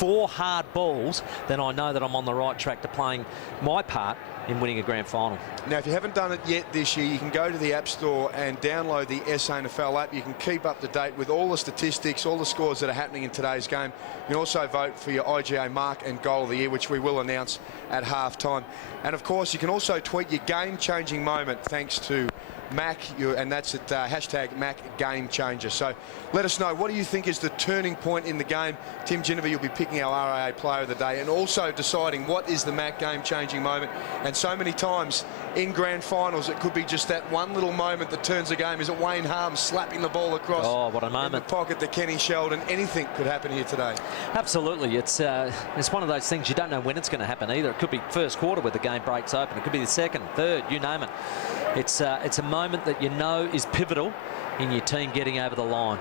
4 hard balls, then I know that I'm on the right track to playing my part in winning a grand final. Now, if you haven't done it yet this year, you can go to the App Store and download the SANFL app. You can keep up to date with all the statistics, all the scores that are happening in today's game. You can also vote for your IGA mark and goal of the year, which we will announce at half-time. And, of course, you can also tweet your game-changing moment thanks to Mac, and that's at hashtag #GameChanger. So let us know, what do you think is the turning point in the game? Tim Ginniver, you'll be picking our RAA Player of the Day and also deciding what is the Mac game-changing moment. And so many times in grand finals, it could be just that one little moment that turns the game. Is it Wayne Harms slapping the ball across what a moment. in the pocket to Kenny Sheldon? Anything could happen here today. Absolutely. It's one of those things you don't know when it's going to happen either. It could be first quarter where the game breaks open. It could be the second, third, you name it. It's a moment that you know is pivotal in your team getting over the line.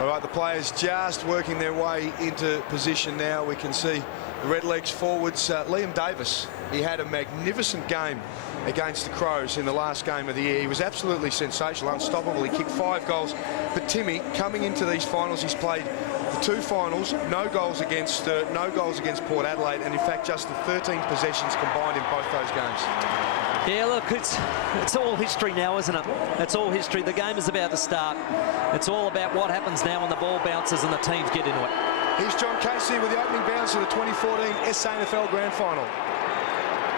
All right, the players just working their way into position now. We can see the Redlegs forwards. Liam Davis, he had a magnificent game against the Crows in the last game of the year. He was absolutely sensational, unstoppable. He kicked 5 goals. But Timmy, coming into these finals, he's played the 2 finals, no goals against Port Adelaide, and in fact just the 13 possessions combined in both those games. Yeah, look, it's all history now, isn't it? It's all history. The game is about to start. It's all about what happens now when the ball bounces and the teams get into it. Here's John Casey with the opening bounce of the 2014 SANFL Grand Final.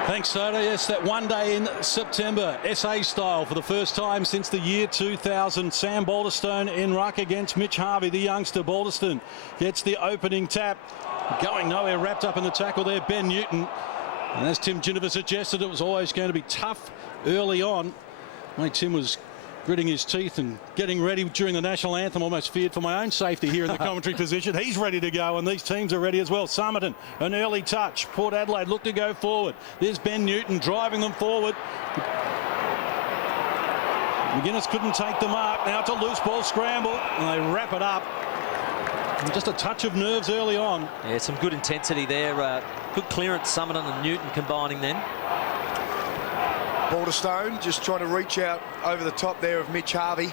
Thanks, Soda. Yes, that one day in September, SA style for the first time since the year 2000. Sam Balderstone in ruck against Mitch Harvey, the youngster. Balderstone gets the opening tap. Going nowhere, wrapped up in the tackle there, Ben Newton. And as Tim Ginniver suggested, it was always going to be tough early on. Mate, Tim was gritting his teeth and getting ready during the national anthem. Almost feared for my own safety here in the commentary position. He's ready to go, and these teams are ready as well. Salmon, an early touch. Port Adelaide look to go forward. There's Ben Newton driving them forward. McGuinness couldn't take the mark. Now it's a loose ball scramble, and they wrap it up. And just a touch of nerves early on. Yeah, some good intensity there. Good clearance, Salmon and Newton combining then. Balderstone just trying to reach out over the top there of Mitch Harvey.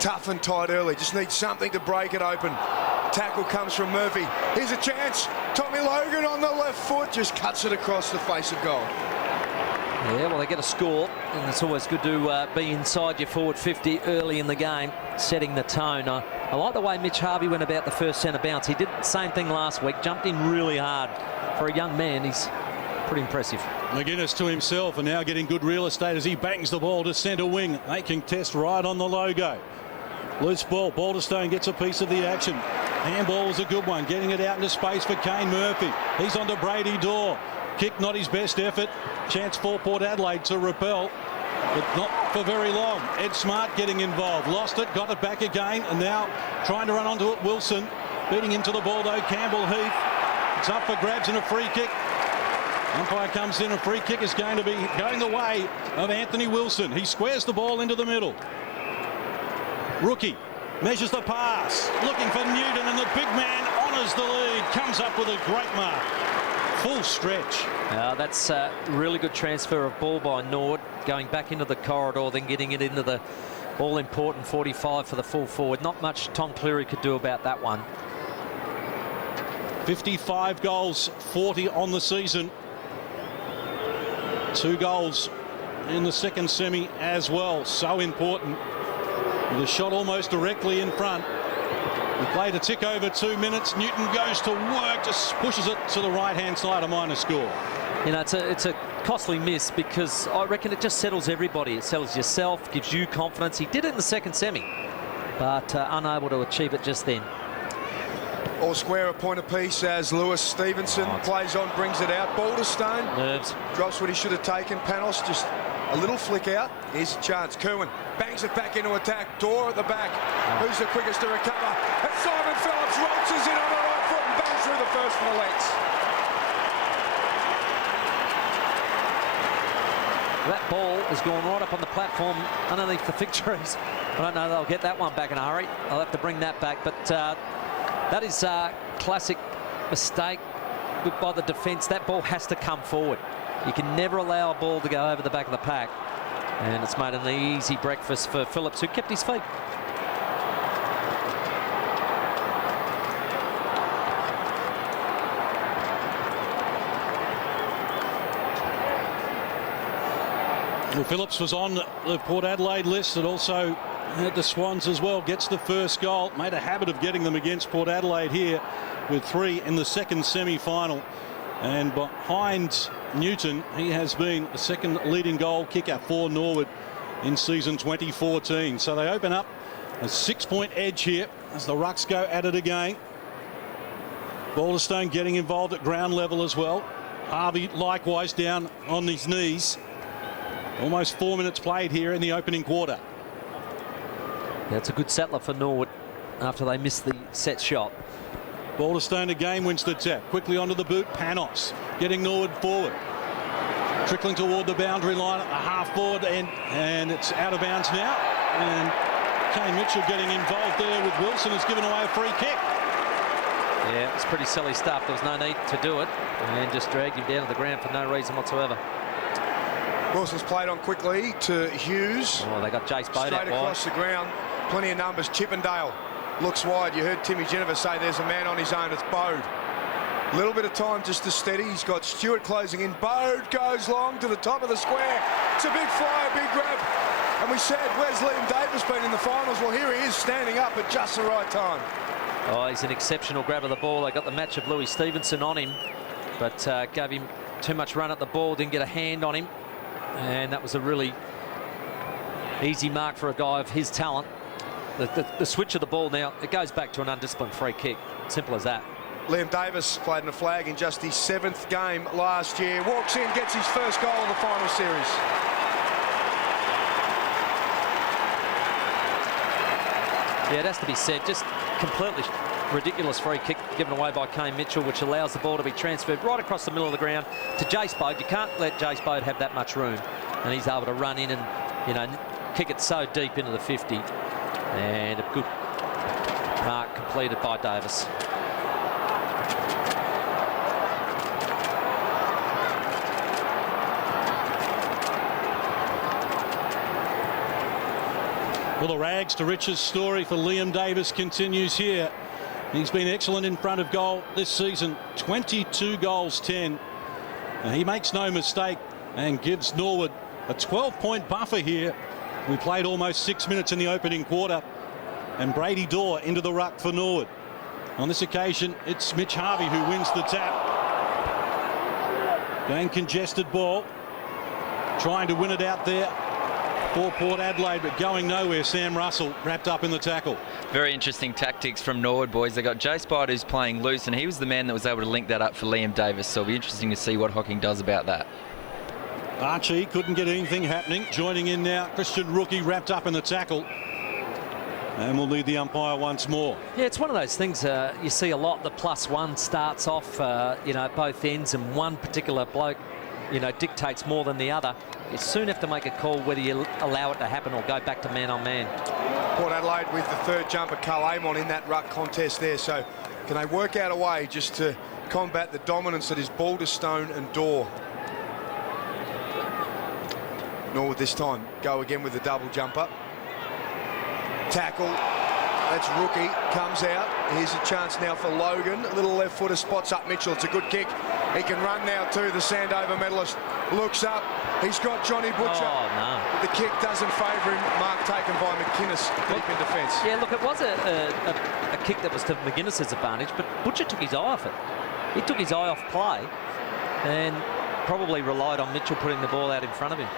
Tough and tight early. Just needs something to break it open. Tackle comes from Murphy. Here's a chance. Tommy Logan on the left foot just cuts it across the face of goal. Yeah, well, they get a score, and it's always good to be inside your forward 50 early in the game, setting the tone. I like the way Mitch Harvey went about the first centre bounce. He did the same thing last week, jumped in really hard. For a young man, he's pretty impressive. McGuinness to himself, and now getting good real estate as he bangs the ball to centre wing. They can test right on the logo. Loose ball. Balderstone gets a piece of the action. Handball was a good one, getting it out into space for Kane Murphy. He's on to Brady Dorr. Kick not his best effort. Chance for Port Adelaide to repel, but not for very long. Ed Smart getting involved. Lost it, got it back again, and now trying to run onto it. Wilson beating into the ball though. Campbell Heath. It's up for grabs and a free kick. Umpire comes in. A free kick is going to be going the way of Anthony Wilson. He squares the ball into the middle. Rookie measures the pass, looking for Newton, and the big man honours the lead. Comes up with a great mark. Full stretch. That's a really good transfer of ball by Norwood, going back into the corridor, then getting it into the all-important 45 for the full forward. Not much Tom Cleary could do about that one. 55 goals, 40 on the season. 2 goals in the second semi as well. So important. With a shot almost directly in front. We played a tick over 2 minutes. Newton goes to work, just pushes it to the right-hand side, a minor score. You know, it's a costly miss because I reckon it just settles everybody. It settles yourself, gives you confidence. He did it in the second semi, but unable to achieve it just then. All square, a point apiece as Lewis Stevenson plays on, brings it out. Balderstone nerves, drops what he should have taken. Panos just a little flick out. Here's a chance. Kerwin bangs it back into attack. Door at the back. Who's the quickest to recover? And Simon Phillips waltzes in on the right foot and bangs through the first for the legs. That ball has gone right up on the platform underneath the fig trees. I don't know they'll get that one back in a hurry. I'll have to bring that back, but that is a classic mistake by the defence. That ball has to come forward. You can never allow a ball to go over the back of the pack. And it's made an easy breakfast for Phillips, who kept his feet. Well, Phillips was on the Port Adelaide list and also had the Swans as well. Gets the first goal. Made a habit of getting them against Port Adelaide here with 3 in the second semi-final. And behind Newton, he has been the second leading goal kicker for Norwood in season 2014. So they open up a 6-point edge here as the Rucks go at it again. Balderstone getting involved at ground level as well. Harvey likewise down on his knees. Almost 4 minutes played here in the opening quarter. Yeah, it's a good settler for Norwood after they missed the set shot. Balderstone again wins the tap. Quickly onto the boot. Panos getting Norwood forward. Trickling toward the boundary line at the half forward end. And it's out of bounds now. And Kane Mitchell getting involved there with Wilson has given away a free kick. Yeah, it's pretty silly stuff. There was no need to do it. And just dragged him down to the ground for no reason whatsoever. Wilson's played on quickly to Hughes. Oh, they got Jace Bode out straight across the ground. Plenty of numbers. Chippendale looks wide. You heard Timmy Jennifer say there's a man on his own. It's Bode. A little bit of time just to steady. He's got Stewart closing in. Bode goes long to the top of the square. It's a big fly, a big grab. And we said, where's Liam Davis been in the finals? Well, here he is standing up at just the right time. Oh, he's an exceptional grab of the ball. They got the match of Louis Stevenson on him, but gave him too much run at the ball, didn't get a hand on him. And that was a really easy mark for a guy of his talent. The switch of the ball now, it goes back to an undisciplined free kick. Simple as that. Liam Davis played in a flag in just his 7th game last year. Walks in, gets his first goal of the final series. Yeah, it has to be said. Just completely ridiculous free kick given away by Kane Mitchell, which allows the ball to be transferred right across the middle of the ground to Jace Bode. You can't let Jace Bode have that much room, and he's able to run in and, you know, kick it so deep into the 50. And a good mark completed by Davis. Well, the rags to riches story for Liam Davis continues here. He's been excellent in front of goal this season. 22 goals, 10. And he makes no mistake and gives Norwood a 12-point buffer here. We played almost 6 minutes in the opening quarter. And Brady Dorr into the ruck for Norwood. On this occasion, it's Mitch Harvey who wins the tap. Going congested ball. Trying to win it out there for Port Adelaide, but going nowhere. Sam Russell wrapped up in the tackle. Very interesting tactics from Norwood, boys. They got Jace Bode who's playing loose, and he was the man that was able to link that up for Liam Davis. So it'll be interesting to see what Hocking does about that. Archie couldn't get anything happening. Joining in now, Christian Rookie wrapped up in the tackle. And we'll need the umpire once more. Yeah, it's one of those things you see a lot. The +1 starts off, you know, at both ends, and one particular bloke, you know, dictates more than the other. You soon have to make a call whether you allow it to happen or go back to man on man. Port Adelaide with the 3rd jumper, Kalin, in that ruck contest there. So can they work out a way just to combat the dominance that is Balderstone and Dorr? Norwood this time go again with the double jumper. Tackle. That's Rookie. Comes out. Here's a chance now for Logan. A little left footer spots up Mitchell. It's a good kick. He can run now too. The Sandover medalist looks up. He's got Johnny Butcher. Oh, no. But the kick doesn't favour him. Mark taken by McInnes deep in defence. Yeah, look, it was a kick that was to McInnes' advantage, but Butcher took his eye off it. He took his eye off play and probably relied on Mitchell putting the ball out in front of him.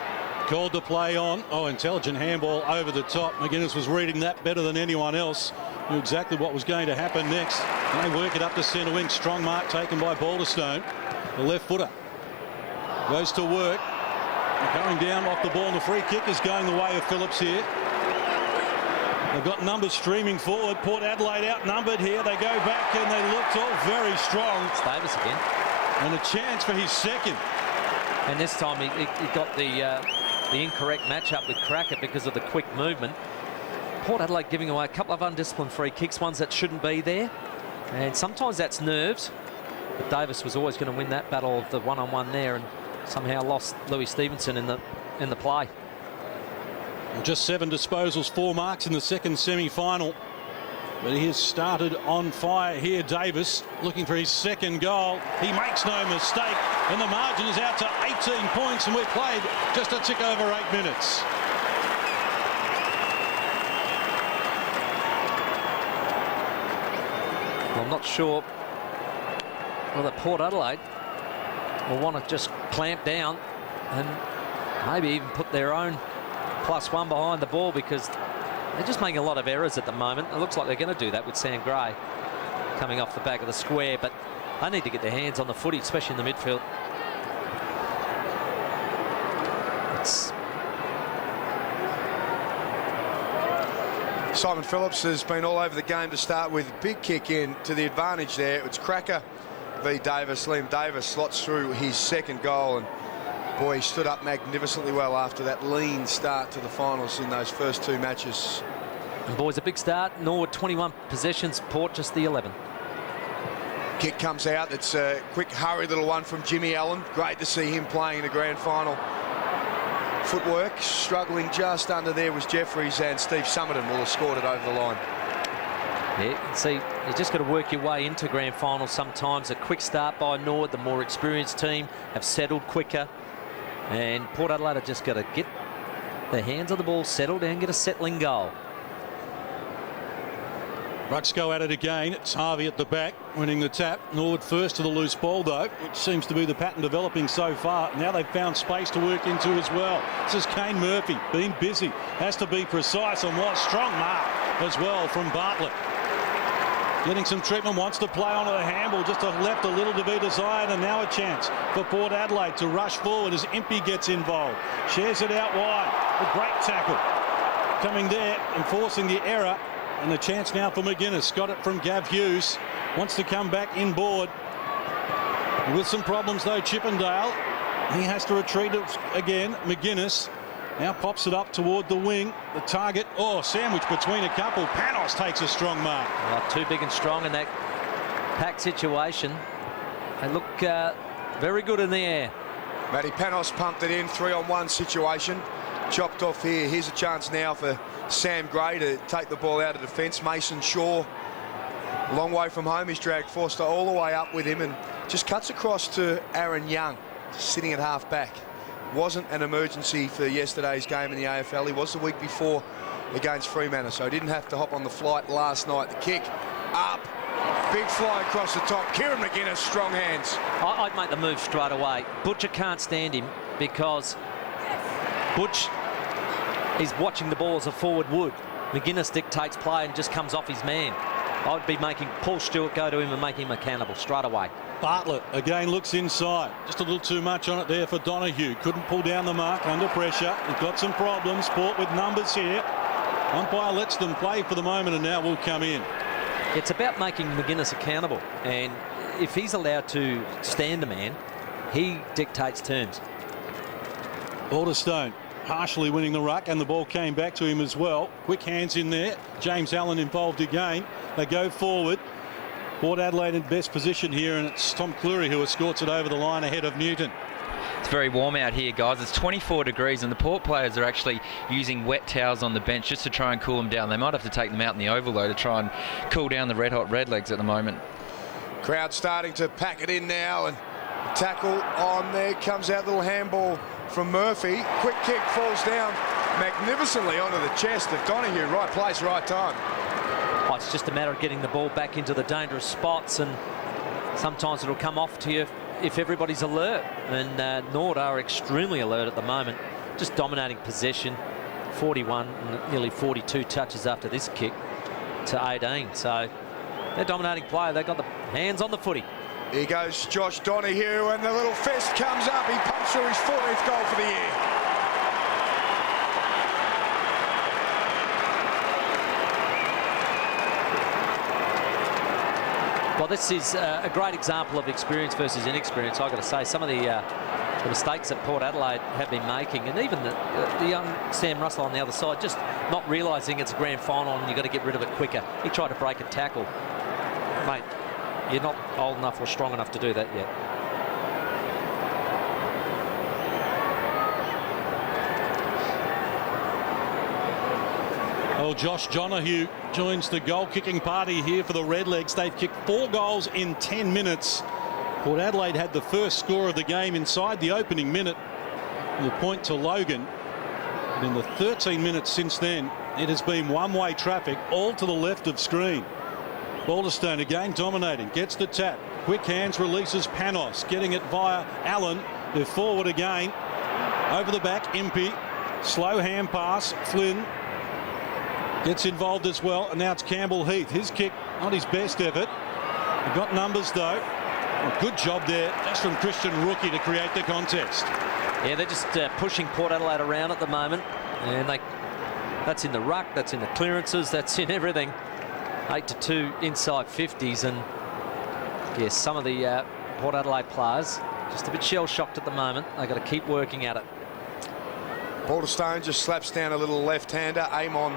Called the play on. Oh, intelligent handball over the top. McInnes was reading that better than anyone else. Knew exactly what was going to happen next. And they work it up to centre wing. Strong mark taken by Balderstone. The left footer goes to work. Going down off the ball, and the free kick is going the way of Phillips here. They've got numbers streaming forward. Port Adelaide outnumbered here. They go back and they looked all very strong. It's Davis again. And a chance for his second. And this time he got the incorrect matchup with Cracker because of the quick movement. Port Adelaide giving away a couple of undisciplined free kicks, ones that shouldn't be there. And sometimes that's nerves. But Davis was always going to win that battle of the one-on-one there, and somehow lost Louis Stevenson in the play. Just 7 disposals, 4 marks in the second semi-final. But he has started on fire here. Davis looking for his second goal. He makes no mistake, and the margin is out to 18 points, and we've played just a tick over 8 minutes. Well, I'm not sure whether Port Adelaide will want to just clamp down and maybe even put their own +1 behind the ball, because they're just making a lot of errors at the moment. It looks like they're going to do that with Sam Gray coming off the back of the square, but they need to get their hands on the footy, especially in the midfield. Simon Phillips has been all over the game to start with. Big kick in to the advantage there. It's Cracker v Davis. Liam Davis slots through his second goal, and boy, he stood up magnificently well after that lean start to the finals in those first 2 matches. And boys, a big start. Norwood 21 possessions, Port just the 11. Kick comes out. It's a quick, hurried little one from Jimmy Allen. Great to see him playing in a grand final. Footwork struggling just under there was Jeffries, and Steve Summerton will have scored it over the line. Yeah, see, you just got to work your way into grand finals sometimes. A quick start by Norwood, the more experienced team, have settled quicker. And Port Adelaide have just got to get their hands on the ball, settle down, get a settling goal. Rucks go at it again. It's Harvey at the back, winning the tap. Norwood first to the loose ball, though, which seems to be the pattern developing so far. Now they've found space to work into as well. This is Kane Murphy, being busy. Has to be precise, and what strong mark as well from Bartlett. Getting some treatment, wants to play onto the handball, just left a little to be desired, and now a chance for Port Adelaide to rush forward as Impey gets involved. Shares it out wide. A great tackle coming there, enforcing the error. And the chance now for McGuinness. Got it from Gav Hughes. Wants to come back inboard. With some problems, though, Chippendale. He has to retreat again. McGuinness now pops it up toward the wing. The target, sandwich between a couple. Panos takes a strong mark. Well, too big and strong in that pack situation. They look very good in the air. Matty Panos pumped it in, 3-on-1 situation. Chopped off here. Here's a chance now for Sam Gray to take the ball out of defence. Mason Shaw, a long way from home. He's dragged Forster all the way up with him and just cuts across to Aaron Young, sitting at half back. Wasn't an emergency for yesterday's game in the AFL. He was the week before against Fremantle, so he didn't have to hop on the flight last night. The kick up, big fly across the top. Kieran McGuinness, strong hands. I'd make the move straight away. Butcher can't stand him because Butch is watching the ball as a forward would. McGuinness dictates play and just comes off his man. I'd be making Paul Stewart go to him and make him accountable straight away. Bartlett again looks inside. Just a little too much on it there for Donahue. Couldn't pull down the mark under pressure. He's got some problems. Port with numbers here. Umpire lets them play for the moment, and now will come in. It's about making McGuinness accountable, and if he's allowed to stand a man, he dictates terms. Alderstone partially winning the ruck, and the ball came back to him as well. Quick hands in there. James Allen involved again. They go forward. Port Adelaide in best position here, and it's Tom Cleary who escorts it over the line ahead of Newton. It's very warm out here, guys. It's 24 degrees, and the Port players are actually using wet towels on the bench just to try and cool them down. They might have to take them out in the oval, though, to try and cool down the red-hot Redlegs at the moment. Crowd starting to pack it in now, and tackle on there. Comes out, little handball from Murphy. Quick kick, falls down magnificently onto the chest of Donahue. Right place, right time. Oh, it's just a matter of getting the ball back into the dangerous spots, and sometimes it'll come off to you if everybody's alert. And Nord are extremely alert at the moment, just dominating possession. 41, nearly 42 touches after this kick to 18. So they're dominating play. They've got the hands on the footy. Here goes Josh Donahue, and the little fist comes up. He pumps through his 14th goal for the year. Well, this is a great example of experience versus inexperience. I've got to say, some of the mistakes that Port Adelaide have been making, and even the young Sam Russell on the other side, just not realising it's a grand final and you've got to get rid of it quicker. He tried to break a tackle. Mate, you're not old enough or strong enough to do that yet. Well, Josh Donahue joins the goal-kicking party here for the Redlegs. They've kicked 4 goals in 10 minutes. Port Adelaide had the first score of the game inside the opening minute. The point to Logan. And in the 13 minutes since then, it has been one-way traffic, all to the left of screen. Balderstone again dominating, gets the tap. Quick hands, releases Panos, getting it via Allen. They're forward again. Over the back, Impey. Slow hand pass, Flynn gets involved as well, and now it's Campbell Heath. His kick, not his best effort. We've got numbers though. A good job there, just from Christian Rookie to create the contest. Yeah, they're just pushing Port Adelaide around at the moment, and that's in the ruck, that's in the clearances, that's in everything. 8-2 inside 50s, and yes, some of the Port Adelaide players just a bit shell-shocked at the moment. They've got to keep working at it. Balderstone just slaps down a little left-hander. Amon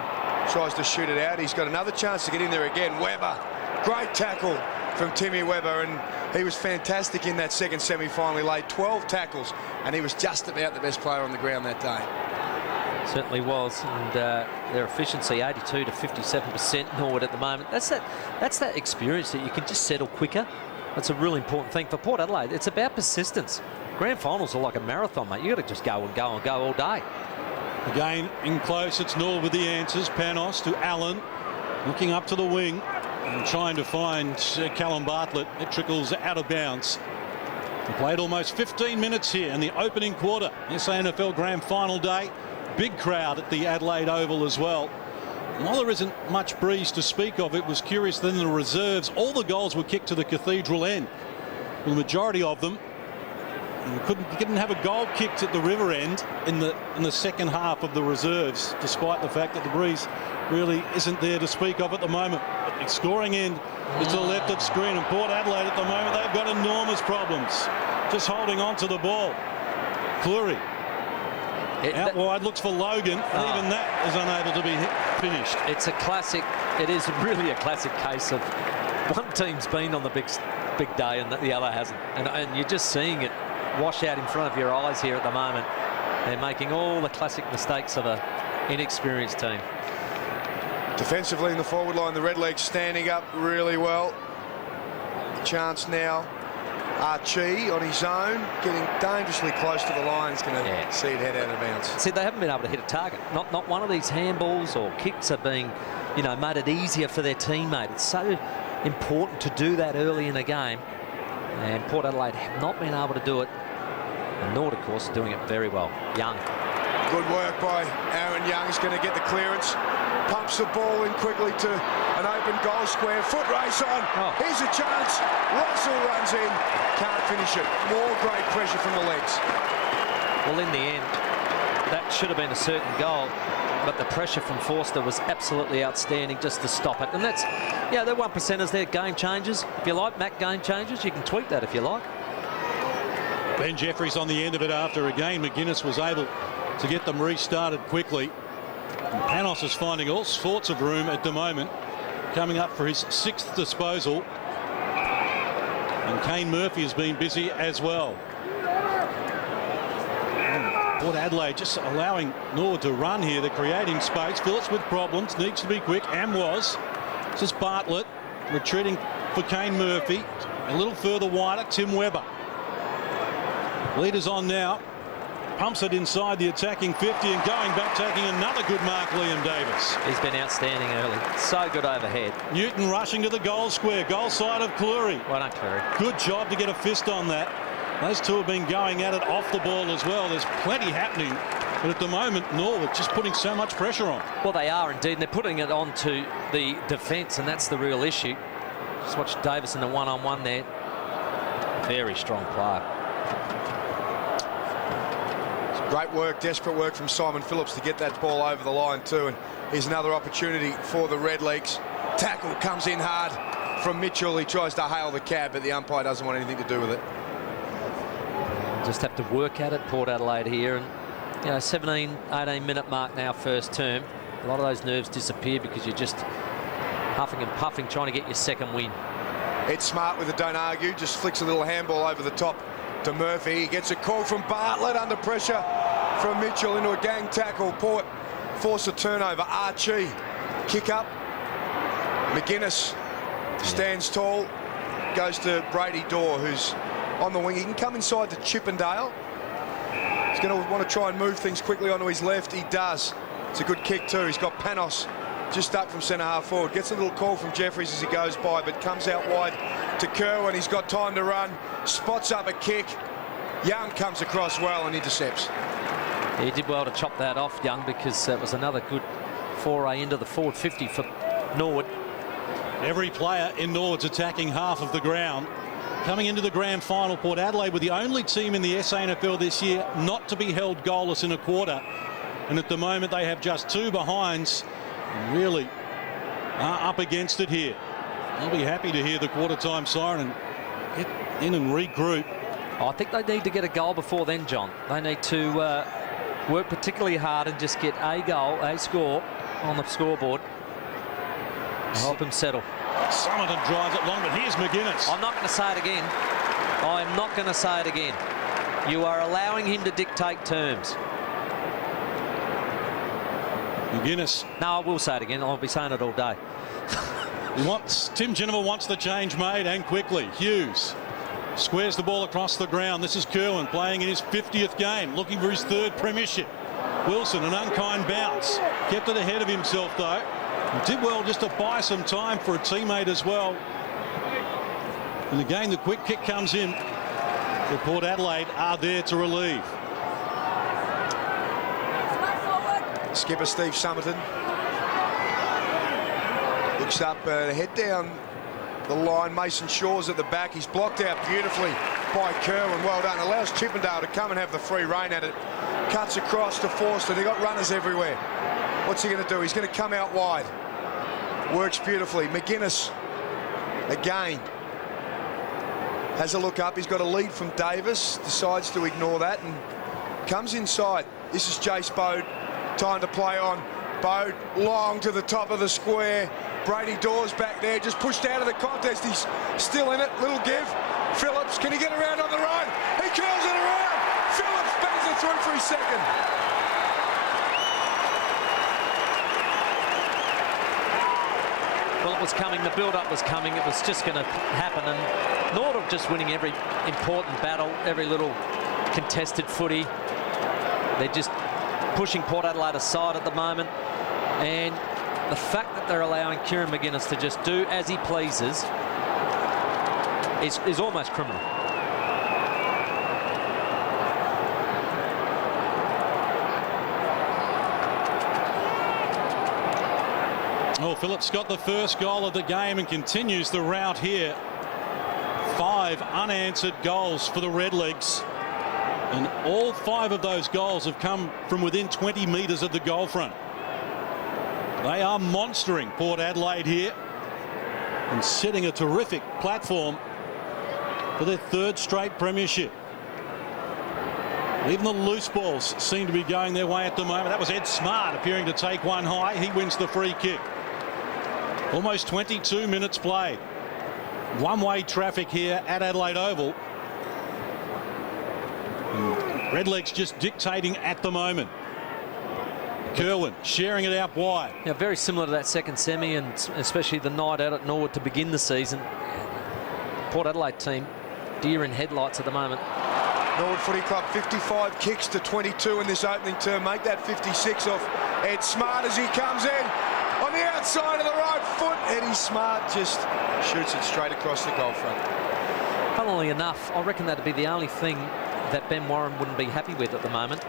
tries to shoot it out. He's got another chance to get in there again. Webber, great tackle from Timmy Webber, and he was fantastic in that second semi-final. He laid 12 tackles, and he was just about the best player on the ground that day. Certainly was, and their efficiency 82 to 57% Norwood at the moment. That's that experience that you can just settle quicker. That's a really important thing for Port Adelaide. It's about persistence. Grand finals are like a marathon, mate. You got to just go and go and go all day. Again in close, it's Norwood with the answers. Panos to Allen, looking up to the wing and trying to find Kalin Bartlett. It trickles out of bounds. We played almost 15 minutes here in the opening quarter. SANFL Grand Final day. Big crowd at the Adelaide Oval as well. And while there isn't much breeze to speak of, it was curious that in the reserves, all the goals were kicked to the Cathedral end. Well, the majority of them. And we couldn't have a goal kicked at the river end in the second half of the reserves, despite the fact that the breeze really isn't there to speak of at the moment. But the scoring end is to the left of screen, and Port Adelaide at the moment, they've got enormous problems just holding on to the ball. Cleary out wide, looks for Logan, and even that is unable to be finished. It's a classic. It is really a classic case of one team's been on the big day and the other hasn't, and you're just seeing it wash out in front of your eyes here at the moment. They're making all the classic mistakes of an inexperienced team. Defensively in the forward line, the Redlegs standing up really well. Chance now. Archie on his own, getting dangerously close to the line. He's going to see it head out of bounds. See, they haven't been able to hit a target. Not one of these handballs or kicks are being, made it easier for their teammate. It's so important to do that early in a game, and Port Adelaide have not been able to do it. And Norwood, of course, doing it very well. Young. Good work by Aaron Young. He's going to get the clearance. Pumps the ball in quickly to an open goal square. Foot race on. Here's a chance. Russell runs in. Can't finish it. More great pressure from the legs. Well, in the end, that should have been a certain goal, but the pressure from Forster was absolutely outstanding just to stop it. And that's, they're 1%ers, they're game changers. If you like Mac game changers, you can tweet that if you like. Ben Jeffries on the end of it after again. McGuinness was able to get them restarted quickly. And Panos is finding all sorts of room at the moment, coming up for his 6th disposal. And Kane Murphy has been busy as well. Port Adelaide just allowing Norwood to run here. They're creating space. Phillips with problems, needs to be quick, and was. This is Bartlett retreating for Kane Murphy. A little further wider, Tim Webber. Leaders on now. Pumps it inside the attacking 50 and going back, taking another good mark, Liam Davis. He's been outstanding early. So good overhead. Newton rushing to the goal square. Goal side of Cleary. Well done, Cleary. Good job to get a fist on that. Those two have been going at it off the ball as well. There's plenty happening. But at the moment, Norwood just putting so much pressure on. Well, they are indeed. And they're putting it onto the defence, and that's the real issue. Just watch Davis in the one-on-one there. Very strong player. Great work, desperate work from Simon Phillips to get that ball over the line too. And here's another opportunity for the Redlegs. Tackle comes in hard from Mitchell. He tries to hail the cab, but the umpire doesn't want anything to do with it. Just have to work at it, Port Adelaide here. And 17, 18 minute mark now, first term. A lot of those nerves disappear because you're just huffing and puffing, trying to get your second win. Ed Smart with a don't argue, just flicks a little handball over the top to Murphy. He gets a call from Bartlett under pressure from Mitchell into a gang tackle. Port force a turnover. Archie kick up McGuinness stands tall, goes to Brady Dorr, who's on the wing. He can come inside to Chippendale. He's going to want to try and move things quickly onto his left. He does. It's a good kick too. He's got Panos just up from centre half forward. Gets a little call from Jeffries as he goes by, but comes out wide to Kerwin. He's got time to run. Spots up a kick. Young comes across well and intercepts. He did well to chop that off, Young, because it was another good foray into the forward 50 for Norwood. Every player in Norwood's attacking half of the ground. Coming into the grand final, Port Adelaide were the only team in the SANFL this year not to be held goalless in a quarter. And at the moment, they have just 2 behinds. Really are up against it here. I'll be happy to hear the quarter-time siren and get in and regroup. I think they need to get a goal before then, John. They need to work particularly hard and just get a goal, a score on the scoreboard. Help him settle. Salmon drives it long, but here's McGuinness. I'm not going to say it again. I'm not going to say it again. You are allowing him to dictate terms. McGuinness. No, I will say it again. I'll be saying it all day. Tim Geneva wants the change made, and quickly. Hughes squares the ball across the ground. This is Kerwin playing in his 50th game, looking for his 3rd premiership. Wilson, an unkind bounce. Kept it ahead of himself, though. Did well just to buy some time for a teammate as well. And again, the quick kick comes in. The Port Adelaide are there to relieve. Skipper Steve Summerton looks up, head down the line. Mason Shaw's at the back. He's blocked out beautifully by Kerwin. Well done. Allows Chippendale to come and have the free rein at it. Cuts across to Forster. They've got runners everywhere. What's he going to do? He's going to come out wide. Works beautifully. McGuinness again has a look up. He's got a lead from Davis. Decides to ignore that and comes inside. This is Jace Bode. Time to play on. Bode long to the top of the square. Brady Dorr's back there, just pushed out of the contest. He's still in it. Little give. Phillips, can he get around on the right? He curls it around. Phillips bangs it through for his second. Well, it was coming. The build-up was coming. It was just going to happen. And Norwood just winning every important battle, every little contested footy. They're just pushing Port Adelaide aside at the moment. And the fact that they're allowing Kieran McGuinness to just do as he pleases is almost criminal. Oh, Phillips got the first goal of the game and continues the route here. 5 unanswered goals for the Redlegs. And all 5 of those goals have come from within 20 metres of the goal front. They are monstering Port Adelaide here and setting a terrific platform for their 3rd straight premiership. Even the loose balls seem to be going their way at the moment. That was Ed Smart appearing to take one high. He wins the free kick. Almost 22 minutes played. One-way traffic here at Adelaide Oval. Redlegs just dictating at the moment. Kerwin sharing it out wide. Yeah, very similar to that second semi, and especially the night out at Norwood to begin the season. Port Adelaide team deer in headlights at the moment. Norwood Footy Club 55 kicks to 22 in this opening term. Make that 56 off Ed Smart as he comes in on the outside of the right foot. Eddie Smart just shoots it straight across the goal front. Funnily enough, I reckon that'd be the only thing that Ben Warren wouldn't be happy with at the moment.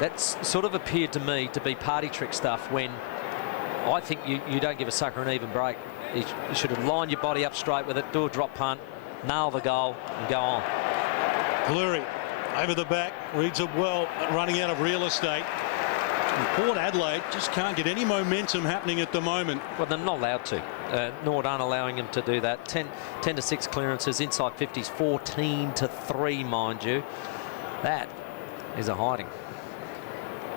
That's sort of appeared to me to be party trick stuff when I think you don't give a sucker an even break. You should have lined your body up straight with it, do a drop punt, nail the goal and go on. Cleary over the back, reads it well, running out of real estate. And Port Adelaide just can't get any momentum happening at the moment. Well, they're not allowed to. Norwood aren't allowing them to do that. 10 to 6 clearances, inside 50s, 14 to 3, mind you. That is a hiding.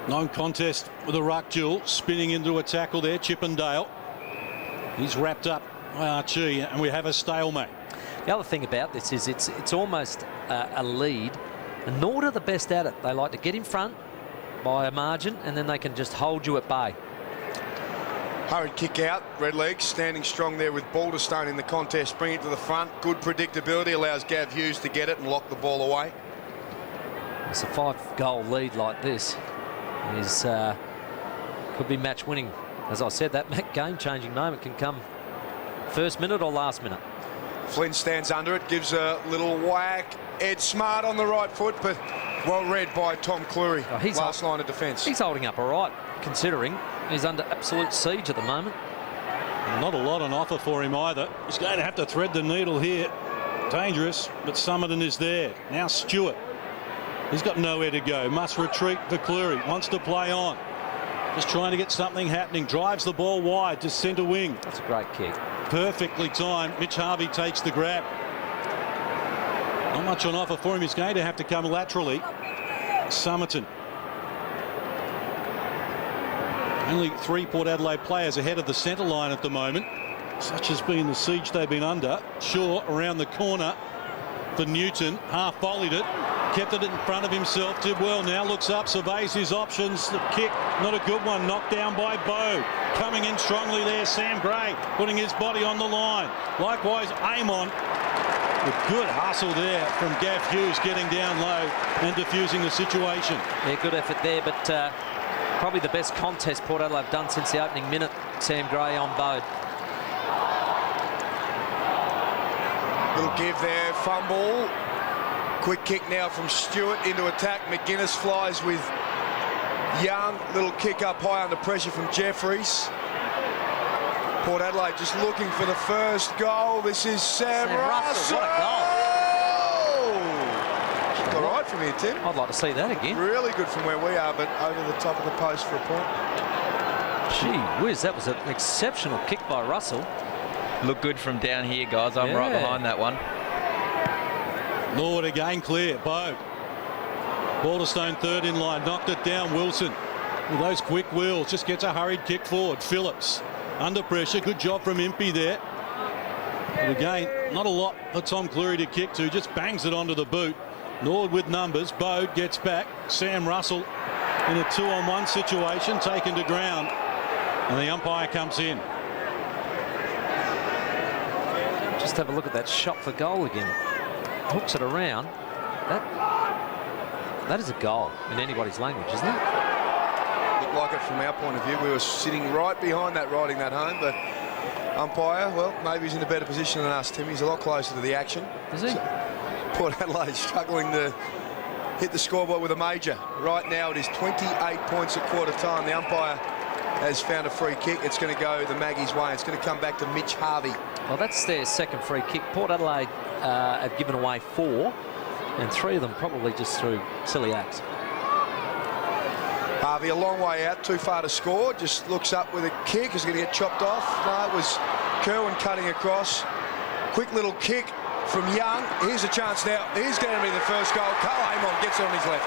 No contest with a ruck duel, spinning into a tackle there, Chippendale. He's wrapped up by Archie, and we have a stalemate. The other thing about this is it's almost a lead, and Norwood are the best at it. They like to get in front by a margin, and then they can just hold you at bay. Hurried kick out. Redlegs standing strong there with Balderstone in the contest. Bring it to the front. Good predictability. Allows Gav Hughes to get it and lock the ball away. It's a 5-goal lead like this. Could be match winning. As I said, that game-changing moment can come first minute or last minute. Flynn stands under it, gives a little whack. Ed Smart on the right foot, but well read by Tom Cleary. Last line of defence. He's holding up all right, considering he's under absolute siege at the moment. Not a lot on offer for him either. He's going to have to thread the needle here. Dangerous, but Salmon is there. Now Stewart. He's got nowhere to go. Must retreat for Cleary. Wants to play on. Just trying to get something happening. Drives the ball wide to centre wing. That's a great kick. Perfectly timed. Mitch Harvey takes the grab. Not much on offer for him. He's going to have to come laterally. Somerton. Only 3 Port Adelaide players ahead of the centre line at the moment. Such has been the siege they've been under. Shaw around the corner for Newton. Half volleyed it. Kept it in front of himself. Did well. Now looks up. Surveys his options. The kick. Not a good one. Knocked down by Bowe. Coming in strongly there. Sam Gray putting his body on the line. Likewise Amon. With good hustle there from Gav Hughes getting down low and diffusing the situation. Yeah, good effort there, but probably the best contest Port Adelaide have done since the opening minute. Sam Gray on Bowe. Little give there. Fumble. Quick kick now from Stewart into attack. McGuinness flies with Young. Little kick up high under pressure from Jeffries. Port Adelaide just looking for the first goal. This is Sam Russell. What a goal. All right from here, Tim. I'd like to see that again. Really good from where we are, but over the top of the post for a point. Gee whiz, that was an exceptional kick by Russell. Look good from down here, guys. I'm right behind that one. Norwood again clear. Bowe. Balderstone third in line. Knocked it down. Wilson with those quick wheels. Just gets a hurried kick forward. Phillips under pressure. Good job from Impey there. But again, not a lot for Tom Cleary to kick to. Just bangs it onto the boot. Norwood with numbers. Bowe gets back. Sam Russell in a 2-on-1 situation. Taken to ground. And the umpire comes in. Just have a look at that shot for goal again. Hooks it around. That is a goal in anybody's language, isn't it? Looked like it from our point of view. We were sitting right behind that, riding that home, but umpire, well, maybe he's in a better position than us, Tim. He's a lot closer to the action. Is he? So, Port Adelaide struggling to hit the scoreboard with a major. Right now it is 28 points at quarter time. The umpire has found a free kick. It's going to go the Maggies' way. It's going to come back to Mitch Harvey. Well, that's their second free kick. Port Adelaide have given away 4, and 3 of them probably just through silly acts. Harvey a long way out, too far to score. Just looks up with a kick. Is going to get chopped off. No, it was Kerwin cutting across. Quick little kick from Young. Here's a chance now. Here's going to be the first goal. Kalin gets it on his left.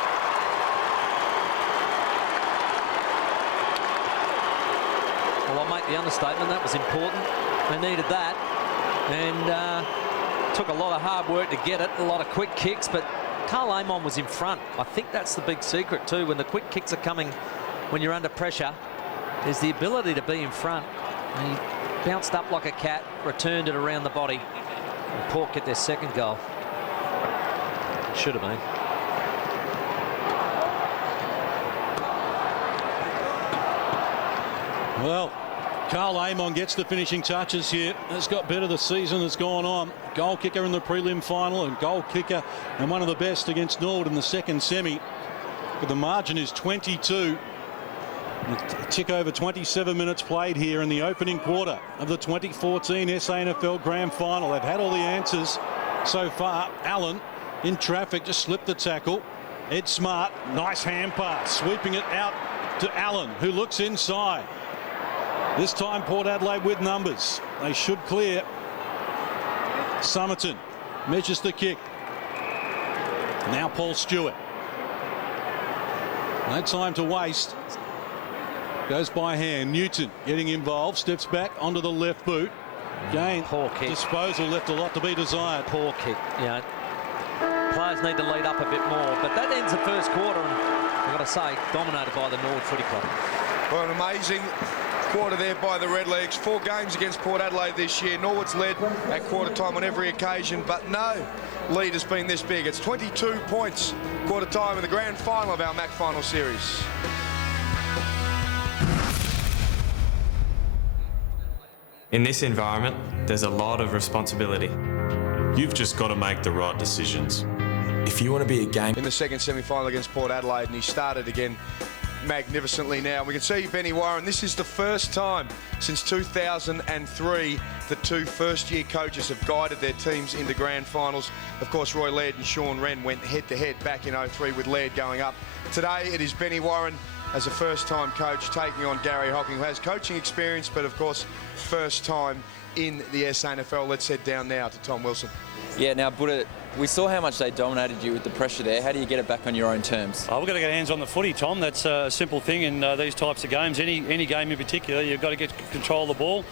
Well, I'll make the understatement. That was important. They needed that. And took a lot of hard work to get it. A lot of quick kicks. But Kalin was in front. I think that's the big secret too. When the quick kicks are coming, when you're under pressure, there's the ability to be in front. And he bounced up like a cat, returned it around the body. And Port get their second goal. Should have been. Well, Carl Amon gets the finishing touches here. Has got better the season that's gone on. Goal kicker in the prelim final and goal kicker and one of the best against Norwood in the second semi. But the margin is 22. A tick over 27 minutes played here in the opening quarter of the 2014 SANFL Grand Final. They've had all the answers so far. Allen in traffic, just slipped the tackle. Ed Smart, nice hand pass, sweeping it out to Allen, who looks inside. This time Port Adelaide with numbers. They should clear. Somerton measures the kick. Now Paul Stewart. No time to waste. Goes by hand. Newton getting involved. Steps back onto the left boot. Again, poor kick. Disposal left a lot to be desired. Poor kick. You know, players need to lead up a bit more. But that ends the first quarter, and I've got to say, dominated by the Norwood Footy Club. Well, an amazing quarter there by the Redlegs. 4 games against Port Adelaide this year. Norwood's led at quarter time on every occasion, but no lead has been this big. It's 22 points quarter time in the grand final of our Mac Final Series. In this environment, there's a lot of responsibility. You've just got to make the right decisions. If you want to be a game... In the second semi-final against Port Adelaide, and he started again magnificently now. We can see Benny Warren. This is the first time since 2003 that 2 first-year coaches have guided their teams into grand finals. Of course, Roy Laird and Sean Wren went head-to-head back in 03 with Laird going up. Today, it is Benny Warren as a first-time coach taking on Gary Hocking, who has coaching experience, but of course, first time in the SANFL. Let's head down now to Tom Wilson. Yeah, now, Buddha, we saw how much they dominated you with the pressure there. How do you get it back on your own terms? We've got to get hands on the footy, Tom. That's a simple thing in these types of games. Any game in particular, you've got to get control of the ball.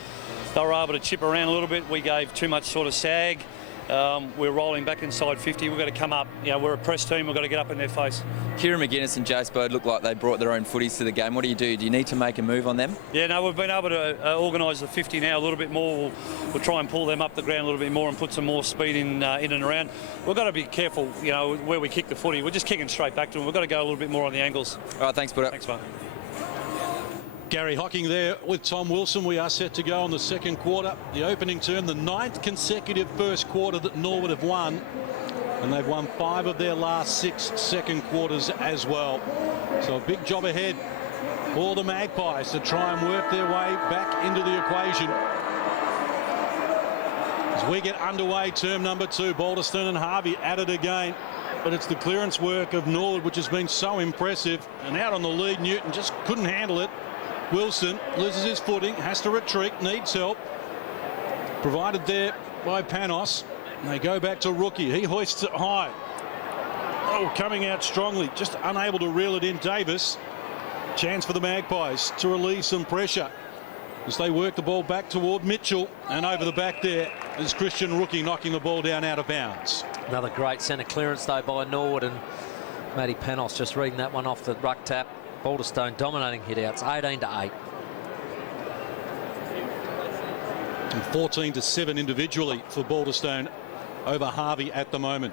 They were able to chip around a little bit. We gave too much sort of sag. We're rolling back inside 50. We've got to come up. You know, we're a press team. We've got to get up in their face. Kieran McGuinness and Jace Bode look like they brought their own footies to the game. What do? Do you need to make a move on them? Yeah, no, we've been able to organise the 50 now a little bit more. We'll try and pull them up the ground a little bit more and put some more speed in and around. We've got to be careful, you know, where we kick the footy. We're just kicking straight back to them. We've got to go a little bit more on the angles. All right, thanks, Buddha. Thanks, mate. Gary Hocking there with Tom Wilson. We are set to go on the second quarter. The opening term, the 9th consecutive first quarter that Norwood have won. And they've won 5 of their last 6 second quarters as well. So a big job ahead for the Magpies to try and work their way back into the equation. As we get underway, term number 2, Balderstone and Harvey at it again. But it's the clearance work of Norwood which has been so impressive. And out on the lead, Newton just couldn't handle it. Wilson loses his footing, has to retreat, needs help. Provided there by Panos. And they go back to Rookie. He hoists it high. Oh, coming out strongly, just unable to reel it in. Davis. Chance for the Magpies to relieve some pressure as they work the ball back toward Mitchell. And over the back there is Christian Rookie knocking the ball down out of bounds. Another great centre clearance though by Norwood, and Matty Panos just reading that one off the ruck tap. Balderstone dominating hit-outs, 18-8. And 14-7 individually for Balderstone over Harvey at the moment.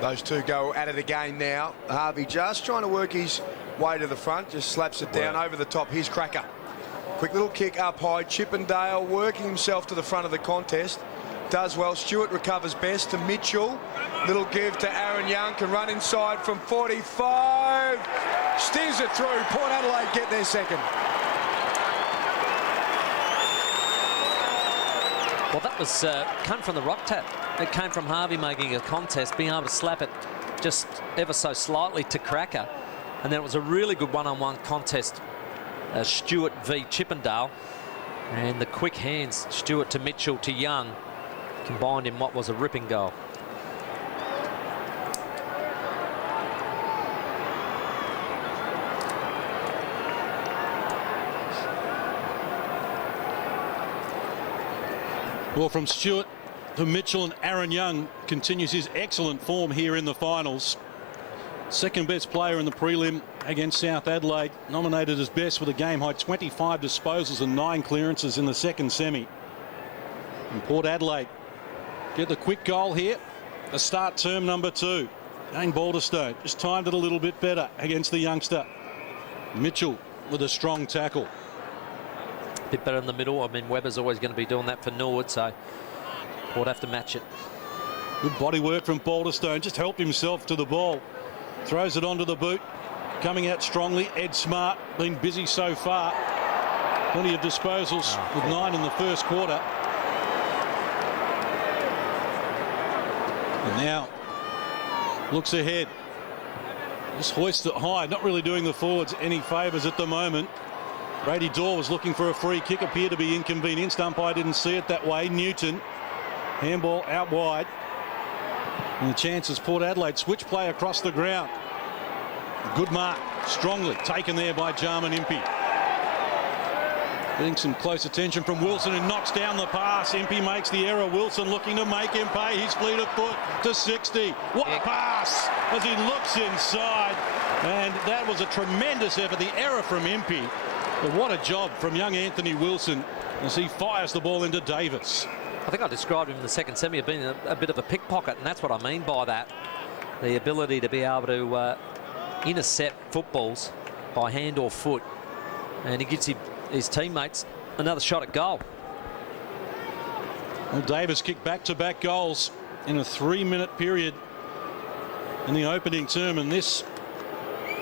Those two go at it again now. Harvey just trying to work his way to the front, just slaps it down over the top. Here's Cracker. Quick little kick up high. Chippendale working himself to the front of the contest. Does well. Stewart recovers best to Mitchell. Little give to Aaron Young, can run inside from 45. Steers it through. Port Adelaide get their second. Well, that was come from the rock tap. It came from Harvey making a contest, being able to slap it just ever so slightly to Cracker. And then it was a really good one-on-one contest. Stewart v Chippendale. And the quick hands, Stewart to Mitchell to Young, combined in what was a ripping goal. Well, from Stewart to Mitchell, and Aaron Young continues his excellent form here in the finals. Second best player in the prelim against South Adelaide, nominated as best with a game high 25 disposals and 9 clearances in the second semi. And Port Adelaide get the quick goal here to start term number 2. Again, Balderstone just timed it a little bit better against the youngster. Mitchell with a strong tackle. A bit better in the middle. I mean, Webber's always going to be doing that for Norwood, so Port have to match it. Good body work from Balderstone, just helped himself to the ball. Throws it onto the boot. Coming out strongly, Ed Smart, been busy so far. Plenty of disposals with 9 in the first quarter. And now looks ahead. Just hoists it high, not really doing the forwards any favours at the moment. Brady Dorr was looking for a free kick, appeared to be inconvenienced. Umpire didn't see it that way. Newton, handball out wide. And the chances, Port Adelaide switch play across the ground. Good mark, strongly taken there by Jarman Impey. Getting some close attention from Wilson, who knocks down the pass. Impey makes the error. Wilson looking to make him pay. His fleet of foot to 60. What a pass as he looks inside. And that was a tremendous effort. The error from Impey. But what a job from young Anthony Wilson as he fires the ball into Davis. I think I described him in the second semi as being a bit of a pickpocket, and that's what I mean by that. The ability to be able to intercept footballs by hand or foot. And he gives his teammates another shot at goal. Well, Davis kicked back-to-back goals in a 3-minute period in the opening term, and this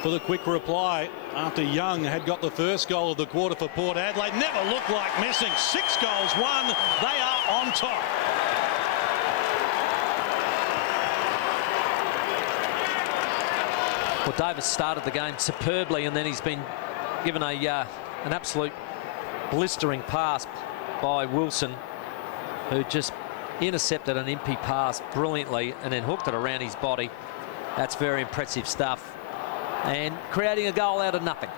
for the quick reply after Young had got the first goal of the quarter for Port Adelaide. Never looked like missing. 6 goals, 1. They are on top. Well, Davis started the game superbly, and then he's been given an absolute blistering pass by Wilson, who just intercepted an impy pass brilliantly and then hooked it around his body. That's very impressive stuff. And creating a goal out of nothing.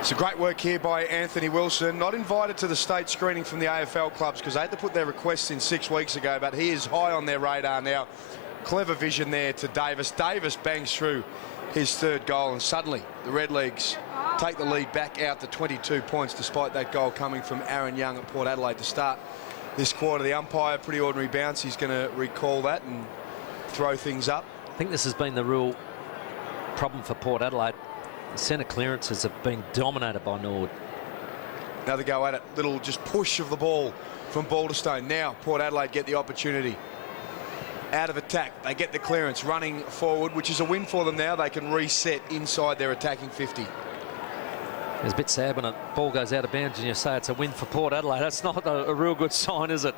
It's a great work here by Anthony Wilson. Not invited to the state screening from the AFL clubs because they had to put their requests in 6 weeks ago, but he is high on their radar now. Clever vision there to Davis. Davis bangs through his 3rd goal, and suddenly the Redlegs take the lead back out to 22 points despite that goal coming from Aaron Young at Port Adelaide to start this quarter. The umpire, pretty ordinary bounce. He's going to recall that and throw things up. I think this has been the real problem for Port Adelaide. The centre clearances have been dominated by Norwood. Another go at it. Little just push of the ball from Balderstone. Now Port Adelaide get the opportunity. Out of attack, they get the clearance, running forward, which is a win for them now. They can reset inside their attacking 50. It's a bit sad when a ball goes out of bounds and you say it's a win for Port Adelaide. That's not a real good sign, is it?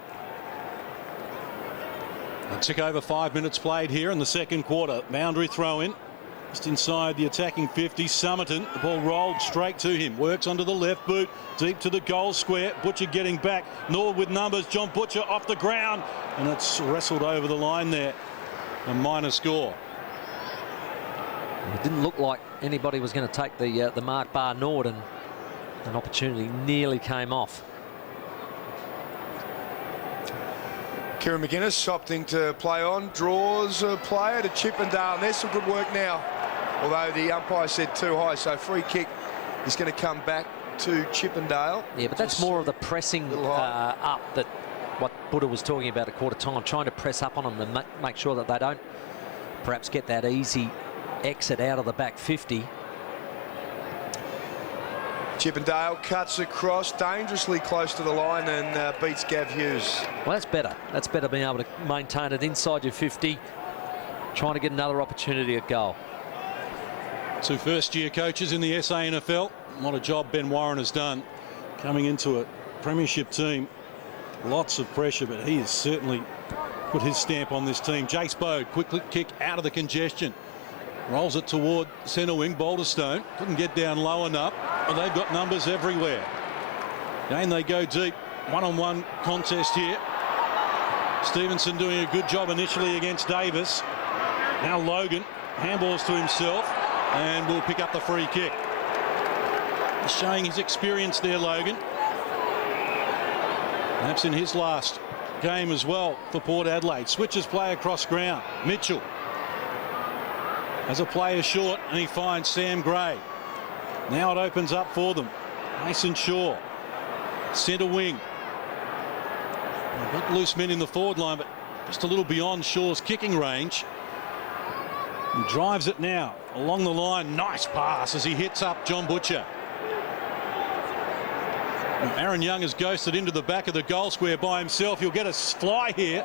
A tick over 5 minutes played here in the second quarter. Boundary throw in. Just inside the attacking 50. Summerton, the ball rolled straight to him. Works under the left boot, deep to the goal square. Butcher getting back. Norwood with numbers. John Butcher off the ground. And it's wrestled over the line there. A minor score. It didn't look like anybody was going to take the mark bar Norwood, and an opportunity nearly came off. Kieran McGuinness opting to play on, draws a player to Chippendale, and there's some good work now. Although the umpire said too high, so free kick is going to come back to Chippendale. Yeah, but that's more of the pressing up that what Buddha was talking about at quarter time, trying to press up on them and make sure that they don't perhaps get that easy exit out of the back 50. Chippendale cuts across dangerously close to the line and beats Gav Hughes. Well, that's better. That's better being able to maintain it inside your 50, trying to get another opportunity at goal. 2 first-year coaches in the SANFL. What a job Ben Warren has done coming into a premiership team. Lots of pressure, but he has certainly put his stamp on this team. Jace Bode, quick kick out of the congestion. Rolls it toward centre wing. Balderstone couldn't get down low enough. Well, they've got numbers everywhere. Again, they go deep. One-on-one contest here. Stevenson doing a good job initially against Davis. Now Logan handballs to himself and will pick up the free kick. He's showing his experience there, Logan. Perhaps in his last game as well for Port Adelaide. Switches play across ground. Mitchell has a player short and he finds Sam Gray. Now it opens up for them. Mason Shaw, centre wing. A bit loose men in the forward line, but just a little beyond Shaw's kicking range. He drives it now along the line. Nice pass as he hits up John Butcher. Now Aaron Young has ghosted into the back of the goal square by himself. He'll get a fly here.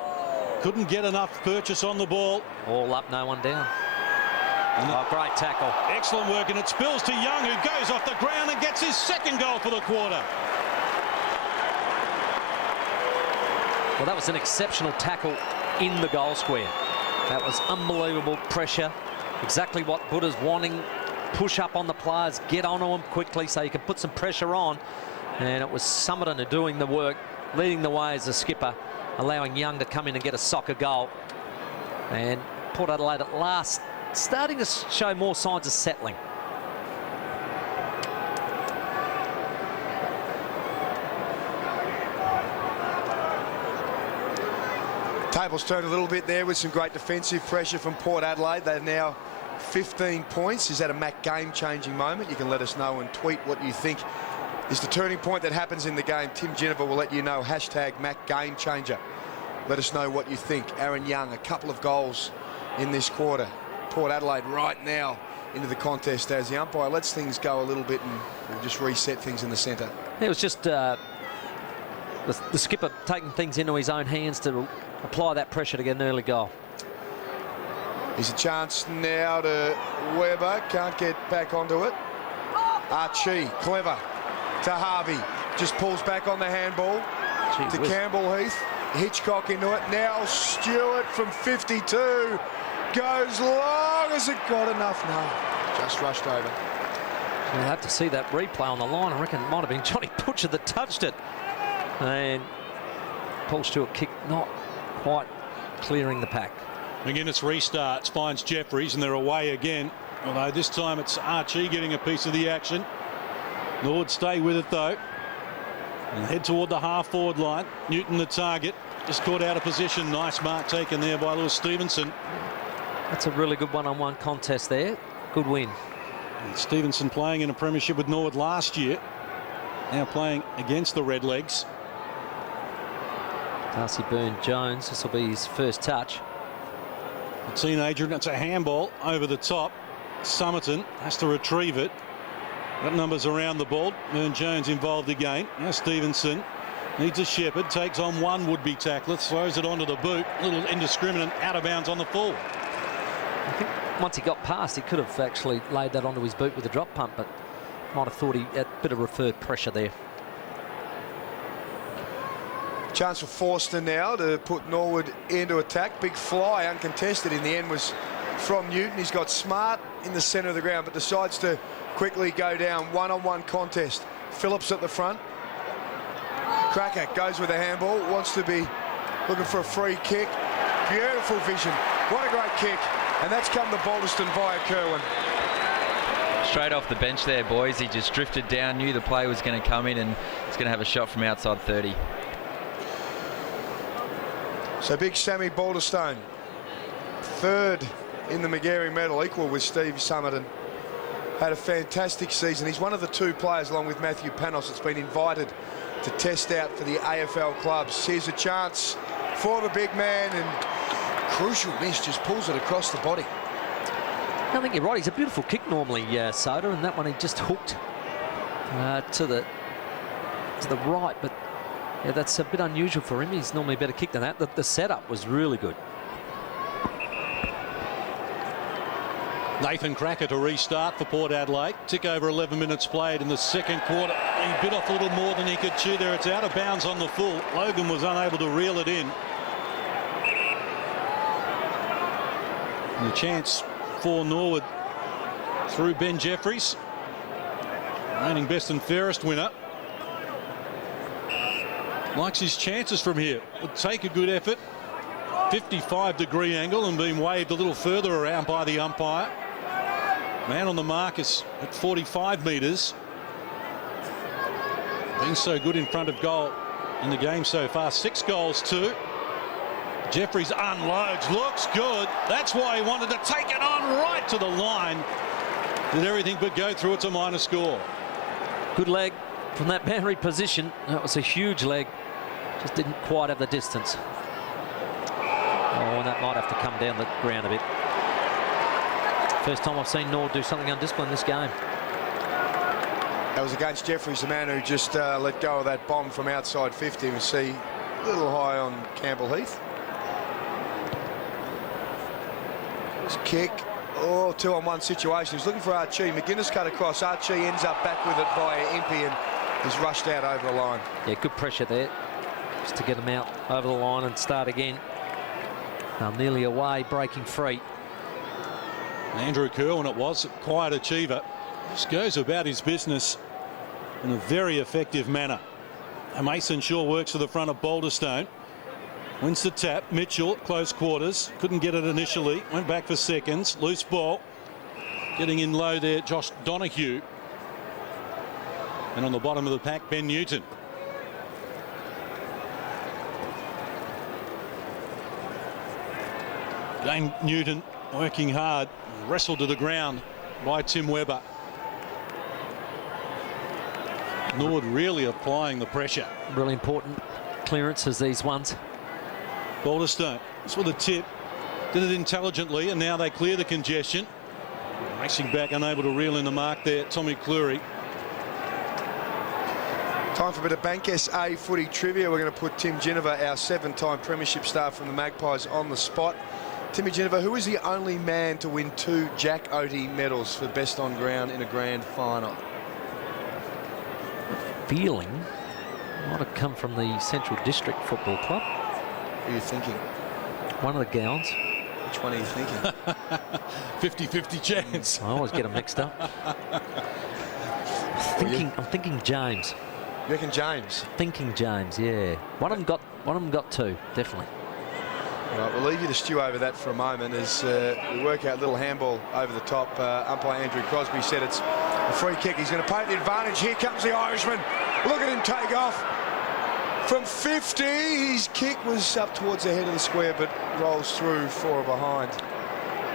Couldn't get enough purchase on the ball. All up, no one down. Oh, great tackle. Excellent work, and it spills to Young, who goes off the ground and gets his second goal for the quarter. Well, that was an exceptional tackle in the goal square. That was unbelievable pressure. Exactly what Buddha's wanting. Push up on the players, get onto them quickly so you can put some pressure on. And it was Summerton doing the work, leading the way as a skipper, allowing Young to come in and get a soccer goal. And Port Adelaide at last starting to show more signs of settling. Tables turned a little bit there with some great defensive pressure from Port Adelaide. They're now 15 points. Is that a Mac game-changing moment? You can let us know and tweet what you think is the turning point that happens in the game. Tim Jennifer will let you know. Hashtag Mac game changer. Let us know what you think. Aaron Young, a couple of goals in this quarter. Port Adelaide right now into the contest as the umpire lets things go a little bit, and we'll just reset things in the centre. It was just the skipper taking things into his own hands to apply that pressure to get an early goal. Here's a chance now to Weber. Can't get back onto it. Archie, clever. To Harvey. Just pulls back on the handball. To Campbell Heath. Hitchcock into it. Now Stewart from 52. Goes long. Has it got enough? No. Just rushed over. We'll have to see that replay on the line. I reckon it might have been Johnny Butcher that touched it. And Paul Stewart kick not quite clearing the pack. McGuinness restarts, finds Jeffries, and they're away again. Although this time it's Archie getting a piece of the action. Norwood stay with it though. And head toward the half-forward line. Newton the target. Just caught out of position. Nice mark taken there by Lewis Stevenson. That's a really good one-on-one contest there. Good win. And Stevenson playing in a premiership with Norwood last year. Now playing against the Redlegs. Darcy Byrne-Jones. This will be his first touch. The teenager, it's a handball over the top. Summerton has to retrieve it. Got numbers around the ball. Byrne-Jones involved again. Now Stevenson needs a shepherd. Takes on one would-be tackler. Throws it onto the boot. A little indiscriminate. Out of bounds on the full. I think once he got past, he could have actually laid that onto his boot with a drop pump, but might have thought he had a bit of referred pressure there. Chance for Forster now to put Norwood into attack. Big fly, uncontested in the end, was from Newton. He's got Smart in the centre of the ground, but decides to quickly go down. One-on-one contest. Phillips at the front. Cracker goes with a handball. Wants to be looking for a free kick. Beautiful vision. What a great kick. And that's come to Balderston via Kerwin. Straight off the bench there, boys. He just drifted down, knew the play was going to come in, and he's going to have a shot from outside 30. So big Sammy Balderstone, third in the Magarey medal, equal with Steve Summerton. Had a fantastic season. He's one of the two players, along with Matthew Panos, that's been invited to test out for the AFL clubs. Here's a chance for the big man, and crucial miss, just pulls it across the body. I think you're right. He's a beautiful kick normally, Soda, and that one he just hooked to the right, but yeah, that's a bit unusual for him. He's normally a better kick than that. The setup was really good. Nathan Cracker to restart for Port Adelaide. Tick over 11 minutes played in the second quarter. He bit off a little more than he could chew there. It's out of bounds on the full. Logan was unable to reel it in. And the chance for Norwood through Ben Jeffries. Reigning best and fairest winner. Likes his chances from here. Would take a good effort. 55-degree angle and being waved a little further around by the umpire. Man on the mark is at 45 metres. Been so good in front of goal in the game so far. 6 goals, 2. Jeffries unloads, looks good. That's why he wanted to take it on right to the line. Did everything but go through. It's a minor score. Good leg from that boundary position. That was a huge leg. Just didn't quite have the distance. Oh, and that might have to come down the ground a bit. First time I've seen Norwood do something undisciplined this game. That was against Jeffries, the man who just let go of that bomb from outside 50. We see a little high on Campbell Heath. This kick. Oh, 2-on-1 situation. He's looking for Archie. McGuinness cut across. Archie ends up back with it via Impey and is rushed out over the line. Yeah, good pressure there. Just to get him out over the line and start again. Nearly away, breaking free. Andrew Kerwin it was, quiet achiever. Just goes about his business in a very effective manner. And Mason Shaw works to the front of Balderstone. Wins the tap. Mitchell, close quarters. Couldn't get it initially. Went back for seconds. Loose ball. Getting in low there, Josh Donoghue. And on the bottom of the pack, Ben Newton. Dane Newton working hard, wrestled to the ground by Tim Webber. Norwood really applying the pressure. Really important clearances, these ones. Balderstone, that's with a tip. Did it intelligently, and now they clear the congestion. Racing back, unable to reel in the mark there, Tommy Cleary. Time for a bit of Bank SA footy trivia. We're going to put Tim Ginniver, our 7-time premiership star from the Magpies, on the spot. Timmy Ginniver, who is the only man to win 2 Jack Oatey medals for best on ground in a grand final? Feeling might have come from the Central District Football Club. Who are you thinking? One of the Gowns. Which one are you thinking? 50-50 chance. I always get them mixed up. I'm thinking James. You reckon James? Thinking James, yeah. One of them got 2, definitely. All right, we'll leave you to stew over that for a moment as we work out a little handball over the top. Umpire Andrew Crosby said it's a free kick. He's going to take the advantage. Here comes the Irishman. Look at him take off. From 50, his kick was up towards the head of the square, but rolls through 4 behind.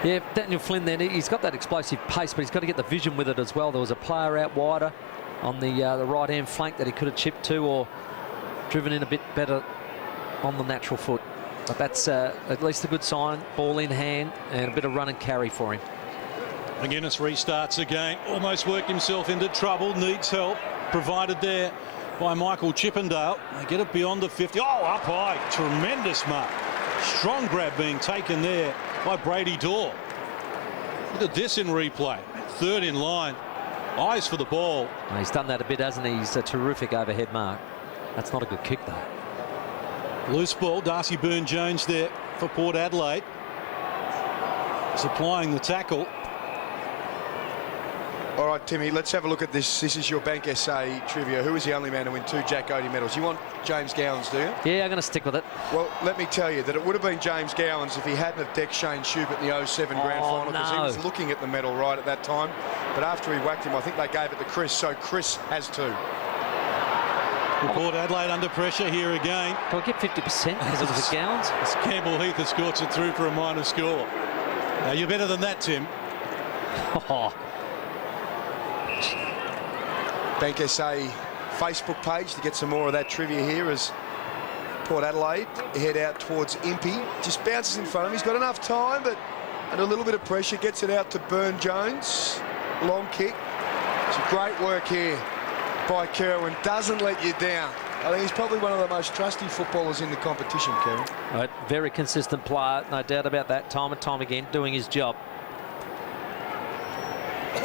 Yeah, Daniel Flynn then, he's got that explosive pace, but he's got to get the vision with it as well. There was a player out wider on the right-hand flank that he could have chipped to or driven in a bit better on the natural foot. But that's at least a good sign. Ball in hand and a bit of run and carry for him. McGuinness restarts again. Almost worked himself into trouble. Needs help provided there by Michael Chippendale. They get it beyond the 50. Oh, up high. Tremendous mark. Strong grab being taken there by Brady Dorr. Look at this in replay. 3rd in line. Eyes for the ball. Well, he's done that a bit, hasn't he? He's a terrific overhead mark. That's not a good kick, though. Loose ball. Darcy Byrne-Jones there for Port Adelaide. Supplying the tackle. All right, Timmy, let's have a look at this. This is your Bank SA trivia. Who is the only man to win 2 Jack Oatey medals? You want James Gowans, do you? Yeah, I'm going to stick with it. Well, let me tell you that it would have been James Gowans if he hadn't have decked Shane Shoup at the 07 grand final, because he was looking at the medal right at that time. But after he whacked him, I think they gave it to Chris, so Chris has 2. Port Adelaide under pressure here again. Can I get 50% because it was the Gowans? It's Campbell Heath escorts it through for a minor score. Now, you're better than that, Tim. Oh. Bank SA Facebook page to get some more of that trivia here as Port Adelaide head out towards Impey. Just bounces in front of him. He's got enough time, but under a little bit of pressure, gets it out to Byrne-Jones. Long kick. Some great work here by Kerwin. Doesn't let you down. I think he's probably one of the most trusty footballers in the competition, Kerwin. Right, very consistent player, no doubt about that. Time and time again, doing his job.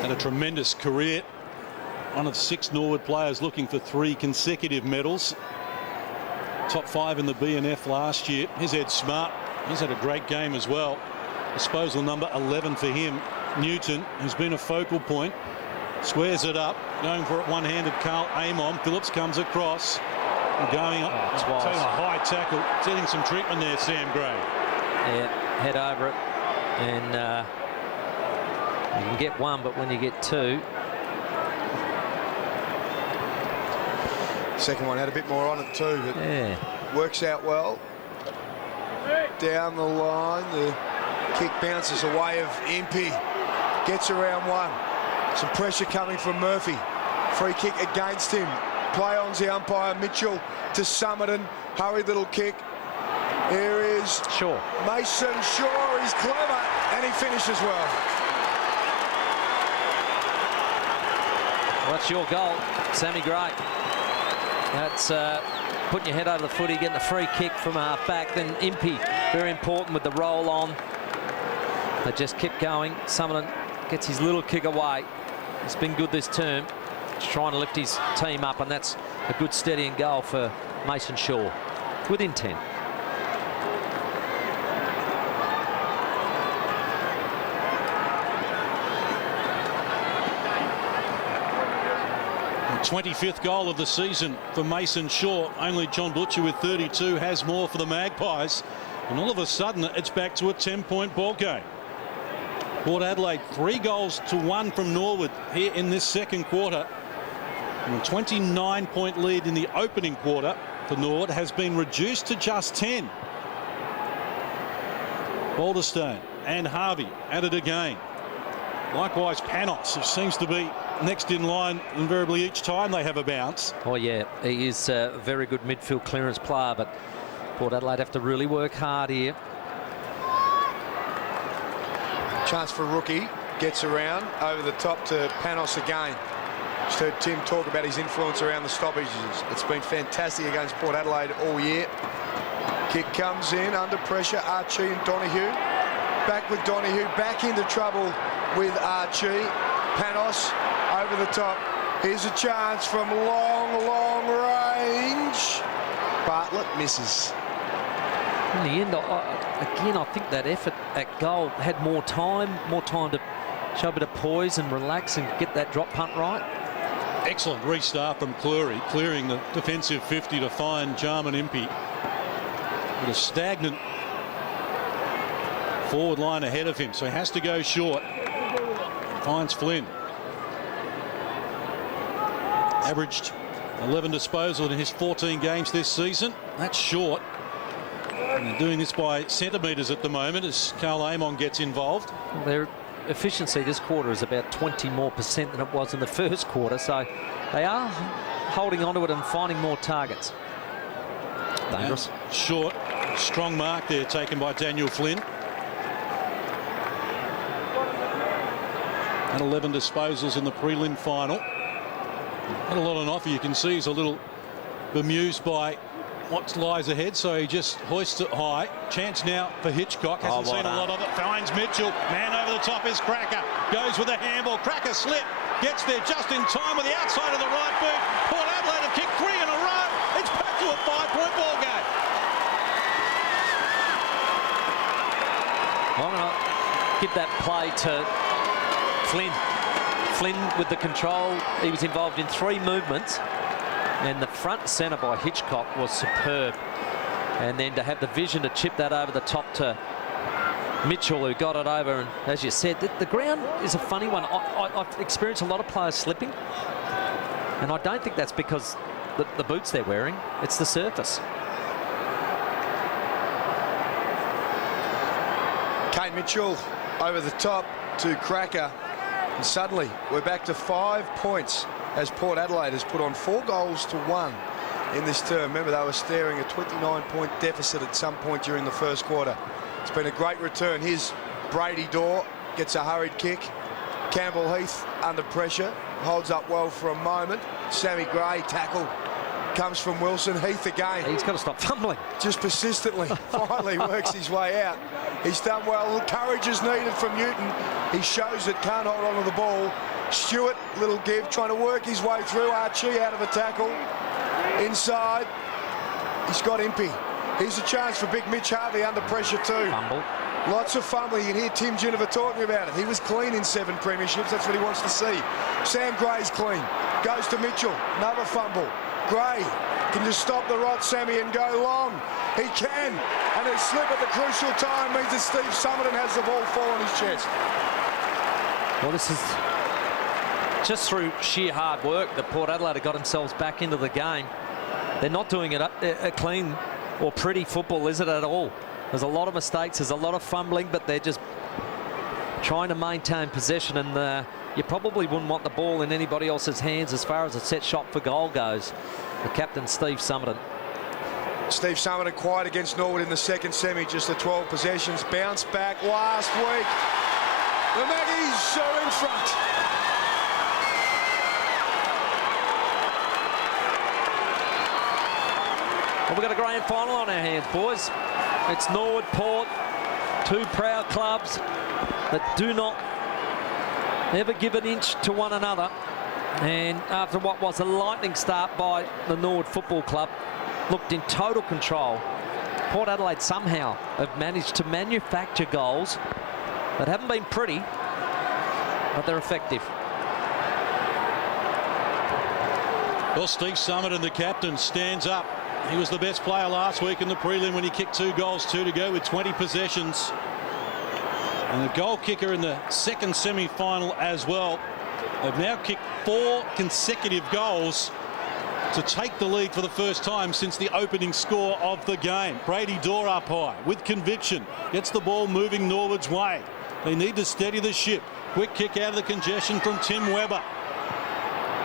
Had a tremendous career. One of 6 Norwood players looking for 3 consecutive medals. Top 5 in the BNF last year. Here's Ed Smart. He's had a great game as well. Disposal number 11 for him. Newton, who's been a focal point, squares it up. Going for it one-handed. Carl Amon. Phillips comes across. Going up. Taking a high tackle. Getting some treatment there, Sam Gray. Yeah, head over it. And you can get 1, but when you get 2... Second one had a bit more on it too. But yeah. Works out well. Down the line, the kick bounces away of Impey. Gets around 1. Some pressure coming from Murphy. Free kick against him. Play on's the umpire. Mitchell to Summerton. Hurried little kick. Here is Shaw. Mason Shaw. He's clever and he finishes well. Well, that's your goal, Sammy Gray. That's putting your head over the footy, getting a free kick from half back. Then Impey, very important with the roll on. They just kept going. Summerton gets his little kick away. It's been good this term. He's trying to lift his team up, and that's a good steadying goal for Mason Shaw. Within 10. 25th goal of the season for Mason Shaw. Only John Butcher with 32 has more for the Magpies. And all of a sudden, it's back to a 10-point ball game. Port Adelaide 3 goals to 1 from Norwood here in this second quarter. And a 29-point lead in the opening quarter for Norwood has been reduced to just 10. Balderstone and Harvey at it again. Likewise, Panos, who seems to be next in line invariably each time they have a bounce. Oh, yeah, he is a very good midfield clearance player, but Port Adelaide have to really work hard here. Chance for rookie. Gets around over the top to Panos again. Just heard Tim talk about his influence around the stoppages. It's been fantastic against Port Adelaide all year. Kick comes in under pressure. Archie and Donahue. Back with Donahue. Back into trouble with Archie. Panos over the top. Here's a chance from long range. Bartlett misses. In the end, again, I think that effort at goal had more time to show a bit of poise and relax and get that drop punt right. Excellent restart from Cleary, clearing the defensive 50 to find Jarman Impey. With a stagnant forward line ahead of him, so he has to go short. Finds Flynn. Averaged 11 disposals in his 14 games this season. That's short. And they're doing this by centimetres at the moment as Kalin gets involved. Their efficiency this quarter is about 20% more than it was in the first quarter, so they are holding onto it and finding more targets. Dangerous. And short, strong mark there taken by Daniel Flynn. And 11 disposals in the prelim final. Had a lot on offer. You can see he's a little bemused by what lies ahead, so he just hoists it high. Chance now for Hitchcock. Hasn't seen a lot of it. Finds Mitchell. Man over the top is Cracker. Goes with a handball. Cracker slip. Gets there just in time with the outside of the right boot. Port Adelaide have kicked 3 in a row. It's back to a 5-point ball game. I'm going to give that play to Flynn. Flynn with the control. He was involved in 3 movements. And the front centre by Hitchcock was superb. And then to have the vision to chip that over the top to Mitchell, who got it over. And as you said, the ground is a funny one. I've experienced a lot of players slipping. And I don't think that's because the boots they're wearing. It's the surface. Kate Mitchell over the top to Cracker. And suddenly we're back to 5 points as Port Adelaide has put on 4 goals to 1 in this term. Remember, they were staring a 29-point deficit at some point during the first quarter. It's been a great return. Here's Brady Dorr, gets a hurried kick. Campbell Heath under pressure, holds up well for a moment. Sammy Gray tackle comes from Wilson. Heath again. He's got to stop fumbling. Just persistently, finally works his way out. He's done well. The courage is needed from Newton. He shows it, can't hold on to the ball. Stewart, little give, trying to work his way through. Archie out of a tackle. Inside, he's got Impey. Here's a chance for big Mitch Harvey under pressure too. Fumble. Lots of fumbling. You can hear Tim Jennifer talking about it. He was clean in 7 premierships. That's what he wants to see. Sam Gray's clean. Goes to Mitchell. Another fumble. Gray can just stop the rot, Sammy, and go long. He can. And a slip at the crucial time means that Steve Summerton has the ball fall on his chest. Well, this is just through sheer hard work that Port Adelaide have got themselves back into the game. They're not doing it a clean or pretty football, is it at all? There's a lot of mistakes, there's a lot of fumbling, but they're just trying to maintain possession, and you probably wouldn't want the ball in anybody else's hands as far as a set shot for goal goes. The captain, Steve Summerton. Steve Summerton quiet against Norwood in the second semi, just the 12 possessions. Bounce back last week. The Magpies are in front. Well, we've got a grand final on our hands, boys. It's Norwood, Port, 2 proud clubs that do not ever give an inch to one another. And after what was a lightning start by the Norwood Football Club, looked in total control. Port Adelaide somehow have managed to manufacture goals that haven't been pretty, but they're effective. Well, Steve Summerton, the captain, stands up. He was the best player last week in the prelim when he kicked 2 goals, 2 to go with 20 possessions. And the goal kicker in the second semi-final as well. They've now kicked 4 consecutive goals to take the lead for the first time since the opening score of the game. Brady door up high with conviction. Gets the ball moving Norwood's way. They need to steady the ship. Quick kick out of the congestion from Tim Webber.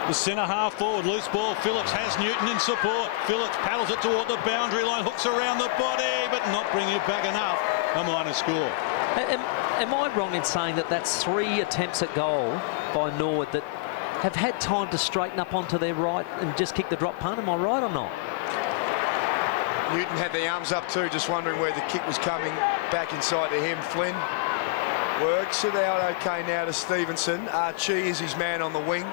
The centre half forward, loose ball. Phillips has Newton in support. Phillips paddles it toward the boundary line, hooks around the body, but not bringing it back enough. A minor score. Am I wrong in saying that that's 3 attempts at goal by Norwood that have had time to straighten up onto their right and just kick the drop punt? Am I right or not? Newton had the arms up too, just wondering where the kick was coming back inside to him. Flynn works it out okay now to Stevenson. Archie is his man on the wing.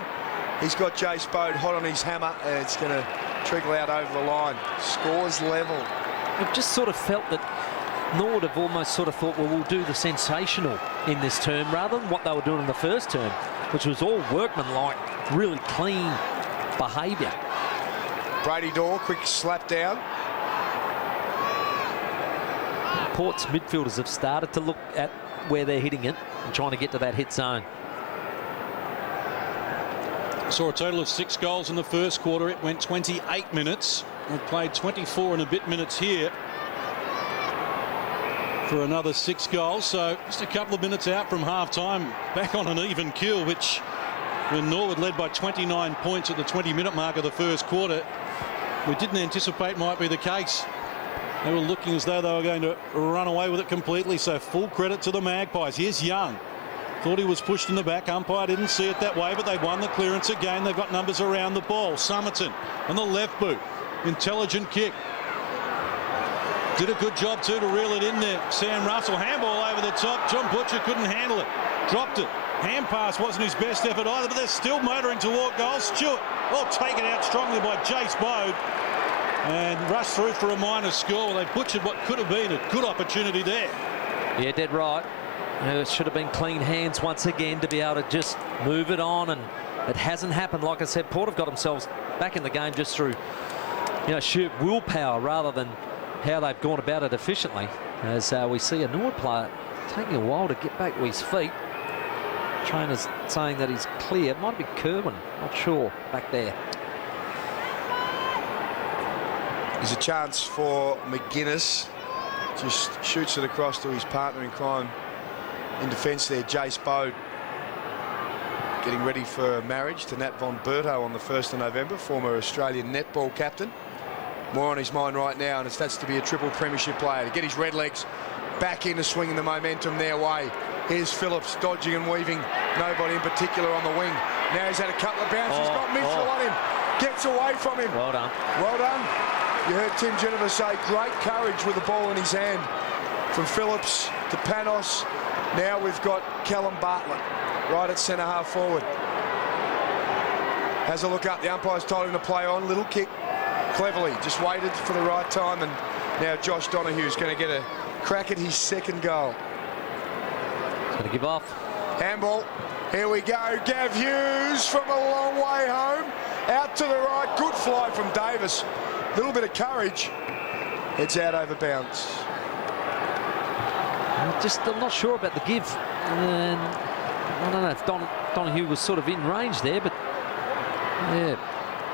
He's got Jace Bode hot on his hammer, and it's going to trickle out over the line. Scores level. I've just sort of felt that Norwood have almost sort of thought, well, we'll do the sensational in this term rather than what they were doing in the first term, which was all Workman-like, really clean behaviour. Brady door, quick slap down. Port's midfielders have started to look at where they're hitting it and trying to get to that hit zone. Saw a total of 6 goals in the first quarter. It went 28 minutes. We've played 24 and a bit minutes here for another 6 goals. So just a couple of minutes out from half-time. Back on an even keel, which when Norwood led by 29 points at the 20-minute mark of the first quarter, we didn't anticipate might be the case. They were looking as though they were going to run away with it completely. So full credit to the Magpies. Here's Young. Thought he was pushed in the back. Umpire didn't see it that way, but they won the clearance again. They've got numbers around the ball. Somerton on the left boot. Intelligent kick. Did a good job too to reel it in there. Sam Russell, handball over the top. John Butcher couldn't handle it. Dropped it. Hand pass wasn't his best effort either, but they're still motoring toward goal. Stewart, taken out strongly by Jace Bode. And rushed through for a minor score. They butchered what could have been a good opportunity there. Yeah, dead right. It should have been clean hands once again to be able to just move it on, and it hasn't happened. Like I said, Port have got themselves back in the game just through, sheer willpower rather than how they've gone about it efficiently. As we see a Norwood player taking a while to get back to his feet. Trainer's saying that he's clear. It might be Kerwin, not sure, back there. There's a chance for McGuinness. Just shoots it across to his partner in crime in defence there, Jace Bode. Getting ready for marriage to Nat Von Berto on the 1st of November, former Australian netball captain. More on his mind right now, and that's to be a triple premiership player, to get his Redlegs back into swinging the momentum their way. Here's Phillips dodging and weaving, nobody in particular on the wing. Now he's had a couple of bounces, he's got Mitchell on him, gets away from him. Well done. Well done. You heard Tim Jennifer say great courage with the ball in his hand. From Phillips to Panos. Now we've got Kalin Bartlett right at centre half forward. Has a look up. The umpire's told him to play on. Little kick. Cleverly just waited for the right time, and now Josh Donohue's going to get a crack at his second goal. Going to give off. Handball. Here we go. Gav Hughes from a long way home. Out to the right. Good fly from Davis. Little bit of courage. It's out over bounds. I'm not sure about the give. And I don't know if Donohue was sort of in range there, but yeah,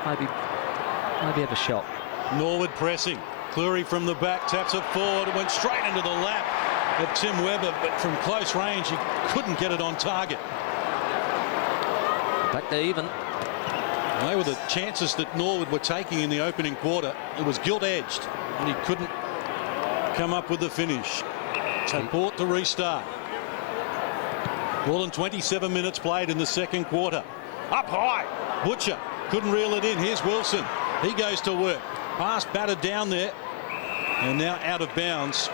maybe have a shot. Norwood pressing. Cleary from the back, taps it forward. It went straight into the lap of Tim Webber, but from close range, he couldn't get it on target. Back to even. They were the chances that Norwood were taking in the opening quarter. It was gilt-edged, and he couldn't come up with the finish. So Port to restart. More than 27 minutes played in the second quarter. Up high. Butcher couldn't reel it in. Here's Wilson. He goes to work. Pass battered down there. And now out of bounds.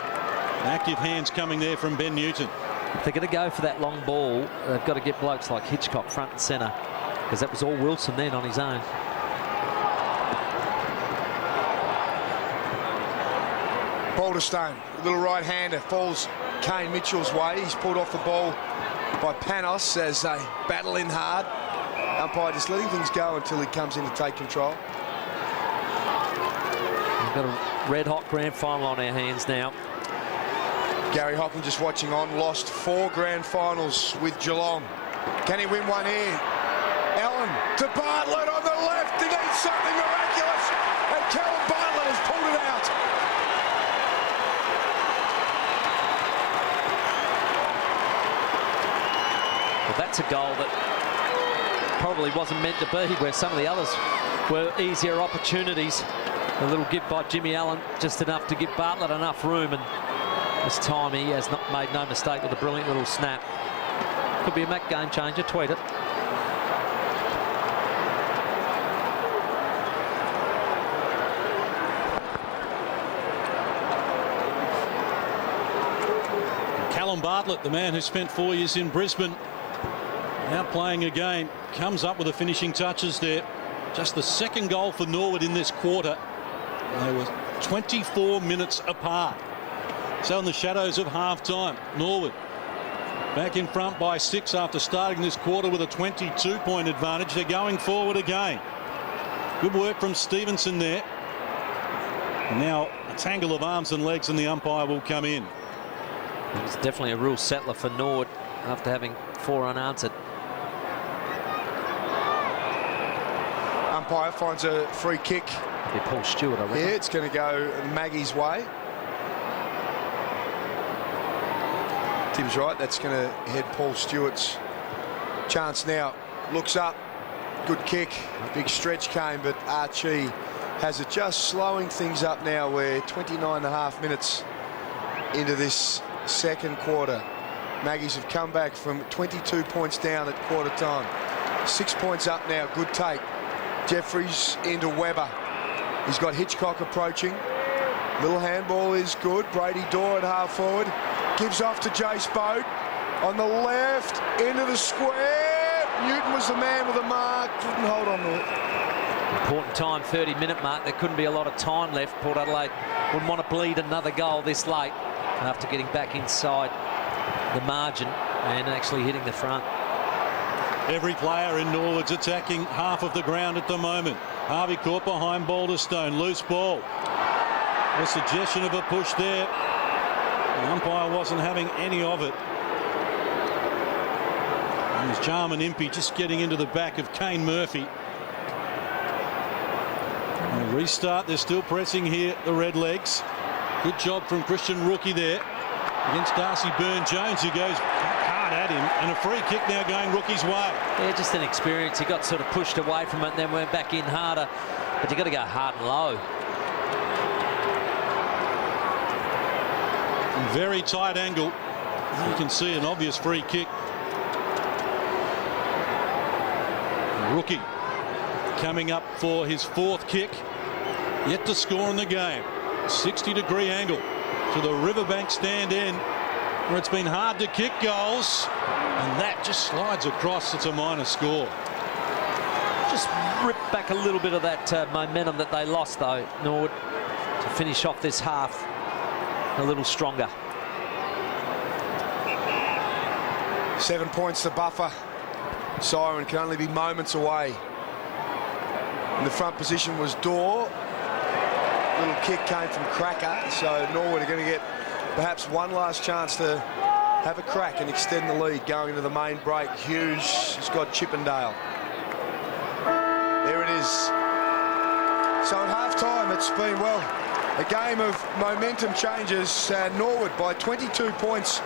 Active hands coming there from Ben Newton. If they're going to go for that long ball, they've got to get blokes like Hitchcock front and centre, because that was all Wilson then on his own. Balderstone, a little right-hander, falls Kane Mitchell's way. He's pulled off the ball by Panos as they battle in hard. Umpire just letting things go until he comes in to take control. We've got a red-hot grand final on our hands now. Gary Hocken just watching on, lost 4 grand finals with Geelong. Can he win one here? Allen to Bartlett on the left. He needs something miraculous. that's a goal that probably wasn't meant to be, where some of the others were easier opportunities. A little give by Jimmy Allen, just enough to give Bartlett enough room, and this time he has not made no mistake with a brilliant little snap. Could be a Mac game changer. Tweet it. Kalin Bartlett, the man who spent 4 years in Brisbane, now playing again, comes up with the finishing touches there. Just the second goal for Norwood in this quarter. They were 24 minutes apart. So in the shadows of half-time, Norwood back in front by 6 after starting this quarter with a 22-point advantage. They're going forward again. Good work from Stevenson there. And now a tangle of arms and legs, and the umpire will come in. It's definitely a real settler for Norwood after having 4 unanswered. Umpire finds a free kick. It'll be Paul Stewart, I reckon. Yeah, it's going to go Maggie's way. Tim's right, that's going to head Paul Stewart's chance now. Looks up, good kick, big stretch came, but Archie has it, just slowing things up now. We're 29.5 minutes into this second quarter. Maggies have come back from 22 points down at quarter time. 6 points up now, good take. Jeffries into Webber. He's got Hitchcock approaching. Little handball is good. Brady Dorr at half forward. Gives off to Jace Bode. On the left, into the square. Newton was the man with the mark. Couldn't hold on to it. Important time, 30-minute mark. There couldn't be a lot of time left. Port Adelaide wouldn't want to bleed another goal this late after getting back inside the margin and actually hitting the front. Every player in Norwood's attacking half of the ground at the moment. Harvey caught behind Balderstone. Loose ball. A suggestion of a push there. The umpire wasn't having any of it. And there's Jarman Impey just getting into the back of Kane Murphy. And a restart. They're still pressing here, the Redlegs. Good job from Christian Rookie there against Darcy Byrne-Jones, who goes hard at him, and a free kick now going Rookie's way. Yeah, just an experience. He got sort of pushed away from it and then went back in harder. But you've got to go hard and low. Very tight angle. You can see an obvious free kick. Rookie coming up for his 4th kick. Yet to score in the game. 60-degree angle to the Riverbank stand end, where it's been hard to kick goals, and that just slides across. It's a minor score. Just ripped back a little bit of that momentum that they lost, though, Norwood, to finish off this half a little stronger. 7 points to buffer. Siren can only be moments away. In the front position was Dorr. Little kick came from Cracker, so Norwood are going to get perhaps one last chance to have a crack and extend the lead going into the main break. Hughes has got Chippendale. There it is. So at half-time, it's been, well, a game of momentum changes. Norwood by 22 points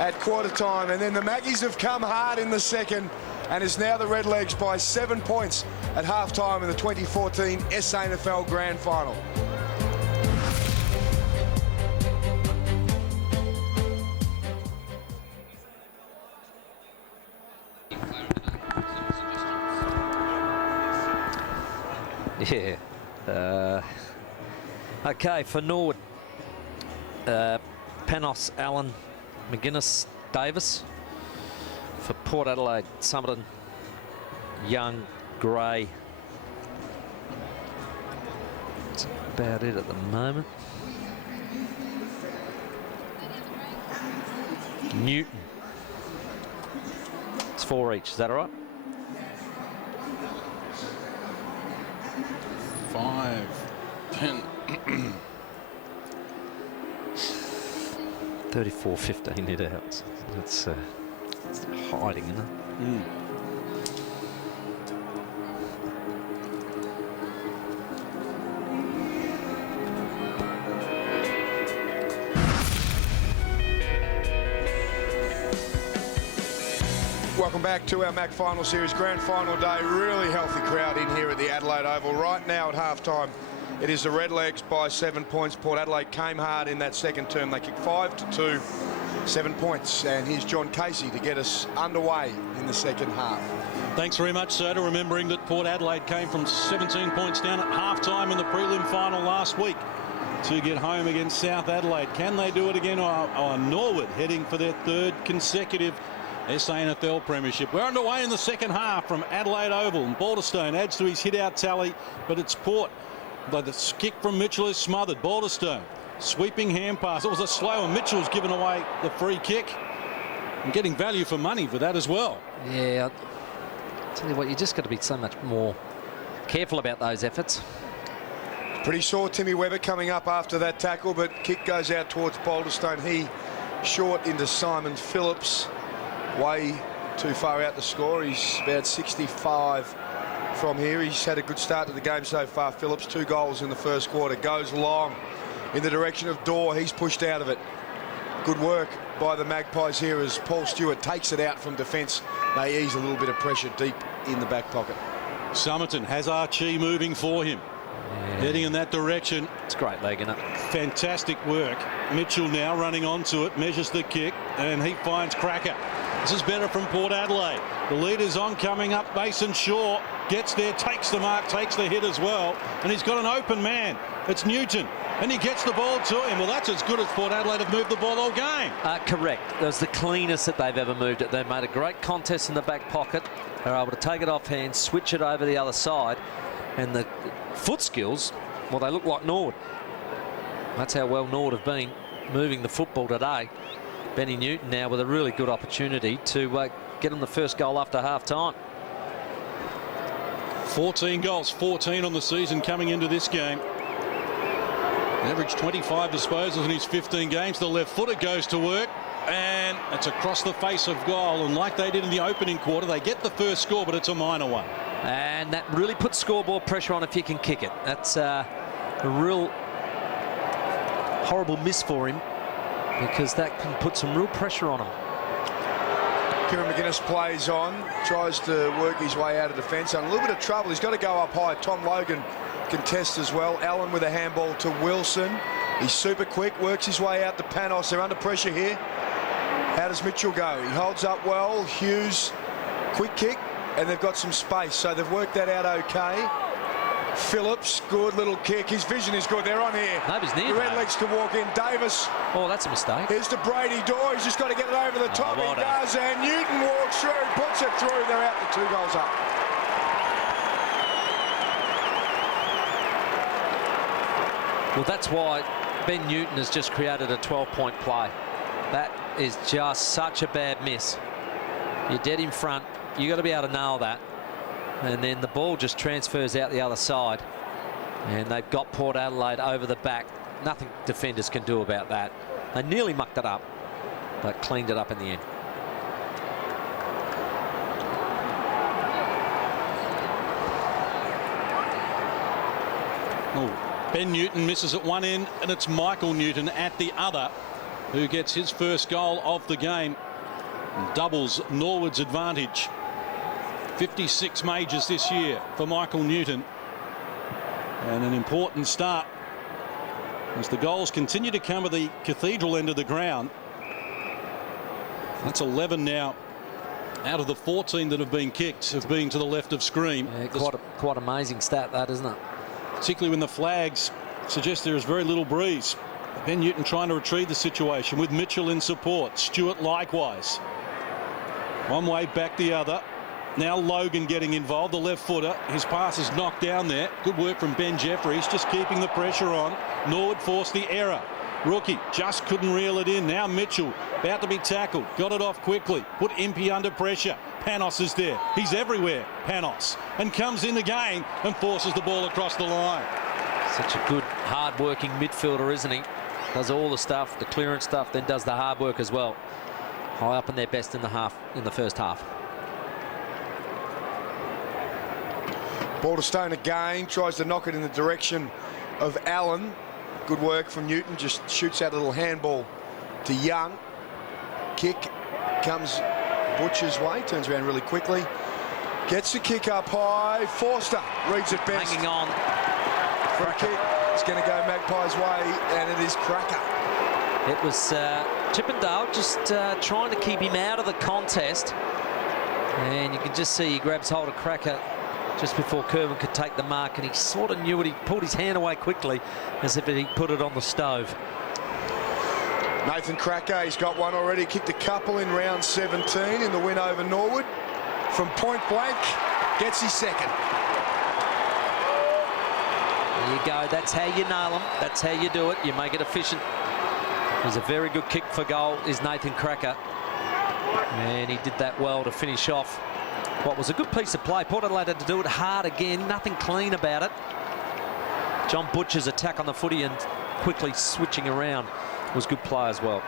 at quarter time, and then the Maggies have come hard in the second, and is now the Redlegs by 7 points at half-time in the 2014 SANFL Grand Final. Yeah. Okay, for Norwood, Panos, Allen, McGuinness, Davis. For Port Adelaide, Summerton, Young, Gray. That's about it at the moment. Newton. It's 4 each, is that all right? 5, 10. 34-15 hit outs. That's hiding, isn't it? Welcome back to our Mac Final Series Grand Final Day. Really healthy crowd in here at the Adelaide Oval. Right now at halftime, it is the Redlegs by 7 points. Port Adelaide came hard in that second term. They kicked 5-2, 7 points. And here's John Casey to get us underway in the second half. Thanks very much, Soda. Remembering that Port Adelaide came from 17 points down at halftime in the prelim final last week to get home against South Adelaide. Can they do it again? Or Norwood heading for their third consecutive SANFL premiership. We're underway in the second half from Adelaide Oval, and Balderstone adds to his hit-out tally, but it's Port. But the kick from Mitchell is smothered. Balderstone sweeping hand pass. It was a slow, and Mitchell's given away the free kick and getting value for money for that as well. Yeah, I'll tell you what, you just got to be so much more careful about those efforts. Pretty sore Timmy Webber coming up after that tackle, but kick goes out towards Balderstone. He short into Simon Phillips. Way too far out to score. He's about 65 from here. He's had a good start to the game so far. Phillips, 2 goals in the first quarter. Goes long in the direction of Dorr. He's pushed out of it. Good work by the Magpies here as Paul Stewart takes it out from defence. They ease a little bit of pressure deep in the back pocket. Somerton has Archie moving for him. Yeah. Heading in that direction. It's great leg, isn't it? Fantastic work. Mitchell now running onto it, measures the kick, and he finds Cracker. This is better from Port Adelaide. The lead is on, coming up. Mason Shaw gets there, takes the mark, takes the hit as well, and he's got an open man. It's Newton, and he gets the ball to him. Well, that's as good as Port Adelaide have moved the ball all game. Correct. It was the cleanest that they've ever moved it. They made a great contest in the back pocket. They're able to take it off hand, switch it over the other side, and the foot skills, well, they look like Norwood. That's how well Norwood have been moving the football today. Benny Newton now with a really good opportunity to get him the first goal after half-time. 14 goals, 14 on the season coming into this game. Average 25 disposals in his 15 games. The left footer goes to work, and it's across the face of goal. And like they did in the opening quarter, they get the first score, but it's a minor one. And that really puts scoreboard pressure on if you can kick it. That's a real horrible miss for him, because that can put some real pressure on him. Kieran McGuinness plays on, tries to work his way out of defence. And a little bit of trouble. He's got to go up high. Tom Logan contests as well. Allen with a handball to Wilson. He's super quick, works his way out to Panos. They're under pressure here. How does Mitchell go? He holds up well. Hughes, quick kick, and they've got some space. So they've worked that out okay. Phillips, good little kick. His vision is good. They're on here. Nobody's near. The Redlegs can walk in. Davis. Oh, that's a mistake. Here's to Brady. Dorr. He's just got to get it over the top. Well he does. And Newton walks through, puts it through. They're out to 2 goals up. Well, that's why Ben Newton has just created a 12-point play. That is just such a bad miss. You're dead in front. You got to be able to nail that. And then the ball just transfers out the other side. And they've got Port Adelaide over the back. Nothing defenders can do about that. They nearly mucked it up, but cleaned it up in the end. Oh, Ben Newton misses at one end, and it's Michael Newton at the other who gets his first goal of the game. Doubles Norwood's advantage. 56 majors this year for Michael Newton, and an important start as the goals continue to come at the Cathedral end of the ground. That's 11 now out of the 14 that have been kicked have been to the left of screen. Yeah, quite amazing stat, that, isn't it? Particularly when the flags suggest there is very little breeze. Ben Newton trying to retrieve the situation with Mitchell in support. Stewart likewise. One way, back the other. Now Logan getting involved, the left footer. His pass is knocked down there. Good work from Ben Jeffries, just keeping the pressure on. Norwood forced the error. Rookie just couldn't reel it in. Now Mitchell about to be tackled. Got it off quickly. Put Impey under pressure. Panos is there. He's everywhere, Panos. And comes in again and forces the ball across the line. Such a good, hard-working midfielder, isn't he? Does all the stuff, the clearance stuff, then does the hard work as well. High up in their best in the first half. Balderstone again, tries to knock it in the direction of Allen. Good work from Newton, just shoots out a little handball to Young. Kick comes Butcher's way, turns around really quickly. Gets the kick up high. Forster reads it best. Hanging on. Free kick. It's going to go Magpies' way, and it is Cracker. It was Chippendale just trying to keep him out of the contest. And you can just see he grabs hold of Cracker just before Kerwin could take the mark, and he sort of knew it. He pulled his hand away quickly as if he put it on the stove. Nathan Cracker, he's got one already. Kicked a couple in round 17 in the win over Norwood. From point blank, gets his second. There you go. That's how you nail them. That's how you do it. You make it efficient. He's a very good kick for goal, is Nathan Cracker. And he did that well to finish off what was a good piece of play. Port Adelaide had to do it hard again. Nothing clean about it. John Butcher's attack on the footy and quickly switching around was good play as well.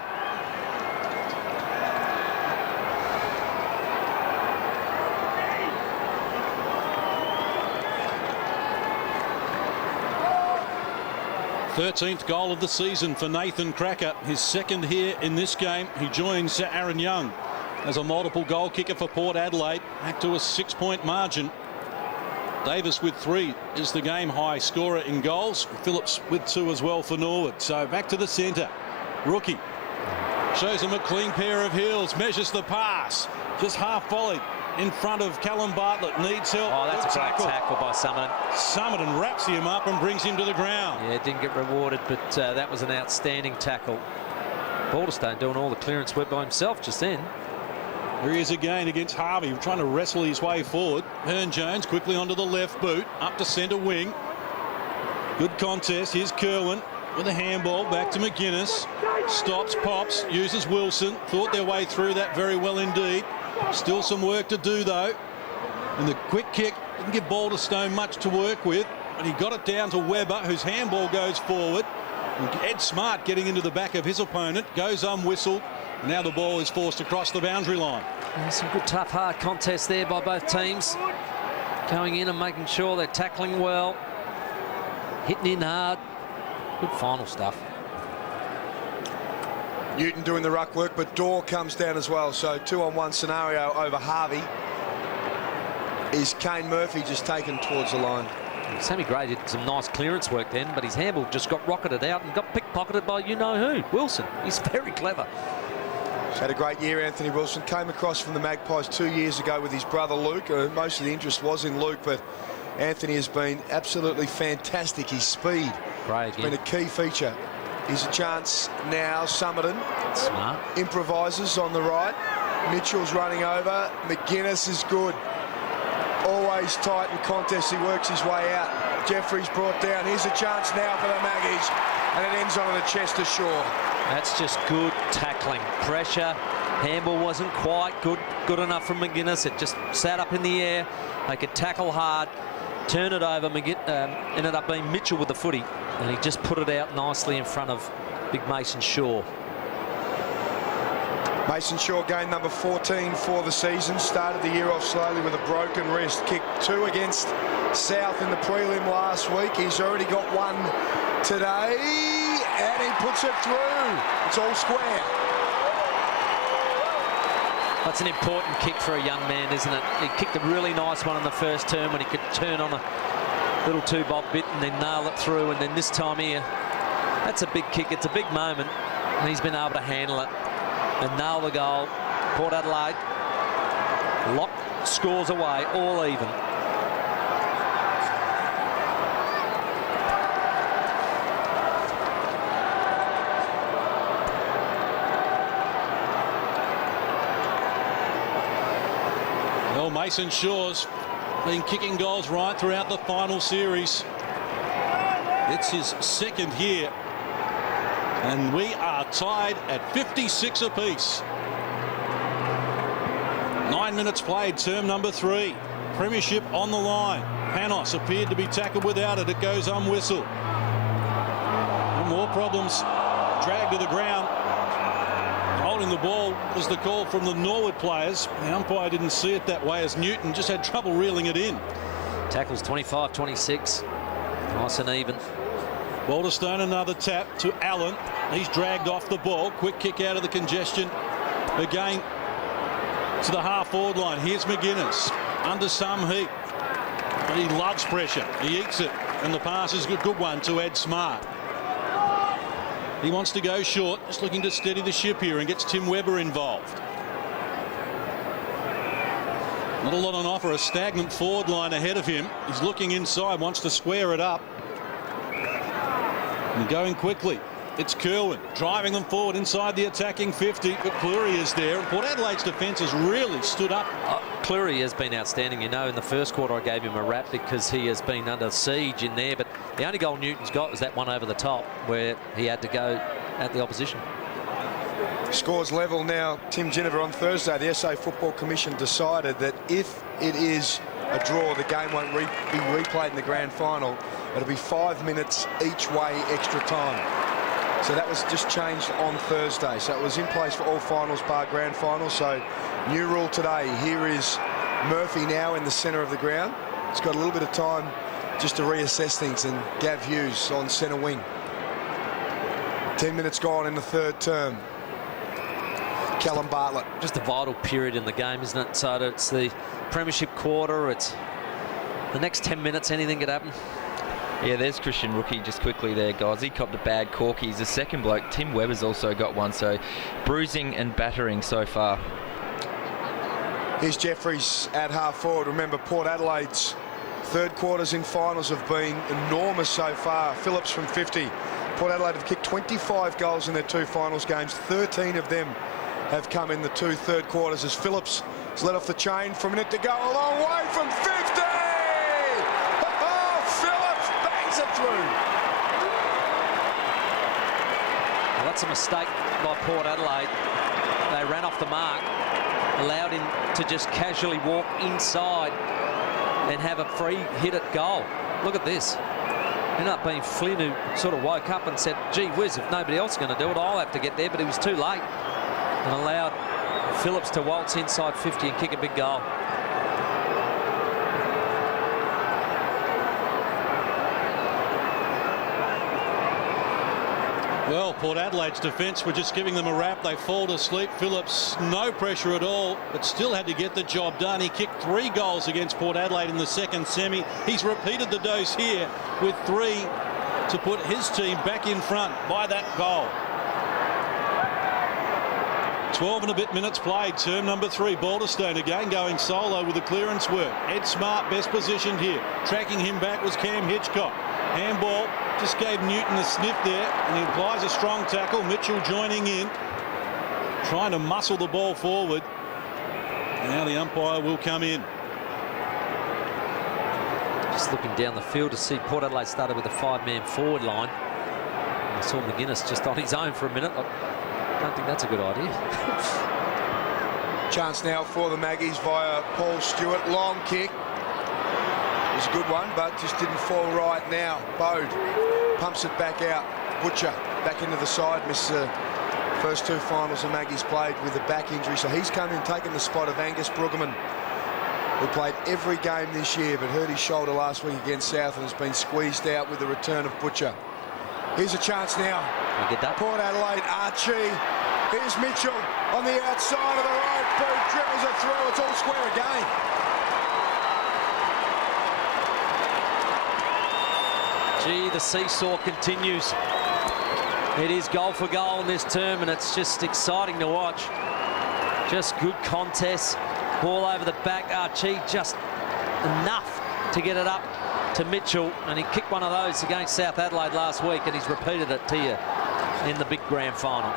Thirteenth goal of the season for Nathan Cracker. His second here in this game. He joins Aaron Young as a multiple goal kicker for Port Adelaide. Back to a 6-point margin. Davis with 3 is the game high scorer in goals. Phillips with 2 as well for Norwood. So back to the centre. Rookie shows him a clean pair of heels. Measures the pass. Just half volleyed in front of Kalin. Bartlett needs help. Oh, that's a great tackle by Salmon. Salmon wraps him up and brings him to the ground. Yeah, didn't get rewarded, but that was an outstanding tackle. Balderstone doing all the clearance work by himself just then. Here he is again against Harvey, trying to wrestle his way forward. Hearn Jones quickly onto the left boot, up to centre wing. Good contest. Here's Kerwin with a handball back to McGuinness. Stops, pops, uses Wilson. Thought their way through that very well indeed. Still some work to do though. And the quick kick didn't give Balderstone much to work with, but he got it down to Webber, whose handball goes forward. And Ed Smart getting into the back of his opponent, goes unwhistled. And now the ball is forced across the boundary line. Yeah, some good, tough, hard contest there by both teams. Going in and making sure they're tackling well. Hitting in hard. Good final stuff. Newton doing the ruck work, but Dorr comes down as well. So 2-on-1 scenario over Harvey. Is Kane Murphy just taken towards the line? Sammy Gray did some nice clearance work then, but his handball just got rocketed out and got pickpocketed by you-know-who, Wilson. He's very clever. He's had a great year, Anthony Wilson. Came across from the Magpies 2 years ago with his brother Luke. Most of the interest was in Luke, but Anthony has been absolutely fantastic. His speed has been a key feature. Here's a chance now. Summerton Smart improvises on the right. Mitchell's running over. McGuinness is good. Always tight in contest. He works his way out. Jeffrey's brought down. Here's a chance now for the Maggies, and it ends on the chest of Shaw. That's just good tackling. Pressure. Handball wasn't quite good enough from McGuinness. It just sat up in the air. They could tackle hard, turn it over. Ended up being Mitchell with the footy, and he just put it out nicely in front of big Mason Shaw. Mason Shaw, game number 14 for the season. Started the year off slowly with a broken wrist. Kicked 2 against South in the prelim last week. He's already got 1 today, and he puts it through. It's all square. That's an important kick for a young man, isn't it? He kicked a really nice one in the first term when he could turn on a little 2-bob bit and then nail it through. And then this time here, that's a big kick. It's a big moment, and he's been able to handle it and nail the goal. Port Adelaide locked scores away, all even. Well, Mason Shaw's been kicking goals right throughout the final series. It's his second here, and we are tied at 56 apiece. 9 minutes played, term number 3. Premiership on the line. Panos appeared to be tackled without it. It goes unwhistled. And more problems. Dragged to the ground. Holding the ball was the call from the Norwood players. The umpire didn't see it that way, as Newton just had trouble reeling it in. Tackles 25-26. Nice and even. Balderstone another tap to Allen. He's dragged off the ball. Quick kick out of the congestion. Again, to the half-forward line. Here's McGuinness under some heat. But he loves pressure. He eats it. And the pass is a good one to Ed Smart. He wants to go short, just looking to steady the ship here, and gets Tim Webber involved. Not a lot on offer. A stagnant forward line ahead of him. He's looking inside, wants to square it up. And going quickly. It's Kerwin driving them forward inside the attacking 50, but Cleary is there, and Port Adelaide's defence has really stood up. Cleary has been outstanding. You know, in the first quarter I gave him a rap because he has been under siege in there, but the only goal Newton's got was that one over the top where he had to go at the opposition. Scores level now. Tim Ginniver on Thursday. The SA Football Commission decided that if it is a draw, the game won't be replayed in the grand final. It'll be 5 minutes each way extra time. So that was just changed on Thursday. So it was in place for all finals bar grand final. So new rule today. Here is Murphy now in the centre of the ground. He's got a little bit of time just to reassess things, and Gav Hughes on centre wing. 10 minutes gone in the third term. Callum Bartlett. Just a vital period in the game, isn't it? So it's the premiership quarter. It's the next 10 minutes. Anything could happen. Yeah, there's Christian Rookie just quickly there, guys. He copped a bad corky. He's the second bloke. Tim Webber's also got one, so bruising and battering so far. Here's Jeffries at half forward. Remember, Port Adelaide's third quarters in finals have been enormous so far. Phillips from 50. Port Adelaide have kicked 25 goals in their 2 finals games. 13 of them have come in the 2 third quarters as Phillips has let off the chain for a minute to go. A long way from 50! It through. Well, that's a mistake by Port Adelaide. They ran off the mark, allowed him to just casually walk inside and have a free hit at goal. Look at this. Ended up being Flynn who sort of woke up and said, gee whiz, if nobody else is going to do it, I'll have to get there. But he was too late and allowed Phillips to waltz inside 50 and kick a big goal. Well, Port Adelaide's defence were just giving them a rap. They fall asleep. Phillips, no pressure at all, but still had to get the job done. He kicked 3 goals against Port Adelaide in the second semi. He's repeated the dose here with 3 to put his team back in front by that goal. 12 and a bit minutes played. Term number 3. Balderstone again going solo with the clearance work. Ed Smart best positioned here. Tracking him back was Cam Hitchcock. Handball just gave Newton a sniff there, and he applies a strong tackle. Mitchell joining in, trying to muscle the ball forward. Now the umpire will come in. Just looking down the field to see Port Adelaide started with a 5-man forward line. I saw McGuinness just on his own for a minute. I don't think that's a good idea. Chance now for the Maggies via Paul Stewart. Long kick. It was a good one, but just didn't fall right now. Bode pumps it back out. Butcher back into the side. Missed the first 2 finals the Maggies played with a back injury. So he's come in, taking the spot of Angus Brueggemann, who played every game this year, but hurt his shoulder last week against South and has been squeezed out with the return of Butcher. Here's a chance now. Get that. Port Adelaide, Archie. Here's Mitchell on the outside of the rope. Bode dribbles it through. It's all square again. Gee, the seesaw continues. It is goal for goal in this term, and it's just exciting to watch. Just good contests. Ball over the back. Archie just enough to get it up to Mitchell, and he kicked one of those against South Adelaide last week, and he's repeated it to you in the big grand final.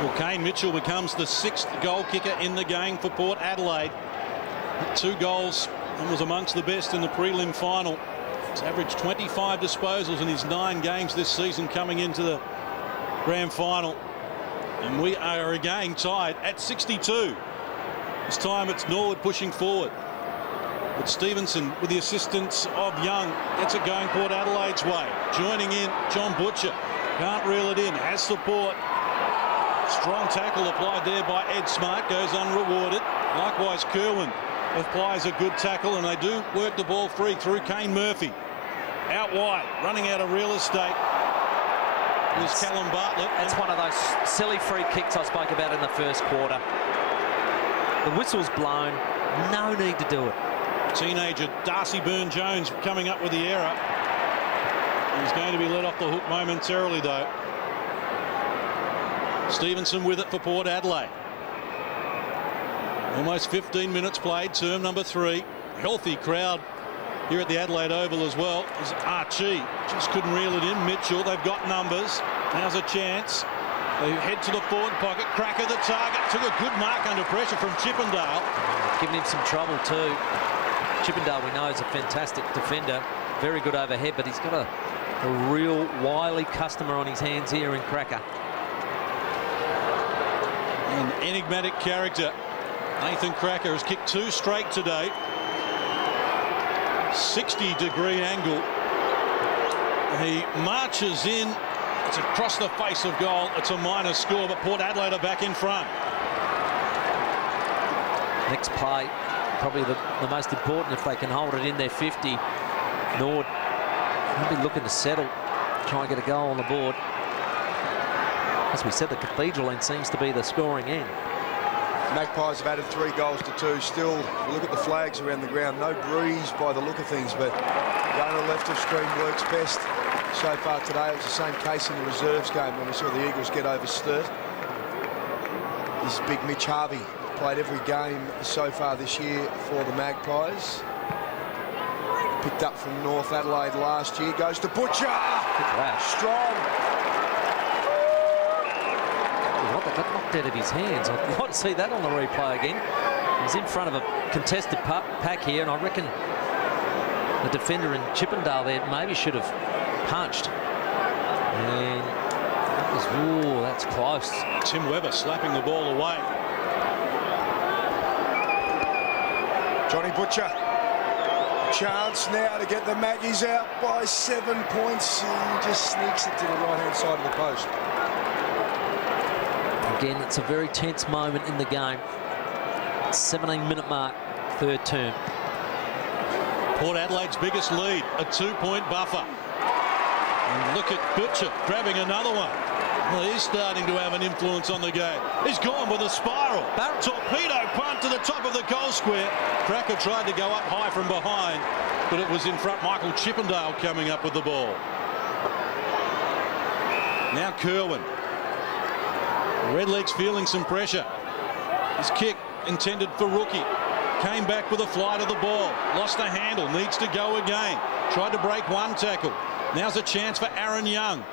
Well, Kane Mitchell becomes the 6th goal kicker in the game for Port Adelaide. 2 goals and was amongst the best in the prelim final. He's averaged 25 disposals in his 9 games this season coming into the grand final. And we are again tied at 62. This time it's Norwood pushing forward. But Stevenson, with the assistance of Young, gets it going Port Adelaide's way. Joining in, John Butcher. Can't reel it in. Has support. Strong tackle applied there by Ed Smart. Goes unrewarded. Likewise, Kerwin applies a good tackle, and they do work the ball free through Kane Murphy. Out wide, running out of real estate was Kalin Bartlett. That's one of those silly free kicks I spoke about in the first quarter. The whistle's blown. No need to do it. Teenager Darcy Byrne-Jones coming up with the error. He's going to be let off the hook momentarily, though. Stevenson with it for Port Adelaide. Almost 15 minutes played, term number 3. Healthy crowd here at the Adelaide Oval as well. As Archie just couldn't reel it in. Mitchell, they've got numbers. Now's a chance. They head to the forward pocket. Cracker the target. Took a good mark under pressure from Chippendale. Giving him some trouble too. Chippendale, we know, is a fantastic defender. Very good overhead, but he's got a real wily customer on his hands here in Cracker. An enigmatic character. Nathan Cracker has kicked 2 straight today. 60-degree angle. He marches in. It's across the face of goal. It's a minor score, but Port Adelaide are back in front. Next play, probably the most important if they can hold it in their 50. Norwood will be looking to settle, try and get a goal on the board. As we said, the cathedral end seems to be the scoring end. Magpies have added 3 goals to 2. Still, look at the flags around the ground. No breeze by the look of things, but going to the left of screen works best. So far today, it was the same case in the reserves game when we saw the Eagles get over Sturt. This is big Mitch Harvey. Played every game so far this year for the Magpies. Picked up from North Adelaide last year. Goes to Butcher. Strong. That got knocked out of his hands. I'd like to see that on the replay again. He's in front of a contested pack here, and I reckon the defender in Chippendale there maybe should have punched. And that was, ooh, that's close. Tim Webber slapping the ball away. Johnny Butcher. Chance now to get the Maggies out by 7 points. He just sneaks it to the right-hand side of the post. Again, it's a very tense moment in the game. 17-minute mark, third term. Port Adelaide's biggest lead, a 2-point buffer. And look at Butcher grabbing another one. Well, he's starting to have an influence on the game. He's gone with a spiral. Torpedo punt to the top of the goal square. Cracker tried to go up high from behind, but it was in front. Michael Chippendale coming up with the ball. Now Kerwin. Redlegs feeling some pressure. His kick intended for Rookie. Came back with a fly to the ball. Lost the handle. Needs to go again. Tried to break one tackle. Now's a chance for Aaron Young.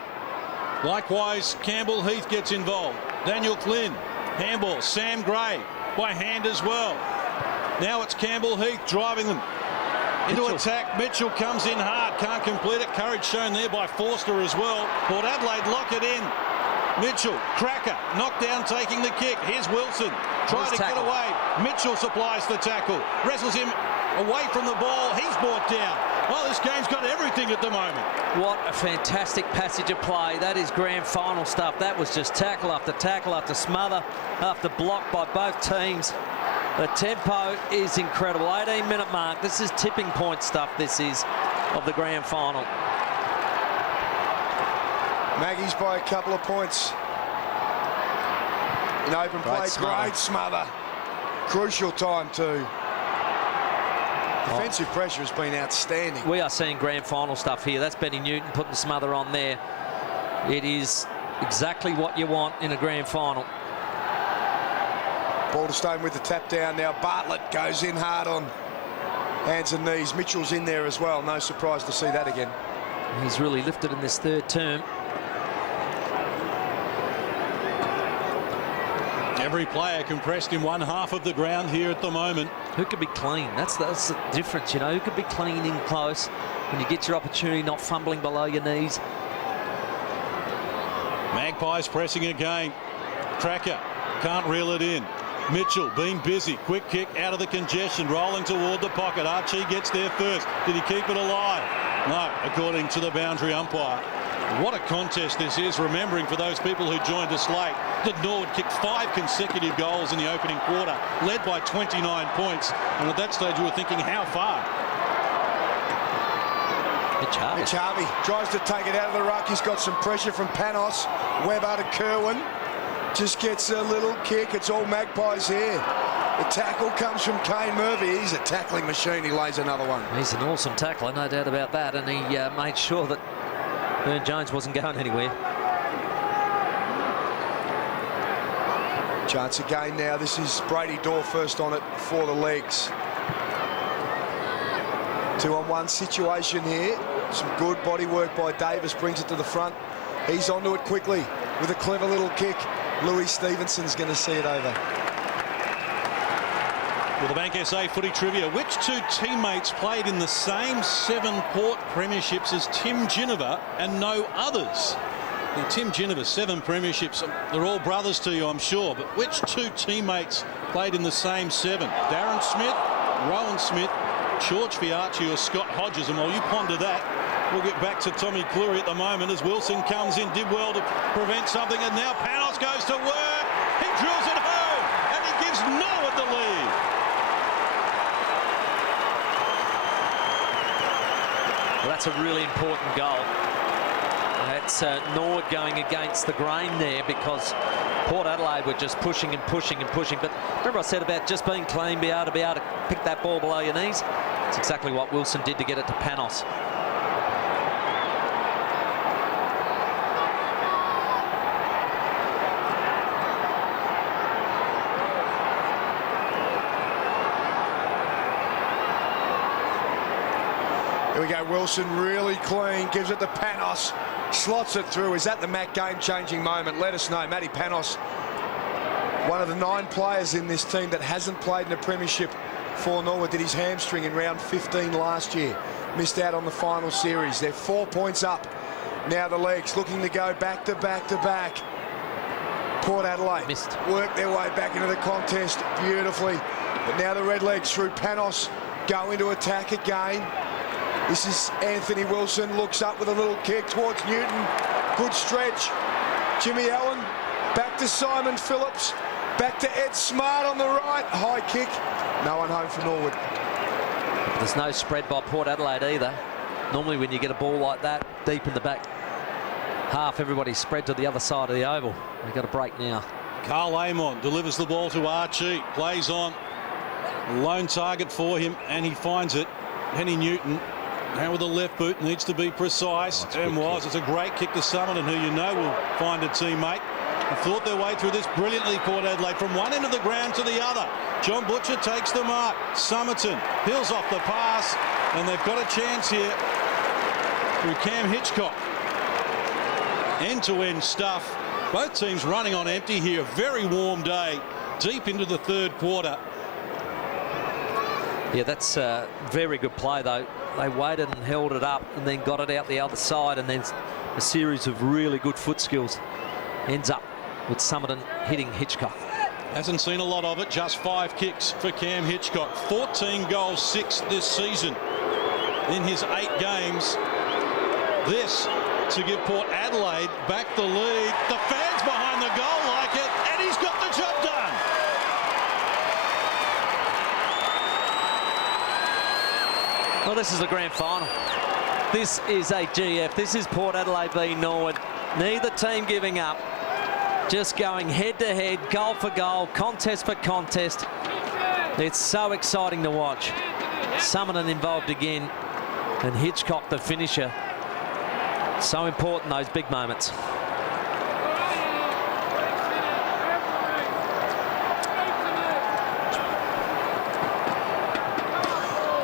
Likewise, Campbell Heath gets involved. Daniel Flynn. Handball. Sam Gray by hand as well. Now it's Campbell Heath driving them into attack. Mitchell comes in hard. Can't complete it. Courage shown there by Forster as well. Port Adelaide lock it in. Mitchell, Cracker, knocked down, taking the kick. Here's Wilson, trying to get away. Mitchell supplies the tackle, wrestles him away from the ball. He's brought down. Well, this game's got everything at the moment. What a fantastic passage of play. That is grand final stuff. That was just tackle after smother, after block by both teams. The tempo is incredible. 18-minute mark. This is tipping point stuff, this is, of the grand final. Maggies by a couple of points. In open play, great smother. Crucial time too. Defensive pressure has been outstanding. We are seeing grand final stuff here. That's Benny Newton putting the smother on there. It is exactly what you want in a grand final. Balderstone with the tap down now. Bartlett goes in hard on hands and knees. Mitchell's in there as well. No surprise to see that again. He's really lifted in this third term. Every player compressed in one half of the ground here at the moment. Who could be clean? That's the difference, you know. Who could be clean in close when you get your opportunity, not fumbling below your knees. Magpies pressing again. Cracker can't reel it in. Mitchell being busy. Quick kick out of the congestion, rolling toward the pocket. Archie gets there first. Did he keep it alive? No, according to the boundary umpire. What a contest this is, remembering for those people who joined us late that Norwood kicked 5 consecutive goals in the opening quarter, led by 29 points. And at that stage, you were thinking, how far? Mitch Harvey tries to take it out of the ruck. He's got some pressure from Panos. Webber to Kerwin. Just gets a little kick. It's all Magpies here. The tackle comes from Kane Murphy. He's a tackling machine. He lays another one. He's an awesome tackler, no doubt about that. And he made sure that Burn Jones wasn't going anywhere. Chance again now. This is Brady Dorr first on it for the Legs. 2-on-1 situation here. Some good body work by Davis. Brings it to the front. He's onto it quickly with a clever little kick. Louis Stevenson's going to see it over. With the Bank SA footy trivia, which two teammates played in the same 7 Port premierships as Tim Ginniver and no others? Now, Tim Ginniver, 7 premierships. They're all brothers to you, I'm sure. But which two teammates played in the same 7? Darren Smith, Rowan Smith, George Fiarchi or Scott Hodges? And while you ponder that, we'll get back to Tommy Cleary at the moment as Wilson comes in, did well to prevent something, and now Panos goes to work. He drills it home, and he gives Norwood the lead. Well, that's a really important goal. That's Norwood going against the grain there, because Port Adelaide were just pushing and pushing and pushing. But remember I said about just being clean, be able to pick that ball below your knees? It's exactly what Wilson did to get it to Panos. Here we go, Wilson really clean, gives it to Panos, slots it through. Is that the Mac game-changing moment? Let us know. Matty Panos, one of the 9 players in this team that hasn't played in a premiership for Norwood, did his hamstring in round 15 last year. Missed out on the final series. They're 4 points up. Now the Legs looking to go back to back to back. Port Adelaide work their way back into the contest beautifully. But now the Redlegs through Panos go into attack again. This is Anthony Wilson, looks up with a little kick towards Newton. Good stretch. Jimmy Allen, back to Simon Phillips. Back to Ed Smart on the right. High kick. No one home for Norwood. There's no spread by Port Adelaide either. Normally when you get a ball like that, deep in the back half, everybody's spread to the other side of the oval. They've got a break now. Carl Amon delivers the ball to Archie. Plays on. Lone target for him, and he finds it. Henny Newton. Now with the left boot, needs to be precise, and was. It's a great kick to Salmon, and who you know will find a teammate. They thought their way through this brilliantly, Port Adelaide, from one end of the ground to the other. John Butcher takes the mark. Somerton peels off the pass, and they've got a chance here through Cam Hitchcock. End-to-end stuff. Both teams running on empty here. Very warm day, deep into the 3rd quarter. Yeah, that's a very good play, though. They waited and held it up and then got it out the other side, and then a series of really good foot skills ends up with Somerton hitting Hitchcock. Hasn't seen a lot of it, just 5 kicks for Cam Hitchcock. 14 goals, 6 this season in his 8 games. This to give Port Adelaide back the lead. The fans behind the goal like it, and he's got the job done. Well, this is the grand final. This is a GF. This is Port Adelaide v Norwood. Neither team giving up. Just going head-to-head, goal for goal, contest for contest. It's so exciting to watch. Salmon involved again, and Hitchcock the finisher. So important, those big moments.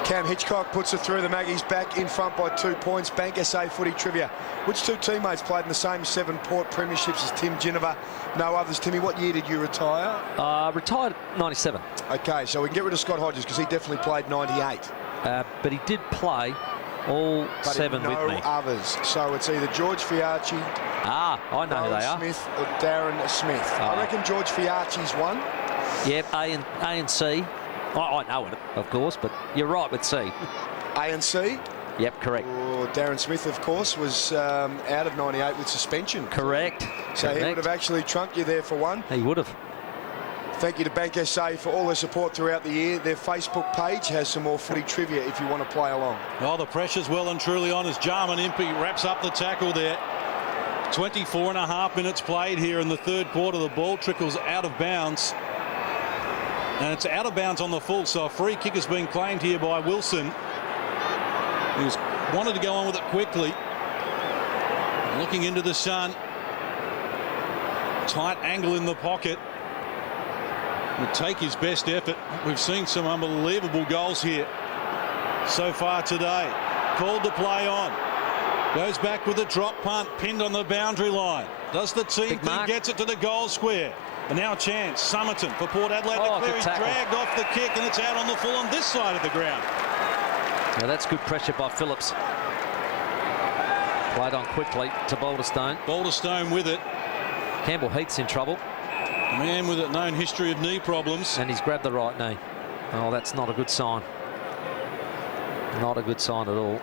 Cam Hitchcock puts it through. The Maggies back in front by 2 points. Bank SA footy trivia. Which two teammates played in the same 7 Port premierships as Tim Ginniver? No others. Timmy, what year did you retire? Retired 97. Okay, so we can get rid of Scott Hodges because he definitely played 98. But he did play all 7 with me. No others. So it's either George Fiarchi, I know who they are. Smith or Darren Smith. I reckon George Fiarchi's one. Yep, A and C. I know it, of course, but you're right with C. A and C? Yep, correct. Darren Smith, of course, was out of 98 with suspension. Correct. So he would have actually trumped you there for one. He would have. Thank you to Bank SA for all their support throughout the year. Their Facebook page has some more footy trivia if you want to play along. Well, the pressure's well and truly on as Jarman Impey wraps up the tackle there. 24.5 minutes played here in the third quarter. The ball trickles out of bounds. And it's out of bounds on the full, so a free kick has been claimed here by Wilson. He wanted to go on with it quickly. Looking into the sun. Tight angle in the pocket. Would take his best effort. We've seen some unbelievable goals here so far today. Called to play on. Goes back with a drop punt, pinned on the boundary line. Does the team think gets it to the goal square? And now a chance. Somerton for Port Adelaide to clear. He's dragged off the kick and it's out on the full on this side of the ground. Now that's good pressure by Phillips. Played on quickly to Boulderstone. Boulderstone with it. Campbell Heath's in trouble. A man with a known history of knee problems. And he's grabbed the right knee. Oh, that's not a good sign. Not a good sign at all.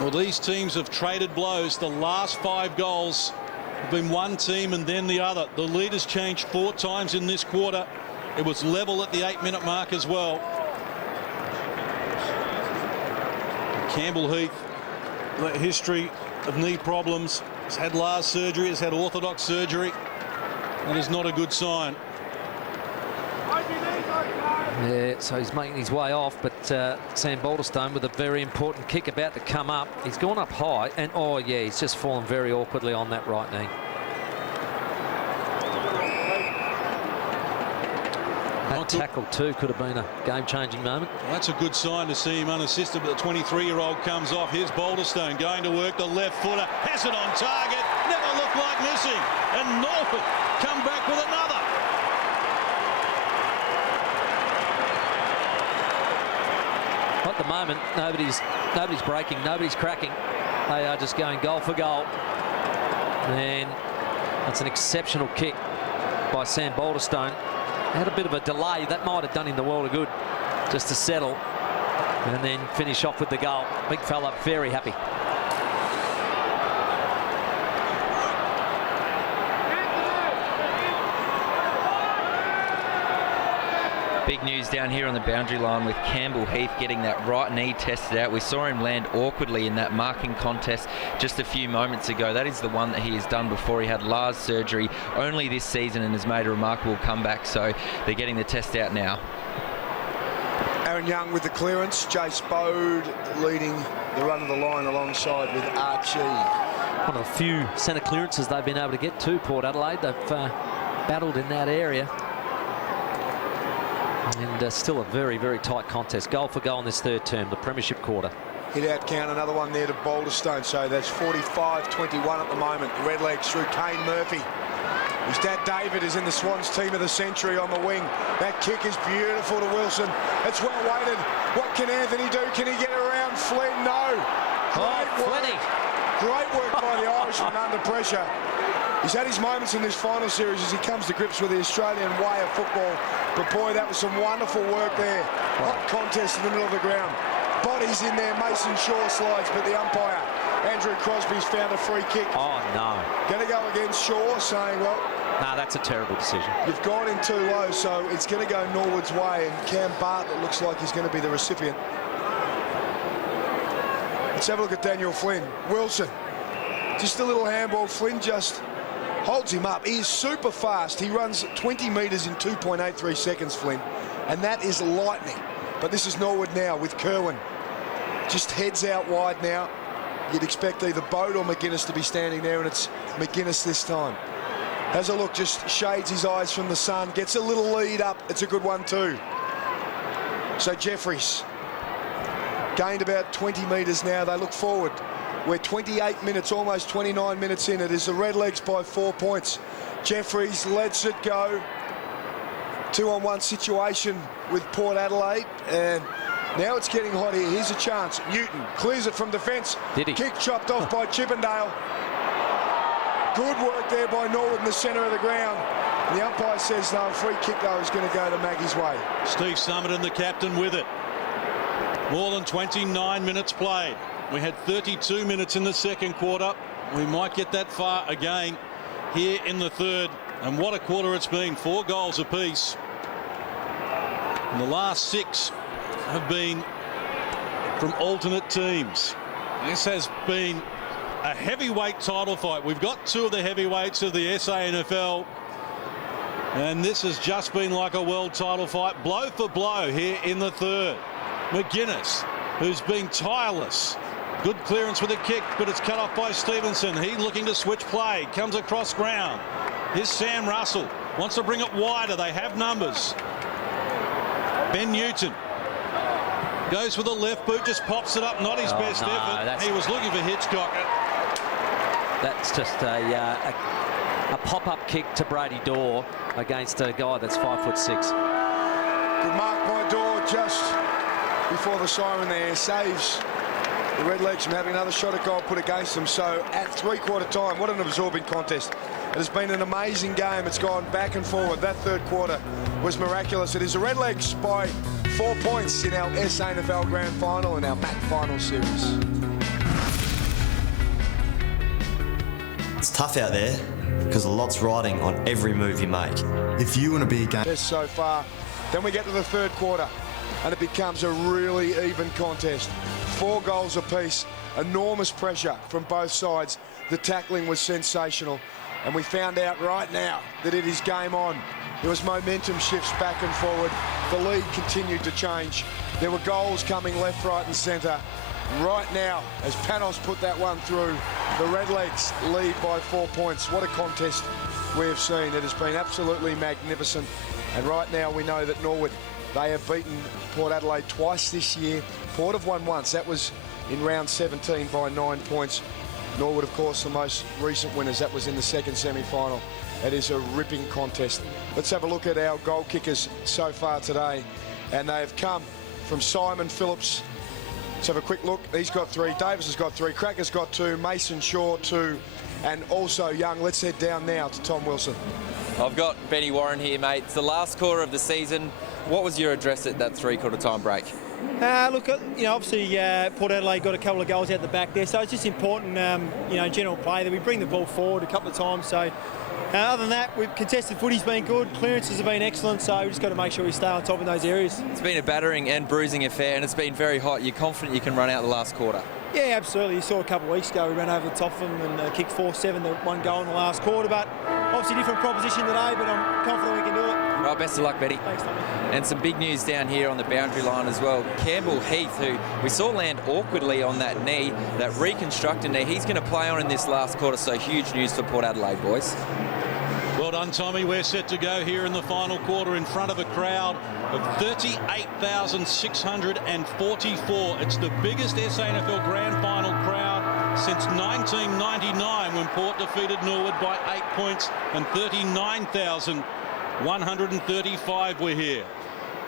Well, these teams have traded blows. The last 5 goals have been one team and then the other. The lead has changed 4 times in this quarter. It was level at the 8-minute mark as well. Campbell Heath, the history of knee problems. He's had Lars surgery, has had orthodox surgery. That is not a good sign. Yeah, so he's making his way off, but Sam Boulderstone with a very important kick about to come up. He's gone up high, and oh yeah, he's just fallen very awkwardly on that right knee. That tackle too could have been a game-changing moment. Well, that's a good sign to see him unassisted, but the 23-year-old comes off. Here's Boulderstone going to work the left footer, has it on target, never looked like missing, and Norwood come back with another. At the moment, nobody's breaking, nobody's cracking. They are just going goal for goal. And that's an exceptional kick by Sam Boulderstone. Had a bit of a delay. That might have done him the world of good just to settle and then finish off with the goal. Big fella, very happy. Big news down here on the boundary line with Campbell Heath getting that right knee tested out. We saw him land awkwardly in that marking contest just a few moments ago. That is the one that he has done before. He had Lars surgery only this season and has made a remarkable comeback. So they're getting the test out now. Aaron Young with the clearance. Jace Bode leading the run of the line alongside with Archie. One of the few centre clearances they've been able to get to Port Adelaide. They've battled in that area. And still a very, very tight contest. Goal for goal in this third term, the premiership quarter. Hit out count, another one there to Boulderstone. So that's 45-21 at the moment. Redlegs through Kane Murphy. His dad David is in the Swans team of the century on the wing. That kick is beautiful to Wilson. It's well weighted. What can Anthony do? Can he get around Flynn? No. Great work by the Irishman under pressure. He's had his moments in this final series as he comes to grips with the Australian way of football. But boy, that was some wonderful work there. Hot contest in the middle of the ground. Bodies in there, Mason Shaw slides, but the umpire, Andrew Crosby's found a free kick. Oh, no. Going to go against Shaw, saying, well... No, that's a terrible decision. You've gone in too low, so it's going to go Norwood's way, and Cam Bartlett looks like he's going to be the recipient. Let's have a look at Daniel Flynn. Wilson, just a little handball. Flynn just holds him up. He is super fast. He runs 20 metres in 2.83 seconds, Flynn, and that is lightning. But this is Norwood now with Kerwin. Just heads out wide now. You'd expect either Bode or McGuinness to be standing there, and it's McGuinness this time. Has a look, just shades his eyes from the sun, gets a little lead up. It's a good one too. So Jeffries gained about 20 metres now. They look forward. We're 28 minutes, almost 29 minutes in. It is the Redlegs by 4 points. Jeffries lets it go. 2-on-1 situation with Port Adelaide, and now it's getting hot here. Here's a chance. Newton clears it from defence. Did he? Kick chopped off by Chippendale. Good work there by Norwood in the centre of the ground. The umpire says no, free kick though is going to go to Maggie's way. Steve Salmon, the captain, with it. More than 29 minutes played. We had 32 minutes in the second quarter. We might get that far again here in the third. And what a quarter it's been. 4 goals apiece. And the last 6 have been from alternate teams. This has been a heavyweight title fight. We've got 2 of the heavyweights of the SANFL. And this has just been like a world title fight, blow for blow here in the third. McGuinness, who's been tireless. Good clearance with a kick, but it's cut off by Stevenson. He looking to switch play, comes across ground. Here's Sam Russell, wants to bring it wider. They have numbers. Ben Newton goes with the left boot, just pops it up, not his best effort. He was looking for Hitchcock. That's just a pop-up kick to Brady Dorr against a guy that's 5'6". Good mark by Dorr just before the siren there. Saves the Redlegs from having another shot at goal put against them. So at 3/4 time, what an absorbing contest. It has been an amazing game. It's gone back and forward. That third quarter was miraculous. It is the Redlegs by 4 points in our SANFL Grand Final and our MAC Final Series. It's tough out there because a lot's riding on every move you make. If you want to be a game so far, then we get to the third quarter and it becomes a really even contest. 4 goals apiece, enormous pressure from both sides. The tackling was sensational, and we found out right now that it is game on. There was momentum shifts back and forward. The lead continued to change. There were goals coming left, right and centre. Right now, as Panos put that one through, the Redlegs lead by 4 points. What a contest we have seen. It has been absolutely magnificent. And right now we know that Norwood, they have beaten Port Adelaide twice this year. Port have won once. That was in round 17 by 9 points. Norwood, of course, the most recent winners. That was in the second semi-final. It is a ripping contest. Let's have a look at our goal kickers so far today. And they have come from Simon, Phillips. Let's have a quick look. He's got 3. Davis has got 3. Cracker's got 2. Mason Shaw 2. And also Young. Let's head down now to Tom Wilson. I've got Benny Warren here, mate. It's the last quarter of the season. What was your address at that 3/4 time break? Look, obviously Port Adelaide got a couple of goals out the back there, so it's just important, general play that we bring the ball forward a couple of times. So other than that, we've contested footy's been good, clearances have been excellent, so we've just got to make sure we stay on top in those areas. It's been a battering and bruising affair, and it's been very hot. You're confident you can run out the last quarter? Yeah, absolutely. You saw a couple of weeks ago we ran over the top of them and kicked 4-7 to 1 goal in the last quarter, but obviously different proposition today, but I'm confident we can do it. Right, best of luck, Betty. Thanks, Tommy. And some big news down here on the boundary line as well. Campbell Heath, who we saw land awkwardly on that knee, that reconstructed knee, he's going to play on in this last quarter, so huge news for Port Adelaide, boys. Well done, Tommy. We're set to go here in the final quarter in front of a crowd of 38,644. It's the biggest SANFL Grand Final crowd since 1999 when Port defeated Norwood by 8 points, and 39,135 were here.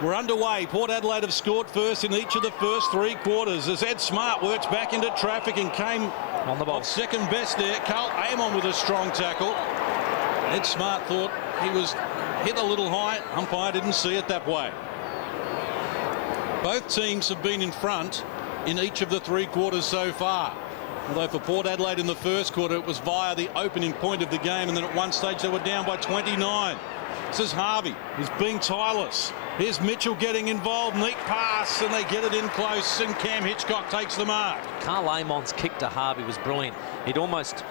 We're underway. Port Adelaide have scored first in each of the first 3 quarters as Ed Smart works back into traffic and came on the ball. Second best there. Carl Amon with a strong tackle. Ed Smart thought he was hit a little high. Umpire didn't see it that way. Both teams have been in front in each of the 3 quarters so far. Although for Port Adelaide in the first quarter, it was via the opening point of the game, and then at one stage they were down by 29. This is Harvey, who's being tireless. Here's Mitchell getting involved. Neat pass, and they get it in close, and Cam Hitchcock takes the mark. Carl Amon's kick to Harvey was brilliant. He'd almost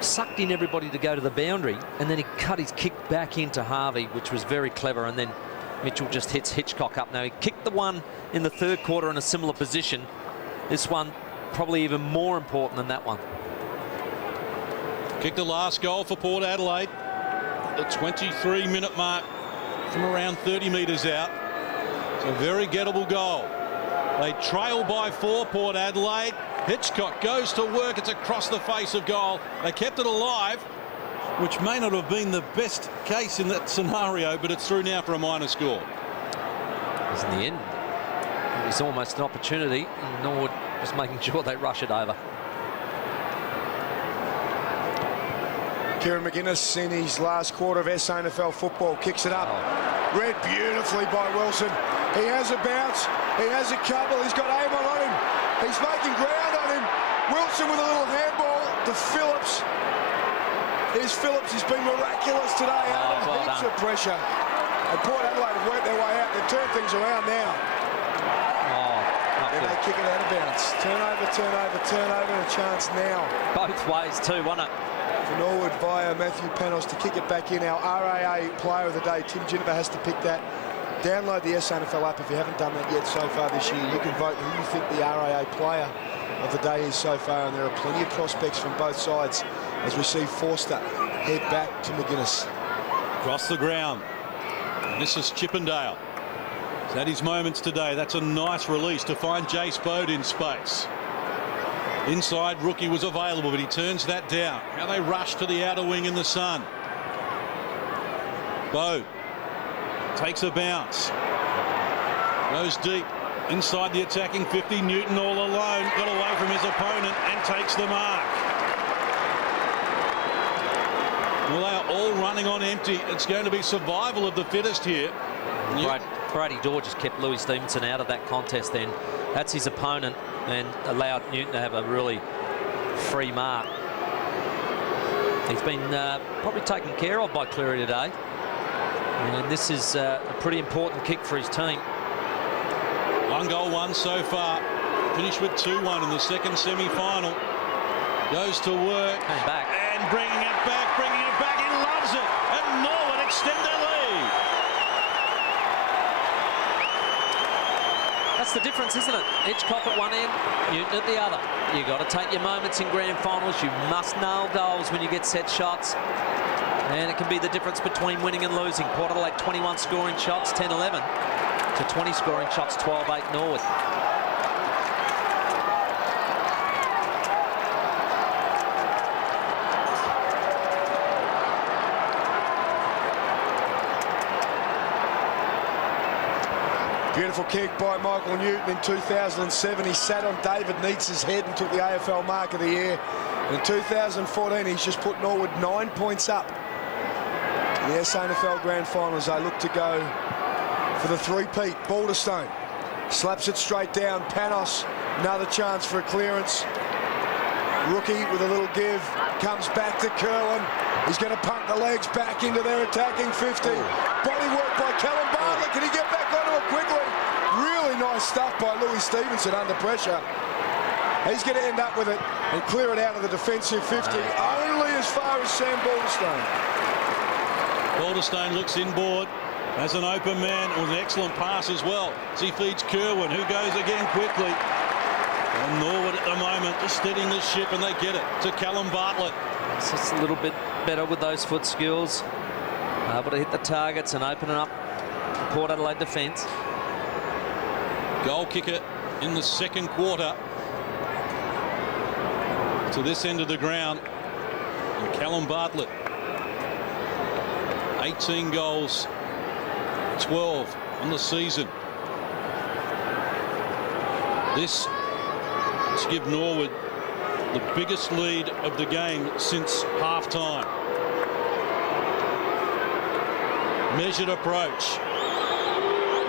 sucked in everybody to go to the boundary, and then he cut his kick back into Harvey, which was very clever, and then Mitchell just hits Hitchcock up. Now, he kicked the one in the third quarter in a similar position. This one probably even more important than that one. Kicked the last goal for Port Adelaide. The 23-minute mark from around 30 metres out. It's a very gettable goal. They trail by 4, Port Adelaide. Hitchcock goes to work. It's across the face of goal. They kept it alive, which may not have been the best case in that scenario, but it's through now for a minor score. Because in the end, it was almost an opportunity, and Norwood just making sure they rush it over. Kieran McGuinness in his last quarter of SANFL football kicks it up. Read beautifully by Wilson. He has a bounce. He has a couple. He's got Amon on him. He's making ground on him. Wilson with a little handball to Phillips. Here's Phillips. He's been miraculous today. Under heaps of pressure. And Port Adelaide have worked their way out. They've turned things around now. And they kick it out of bounds. Turnover, and a chance now. Both ways too, wasn't it? For Norwood via Matthew Panos to kick it back in. Our RAA player of the day, Tim Ginniver, has to pick that. Download the SANFL app if you haven't done that yet so far this year. You can vote who you think the RAA player of the day is so far, and there are plenty of prospects from both sides as we see Forster head back to McGuinness. Across the ground. And this is Chippendale. He's had his moments today. That's a nice release to find Jace Bode in space. Inside, Rookie was available, but he turns that down. Now they rush to the outer wing in the sun. Bode takes a bounce. Goes deep inside the attacking 50. Newton all alone. Got away from his opponent and takes the mark. Well, they are all running on empty. It's going to be survival of the fittest here. Brady Dorr just kept Louis Stevenson out of that contest then. That's his opponent and allowed Newton to have a really free mark. He's been probably taken care of by Cleary today. And this is a pretty important kick for his team. 1 goal, 1 so far. Finished with 2-1 in the second semi-final. Goes to work. Came back. And bringing it back. He loves it. And Norwood extend their lead. That's the difference, isn't it? Hitchcock at one end, Newton at the other. You've got to take your moments in grand finals. You must nail goals when you get set shots. And it can be the difference between winning and losing. Port Adelaide 21 scoring shots, 10-11. To 20 scoring shots, 12-8 Norwood. Beautiful kick by Michael Newton in 2007. He sat on David Neatz's head and took the AFL Mark of the Year. And in 2014, he's just put Norwood 9 points up. In the SANFL Grand Finals, they look to go for the three-peat. Balderstone slaps it straight down. Panos, another chance for a clearance. Rookie with a little give, comes back to Kalin. He's going to punt the legs back into their attacking 50. Body work by Kalin Bartlett. Can he get back onto it quickly? Really nice stuff by Louis Stevenson under pressure. He's going to end up with it and clear it out of the defensive 50, only as far as Sam Balderstone. Balderstone looks inboard as an open man. It was an excellent pass as well. As he feeds Kerwin, who goes again quickly. And Norwood at the moment just steadying the ship, and they get it to Callum Bartlett. It's just a little bit better with those foot skills. Able to hit the targets and open it up Port Adelaide defence. Goal kicker in the second quarter to this end of the ground. And Callum Bartlett, 18 goals, 12 on the season. This to give Norwood the biggest lead of the game since half-time. Measured approach.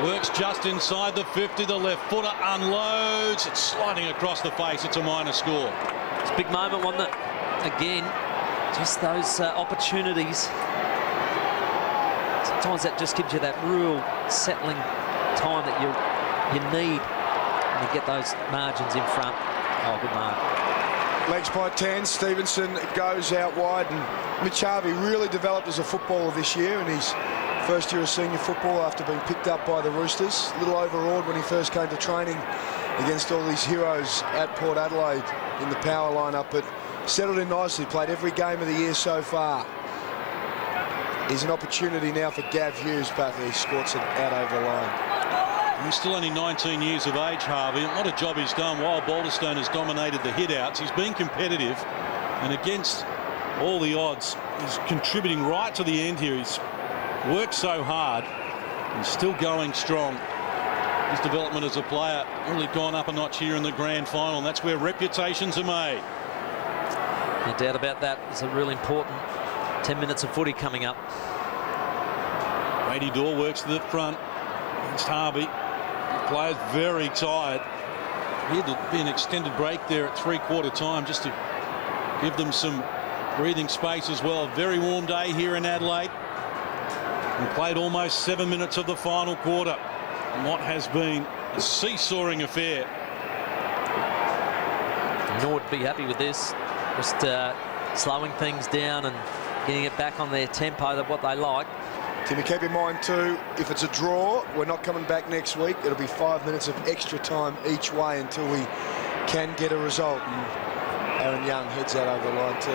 Works just inside the 50. The left footer unloads. It's sliding across the face. It's a minor score. It's a big moment, wasn't it? Again, just those opportunities. Sometimes that just gives you that real settling time that you need when you get those margins in front. Oh, good mark. Legs by 10. Stevenson goes out wide, and Mitch Harvey really developed as a footballer this year in his first year of senior football after being picked up by the Roosters. A little overawed when he first came to training against all these heroes at Port Adelaide in the power lineup, but settled in nicely, played every game of the year so far. Here's an opportunity now for Gav Hughes, but he squats it out over the line. He's still only 19 years of age, Harvey, and what a job he's done while Balderstone has dominated the hit-outs. He's been competitive, and against all the odds, he's contributing right to the end here. He's worked so hard and still going strong. His development as a player really gone up a notch here in the grand final, and that's where reputations are made. No doubt about that. It's a really important 10 minutes of footy coming up. Brady Dorr works to the front against Harvey. The player's very tired. Here to be an extended break there at three-quarter time just to give them some breathing space as well. Very warm day here in Adelaide. We played almost 7 minutes of the final quarter in what has been a seesawing affair. Norwood be happy with this, just slowing things down and getting it back on their tempo of what they like. Timmy, keep in mind too, if it's a draw, we're not coming back next week. It'll be 5 minutes of extra time each way until we can get a result. And Aaron Young heads out over the line too.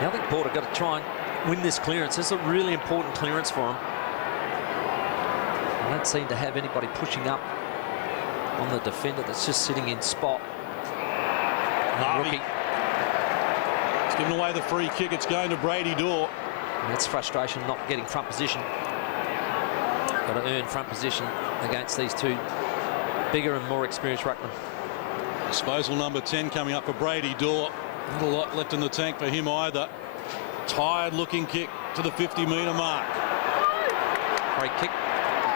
Now I think Porter got to try and win this clearance. This is a really important clearance for him. I don't seem to have anybody pushing up on the defender that's just sitting in spot. Rookie. It's given away the free kick. It's going to Brady Dorr. And that's frustration not getting front position. Got to earn front position against these two bigger and more experienced ruckmen. Disposal number 10 coming up for Brady Dorr. Not a lot left in the tank for him either. Tired looking kick to the 50-metre mark. Great kick.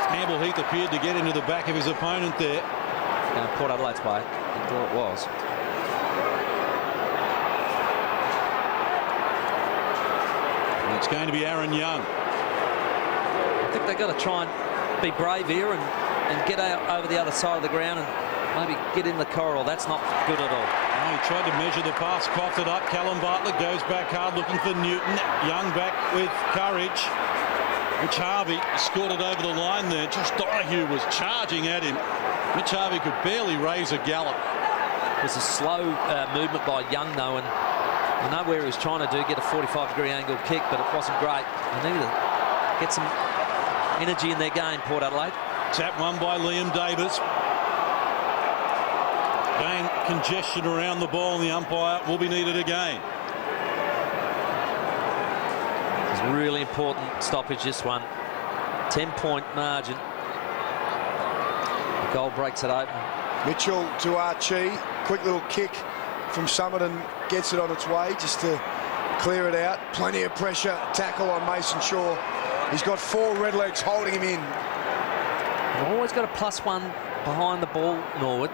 Campbell Heath appeared to get into the back of his opponent there. Port Adelaide's way. I thought it was. And it's going to be Aaron Young. I think they've got to try and be brave here and get out over the other side of the ground and maybe get in the corridor. That's not good at all. Oh, he tried to measure the pass, coughed it up. Kalin Bartlett goes back hard looking for Newton. Young back with courage. Mitch Harvey scored it over the line there. Josh Donoghue was charging at him. Mitch Harvey could barely raise a gallop. It was a slow movement by Young though, and I know where he was trying to do, get a 45-degree angle kick, but it wasn't great. They need to get some energy in their game, Port Adelaide. Tap won by Liam Davis. Again, congestion around the ball, and the umpire will be needed again. It's a really important stoppage, this one. 10-point margin. The goal breaks it open. Mitchell to Archie. Quick little kick from Salmon and gets it on its way just to clear it out. Plenty of pressure. Tackle on Mason Shaw. He's got 4 Redlegs holding him in. They've always got a +1 behind the ball, Norwood.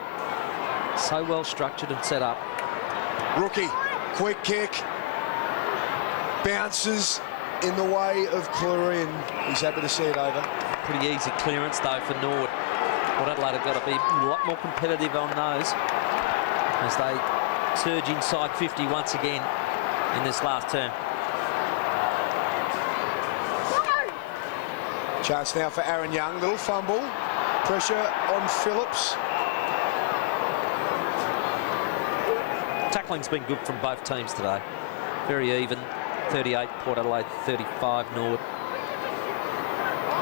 So well structured and set up. Rookie, quick kick. Bounces in the way of Cleary, and he's happy to see it over. Pretty easy clearance though for Norwood. Port Adelaide have got to be a lot more competitive on those as they surge inside 50 once again in this last term. Chance now for Aaron Young. Little fumble. Pressure on Phillips. Tackling's been good from both teams today. Very even. 38 Port Adelaide, 35 Norwood.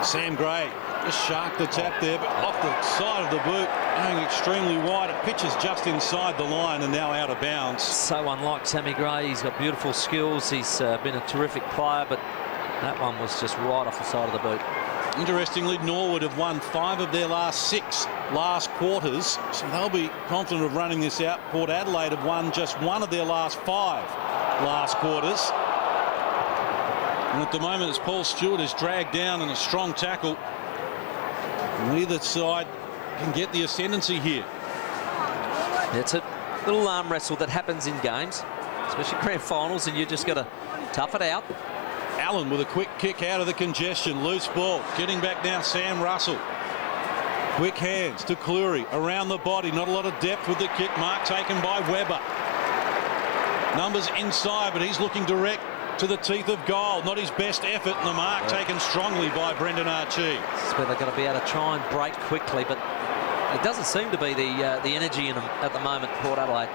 Sam Gray just sharked the tap there, but off the side of the boot, going extremely wide. It pitches just inside the line and now out of bounds. So unlike Sammy Gray, he's got beautiful skills. He's been a terrific player, but that one was just right off the side of the boot. Interestingly, Norwood have won 5 of their last 6 last quarters, so they'll be confident of running this out. Port Adelaide have won just 1 of their last 5 last quarters. And at the moment, as Paul Stewart is dragged down in a strong tackle, neither side can get the ascendancy here. It's a little arm wrestle that happens in games, especially grand finals, and you just got to tough it out. Allen with a quick kick out of the congestion. Loose ball. Getting back now, Sam Russell. Quick hands to Cleary. Around the body. Not a lot of depth with the kick. Mark taken by Webber. Numbers inside, but he's looking direct to the teeth of goal. Not his best effort. And the mark taken strongly by Brendan Archie. This is where they've got to be able to try and break quickly, but it doesn't seem to be the energy in them at the moment, Port Adelaide.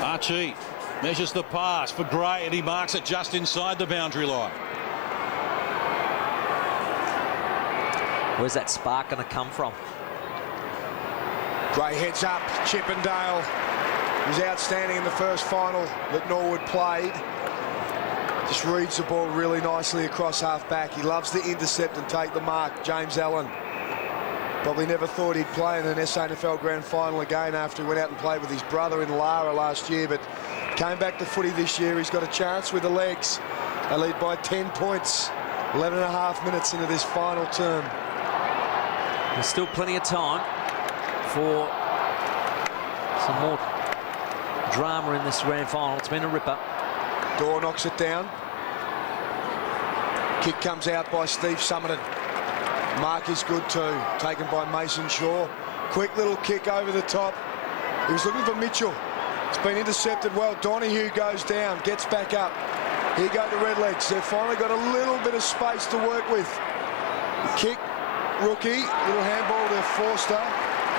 Archie measures the pass for Gray, and he marks it just inside the boundary line. Where's that spark going to come from? Gray heads up. Chippendale was outstanding in the first final that Norwood played. Just reads the ball really nicely across half-back. He loves to intercept and take the mark. James Allen probably never thought he'd play in an SANFL Grand Final again after he went out and played with his brother in Lara last year, but came back to footy this year. He's got a chance with the legs. They lead by 10 points. 11.5 minutes into this final term. There's still plenty of time for some more drama in this grand final. It's been a ripper. Dorr knocks it down. Kick comes out by Steve Summerton. Mark is good too, taken by Mason Shaw. Quick little kick over the top. He was looking for Mitchell. It's been intercepted well. Donahue goes down, gets back up. Here go the Redlegs. They've finally got a little bit of space to work with. Kick, rookie, little handball to Forster.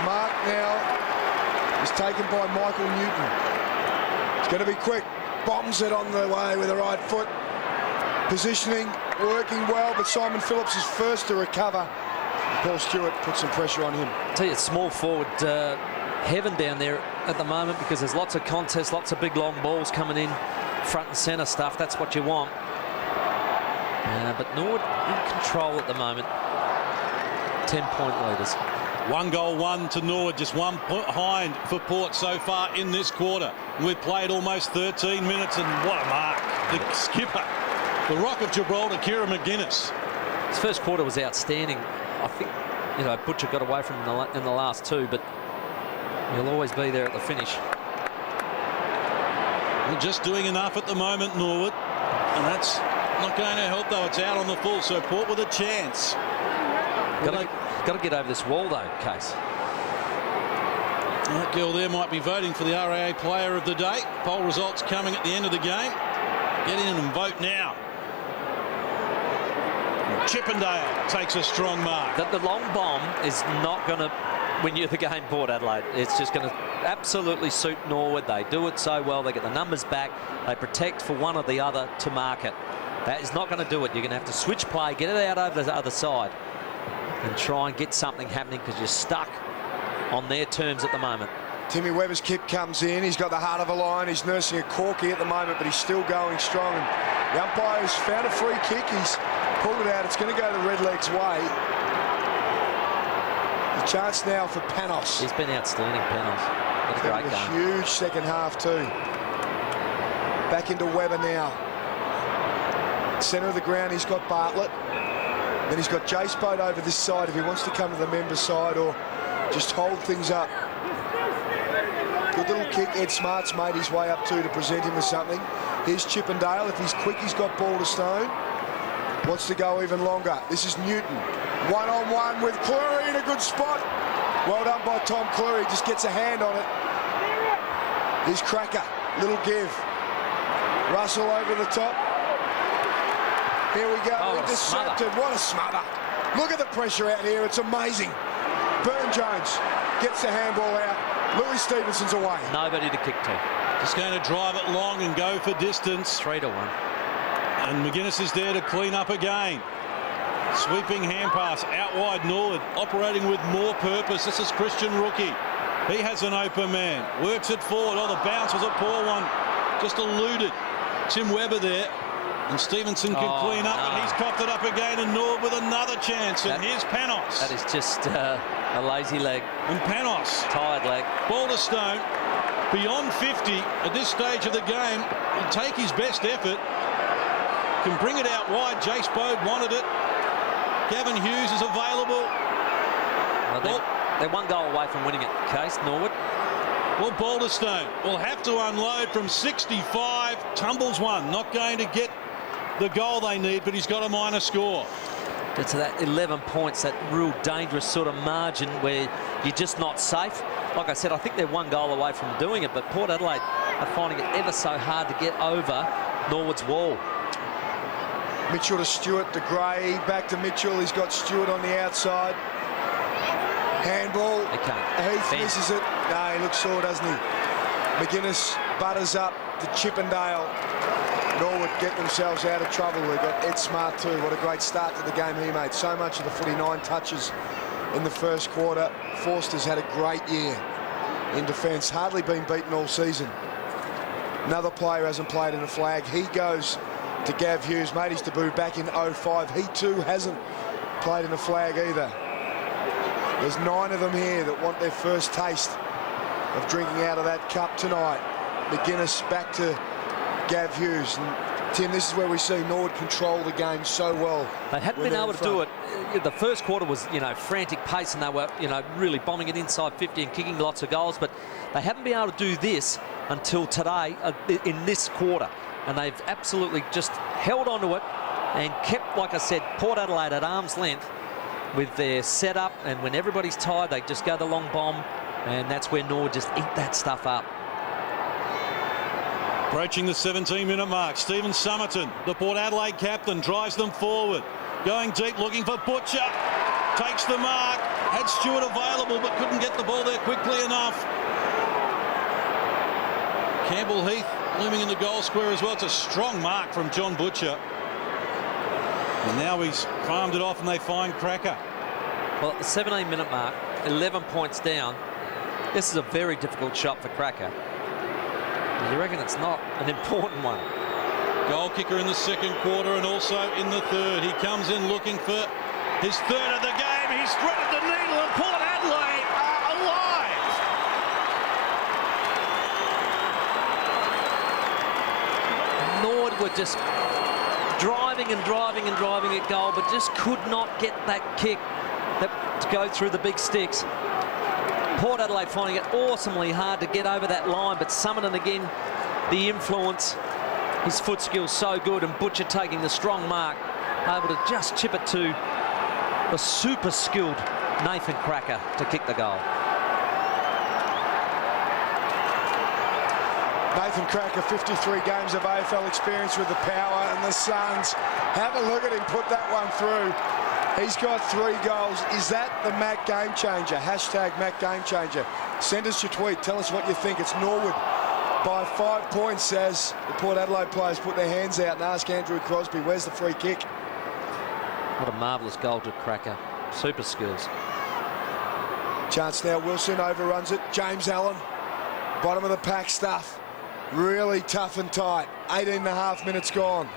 Mark now is taken by Michael Newton. It's going to be quick. Bombs it on the way with the right foot. Positioning, working well, but Simon Phillips is first to recover. Paul Stewart puts some pressure on him. I tell you, it's small forward heaven down there at the moment because there's lots of contests, lots of big long balls coming in, front and centre stuff. That's what you want. But Norwood in control at the moment. 10-point leaders. 1 goal, 1 to Norwood, just 1 point behind for Port so far in this quarter. We've played almost 13 minutes, and what a mark. The skipper, the Rock of Gibraltar, Kira McGuinness. His first quarter was outstanding. I think, you know, Butcher got away from him in the last two, but he'll always be there at the finish. We're just doing enough at the moment, Norwood, and that's not going to help, though. It's out on the full, so Port with a chance. Got to get over this wall, though, Case. That girl there might be voting for the RAA Player of the Day. Poll results coming at the end of the game. Get in and vote now. Chippendale takes a strong mark. The long bomb is not going to win you the game, Port Adelaide. It's just going to absolutely suit Norwood. They do it so well. They get the numbers back. They protect for one or the other to mark it. That is not going to do it. You're going to have to switch play, get it out over the other side, and try and get something happening because you're stuck on their terms at the moment. Timmy Webber's kick comes in. He's got the heart of a lion. He's nursing a corky at the moment, but he's still going strong. And the umpire's found a free kick. He's pulled it out. It's going to go the Redlegs' way. The chance now for Panos. He's been outstanding, Panos. It's a great game. Huge second half too. Back into Webber now. Centre of the ground, he's got Bartlett. Then he's got Jace Boat over this side if he wants to come to the member side or just hold things up. Good little kick. Ed Smart's made his way up to present him with something. Here's Chippendale. If he's quick, he's got ball to stone. Wants to go even longer. This is Newton. One-on-one with Cleary in a good spot. Well done by Tom Cleary. Just gets a hand on it. Here's Cracker. Little give. Russell over the top. Here we go. Oh, Intercepted. What a smother. Look at the pressure out here. It's amazing. Burne-Jones gets the handball out. Louis Stevenson's away. Nobody to kick to. Just going to drive it long and go for distance. 3-1. And McGuinness is there to clean up again. Sweeping hand pass out wide. Norwood operating with more purpose. This is Christian Rookie. He has an open man. Works it forward. Oh, the bounce was a poor one. Just eluded Tim Webber there. And Stevenson can clean up, but he's copped it up again, and Norwood with another chance. And here's Panos. That is just a lazy leg. And Panos. Tired leg. Balderstone, beyond 50 at this stage of the game, will take his best effort. Can bring it out wide. Jace Bode wanted it. Gavin Hughes is available. Well, they're 1 goal away from winning it, Case, Norwood. Well, Balderstone will have to unload from 65. Tumbles one. Not going to get the goal they need, but he's got a minor score. It's that 11 points, that real dangerous sort of margin where you're just not safe. Like I said, I think they're 1 goal away from doing it, but Port Adelaide are finding it ever so hard to get over Norwood's wall. Mitchell to Stewart to Gray. Back to Mitchell. He's got Stewart on the outside. Handball. Heath misses it. No, he looks sore, doesn't he? McGuinness butters up to Chippendale. Norwood get themselves out of trouble. They've got Ed Smart too. What a great start to the game he made. So much of the footy, 9 touches in the first quarter. Forster's had a great year in defence. Hardly been beaten all season. Another player hasn't played in a flag. He goes to Gav Hughes. Made his debut back in 05. He too hasn't played in a flag either. There's 9 of them here that want their first taste of drinking out of that cup tonight. McGuinness back to Gav Hughes. And Tim, this is where we see Norwood control the game so well. They hadn't been able to do it. The first quarter was, frantic pace, and they were, really bombing it inside 50 and kicking lots of goals. But they haven't been able to do this until today in this quarter. And they've absolutely just held on to it and kept, like I said, Port Adelaide at arm's length with their setup. And when everybody's tired, they just go the long bomb. And that's where Norwood just eat that stuff up. Approaching the 17-minute mark, Stephen Summerton, the Port Adelaide captain, drives them forward. Going deep, looking for Butcher. Takes the mark. Had Stewart available, but couldn't get the ball there quickly enough. Campbell Heath looming in the goal square as well. It's a strong mark from John Butcher. And now he's farmed it off and they find Cracker. Well, at the 17-minute mark, 11 points down. This is a very difficult shot for Cracker. You reckon it's not an important one? Goal kicker in the second quarter and also in the third. He comes in looking for his third of the game. He's threaded the needle and Port Adelaide are alive. Norwood were just driving and driving and driving at goal, but just could not get that kick to go through the big sticks. Port Adelaide finding it awesomely hard to get over that line, but Salmon again, the influence, his foot skills so good, and Butcher taking the strong mark, able to just chip it to the super skilled Nathan Cracker to kick the goal. Nathan Cracker, 53 games of AFL experience with the Power and the Suns. Have a look at him put that one through. He's got 3 goals. Is that the Mac game changer? Hashtag Mac game changer. Send us your tweet. Tell us what you think. It's Norwood by 5 points as the Port Adelaide players put their hands out and ask Andrew Crosby, where's the free kick? What a marvellous goal to Cracker. Super skills. Chance now. Wilson overruns it. James Allen, bottom of the pack stuff. Really tough and tight. 18.5 minutes gone.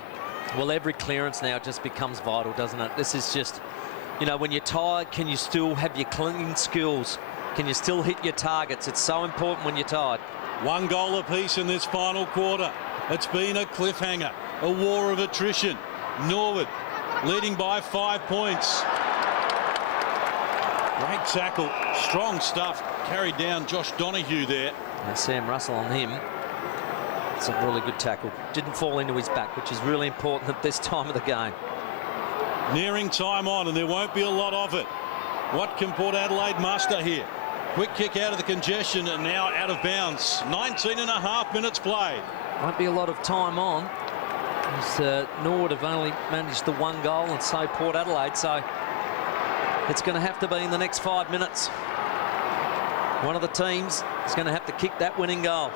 Well, every clearance now just becomes vital, doesn't it? This is just, when you're tired, can you still have your clinging skills? Can you still hit your targets? It's so important when you're tired. 1 goal apiece in this final quarter. It's been a cliffhanger, a war of attrition. Norwood leading by 5 points. Great tackle, strong stuff. Carried down Josh Donoghue there. Now Sam Russell on him. It's a really good tackle. Didn't fall into his back, which is really important at this time of the game. Nearing time on, and there won't be a lot of it. What can Port Adelaide muster here? Quick kick out of the congestion and now out of bounds. 19.5 minutes played. Won't be a lot of time on. As Norwood have only managed the 1 goal, and so Port Adelaide. So it's going to have to be in the next 5 minutes. One of the teams is going to have to kick that winning goal.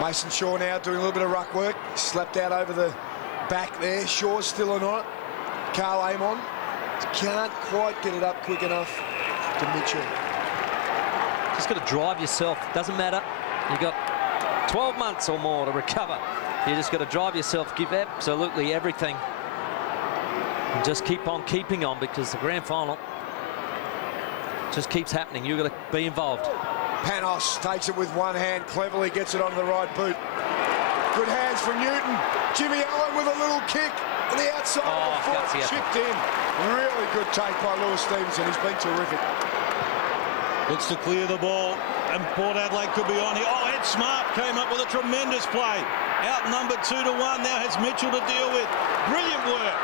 Mason Shaw now doing a little bit of ruck work. Slapped out over the back there. Shaw's still on it. Carl Amon can't quite get it up quick enough to Mitchell. Just got to drive yourself. Doesn't matter. You've got 12 months or more to recover. You just got to drive yourself, give absolutely everything, and just keep on keeping on, because the grand final just keeps happening. You've got to be involved. Panos takes it with one hand, cleverly gets it on the right boot. Good hands from Newton. Jimmy Allen with a little kick on the outside of the foot, chipped in. Really good take by Lewis Stevenson. He's been terrific. Looks to clear the ball, and Port Adelaide could be on here. Oh, Ed Smart came up with a tremendous play. Outnumbered 2-1, now has Mitchell to deal with. Brilliant work.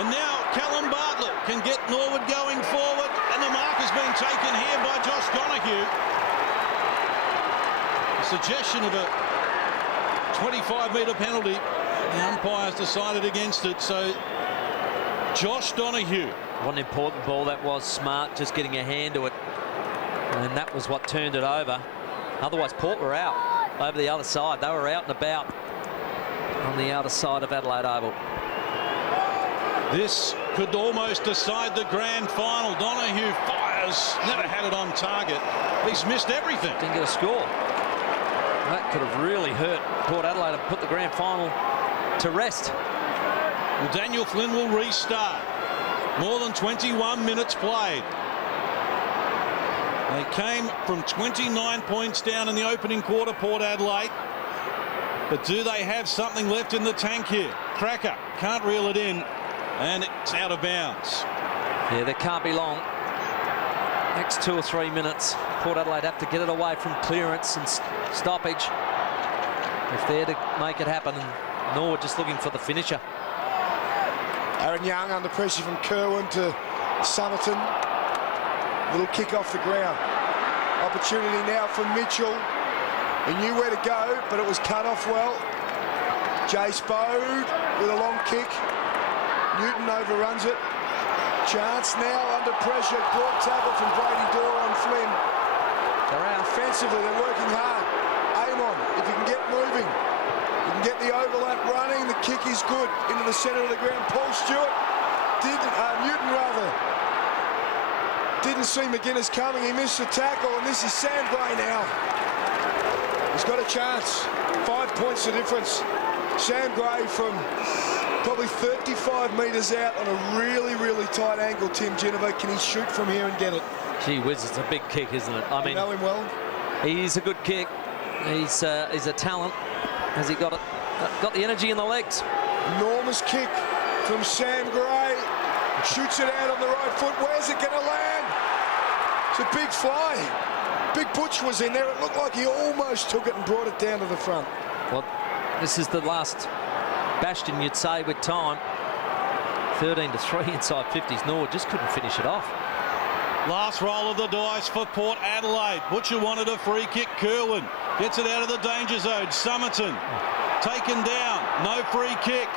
And now Kalin Bartlett can get Norwood going forward, and the mark has been taken here by Josh Donoghue. Suggestion of a 25-metre penalty. The umpires decided against it, so Josh Donoghue. What an important ball that was. Smart just getting a hand to it, and that was what turned it over. Otherwise Port were out over the other side. They were out and about on the outer side of Adelaide Oval. This could almost decide the grand final. Donoghue fires, never had it on target. He's missed everything. Didn't get a score. That could have really hurt Port Adelaide and put the grand final to rest. Well, Daniel Flynn will restart. More than 21 minutes played. They came from 29 points down in the opening quarter, Port Adelaide. But do they have something left in the tank here? Cracker can't reel it in, and it's out of bounds. Yeah, there can't be long. Next 2 or 3 minutes, Port Adelaide have to get it away from clearance and stoppage if they're to make it happen. And Norwood just looking for the finisher. Aaron Young under pressure from Kerwin to Somerton. Little kick off the ground. Opportunity now for Mitchell. He knew where to go, but it was cut off well. Jace Bode with a long kick. Newton overruns it. Chance now under pressure. Good tackle from Brady on Flynn. They're out offensively. They're working hard. Amon, if you can get moving, you can get the overlap running. The kick is good into the centre of the ground. Paul Stewart Newton didn't see McGuinness coming. He missed the tackle, and this is Sam Gray now. He's got a chance. 5 points the difference. Sam Gray from probably 35 metres out on a really, really tight angle. Tim Ginnivan, can he shoot from here and get it? Gee whiz, it's a big kick, isn't it? I mean, you know him well. He's a good kick. He's a talent. Has he got it? Got the energy in the legs. Enormous kick from Sam Gray. Shoots it out on the right foot. Where's it going to land? It's a big fly. Big Butch was in there. It looked like he almost took it and brought it down to the front. Well, this is the last bastion, you'd say, with time. 13-3 inside 50s. Norwood just couldn't finish it off. Last roll of the dice for Port Adelaide. Butcher wanted a free kick. Kerwin gets it out of the danger zone. Somerton taken down. No free kick.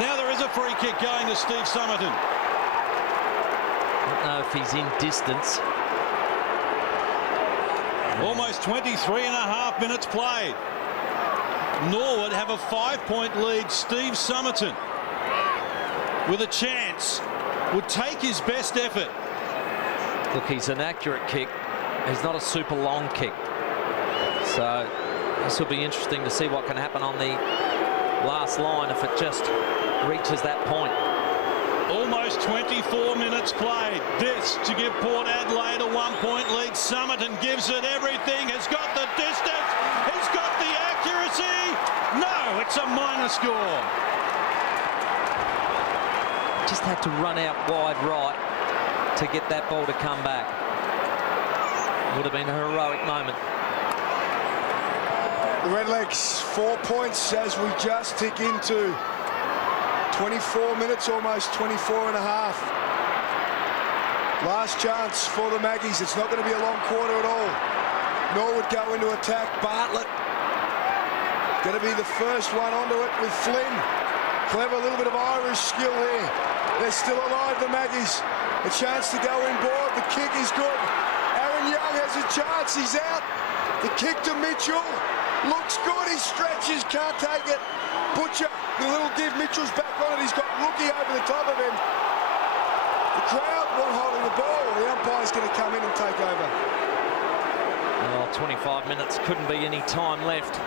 Now there is a free kick going to Steve Somerton. I don't know if he's in distance. Almost 23 and a half minutes played. Norwood have a 5-point lead. Steve Somerton, with a chance, would take his best effort. Look, he's an accurate kick. He's not a super long kick. So this will be interesting to see what can happen on the last line if it just reaches that point. Almost 24 minutes played. This to give Port Adelaide a 1-point lead. Somerton gives it everything. Has got the distance. He's got the accuracy. No, it's a minor score. Just had to run out wide right to get that ball to come back. Would have been a heroic moment. The Redlegs 4 points as we just tick into 24 minutes, almost 24 and a half. Last chance for the Magpies. It's not going to be a long quarter at all. Norwood go into attack. Bartlett going to be the first one onto it with Flynn. Clever little bit of Irish skill here. They're still alive, the Magpies. A chance to go inboard. The kick is good. Aaron Young has a chance. He's out. The kick to Mitchell. Looks good. He stretches. Can't take it. Butcher. The little give. Mitchell's back on it. He's got Rookie over the top of him. The crowd not holding the ball. The umpire's going to come in and take over. Well, 25 minutes. Couldn't be any time left.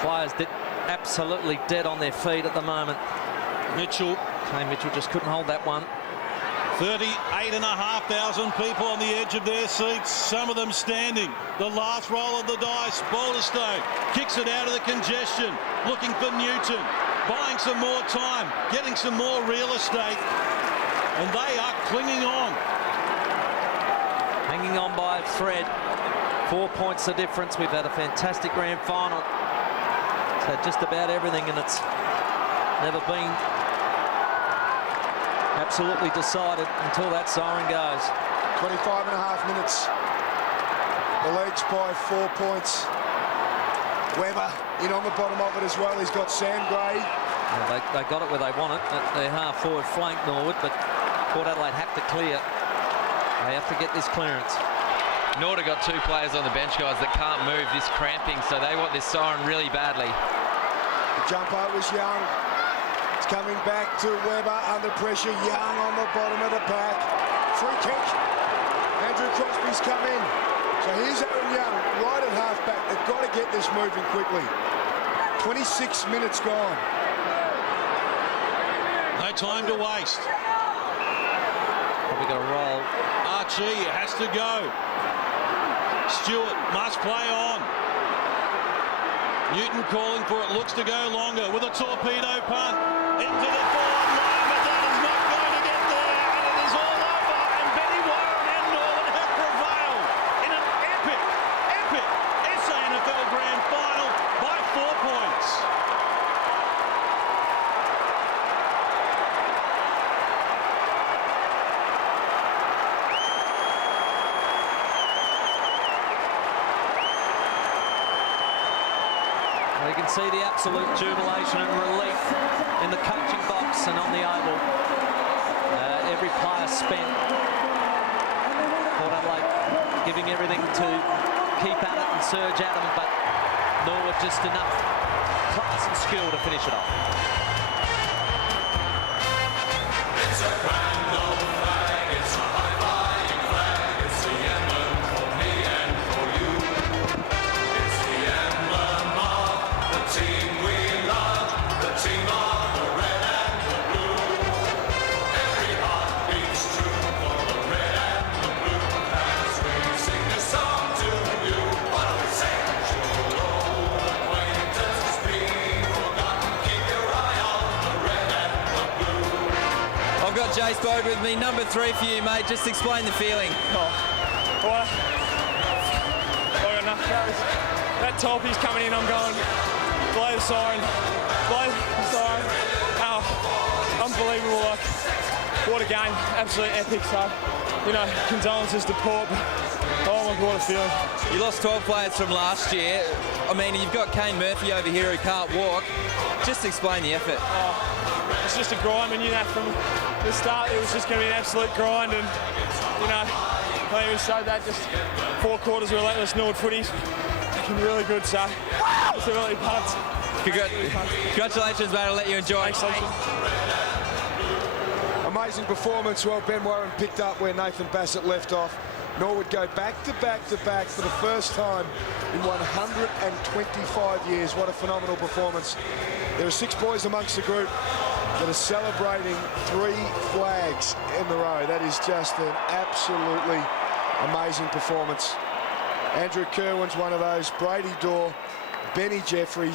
Players absolutely dead on their feet at the moment. Mitchell. Kane Mitchell just couldn't hold that one. 38,500 people on the edge of their seats, some of them standing. The last roll of the dice. Boulderstone kicks it out of the congestion, looking for Newton, buying some more time, getting some more real estate, and they are clinging on. Hanging on by a thread. 4 points the difference. We've had a fantastic grand final. It's had just about everything, and it's never been absolutely decided until that siren goes. 25 and a half minutes. The Legs by 4 points. Webber in on the bottom of it as well. He's got Sam Gray. Well, they got it where they want it. Their half-forward flank, Norwood, but Port Adelaide have to clear. They have to get this clearance. Norwood got 2 players on the bench, guys, that can't move, this cramping, so they want this siren really badly. The jumper was Young. It's coming back to Webber under pressure. Young on the bottom of the pack. Free kick. Andrew Crosby's come in. So here's Aaron Young right at half-back. They've got to get this moving quickly. 26 minutes gone. No time to waste. Probably got to roll. Archie has to go. Stewart must play on. Newton calling for it, looks to go longer with a torpedo punt into the forward line, but that is not going to get there, and it is all over, and Benny Warren and Norwood have prevailed in an epic SANFL Grand Final by 4 points. You can see the absolute jubilation and relief in the coaching box and on the oval. Every player spent. Port Adelaide giving everything to keep at it and surge at them, but Norwood just enough class and skill to finish it off. It's a grand old flag, it's a high-flying flag, it's the emblem for me and for you. It's the emblem of the team we love, the team of the red and the blue. Every heart beats true for the red and the blue. As we sing this song to you, what do we say? Should old acquaintances be forgotten? Keep your eye on the red and the blue. I've got Jace Bode with me, number 3 for you, mate. Just explain the feeling. Well, I got enough carries. That Tolpy's coming in, I'm going, blow the siren. Oh, unbelievable, like, what a game, absolutely epic. So, you know, condolences to Port, but oh my God, what a feeling. You lost 12 players from last year. I mean, you've got Kane Murphy over here who can't walk. Just explain the effort. It's just a grind. We knew that from the start. It was just going to be an absolute grind, and you know, I think we showed that. Just 4 quarters of relentless Norwood footies, looking really good. So, just really pumped. Congratulations, mate. I'll let you enjoy. Thanks, Amazing performance. Well, Ben Warren picked up where Nathan Bassett left off. Norwood go back to back to back for the first time in 125 years. What a phenomenal performance. There are 6 boys amongst the group that are celebrating 3 flags in the row. That is just an absolutely amazing performance. Andrew Kerwin's one of those, Brady Dorr, Benny Jeffries,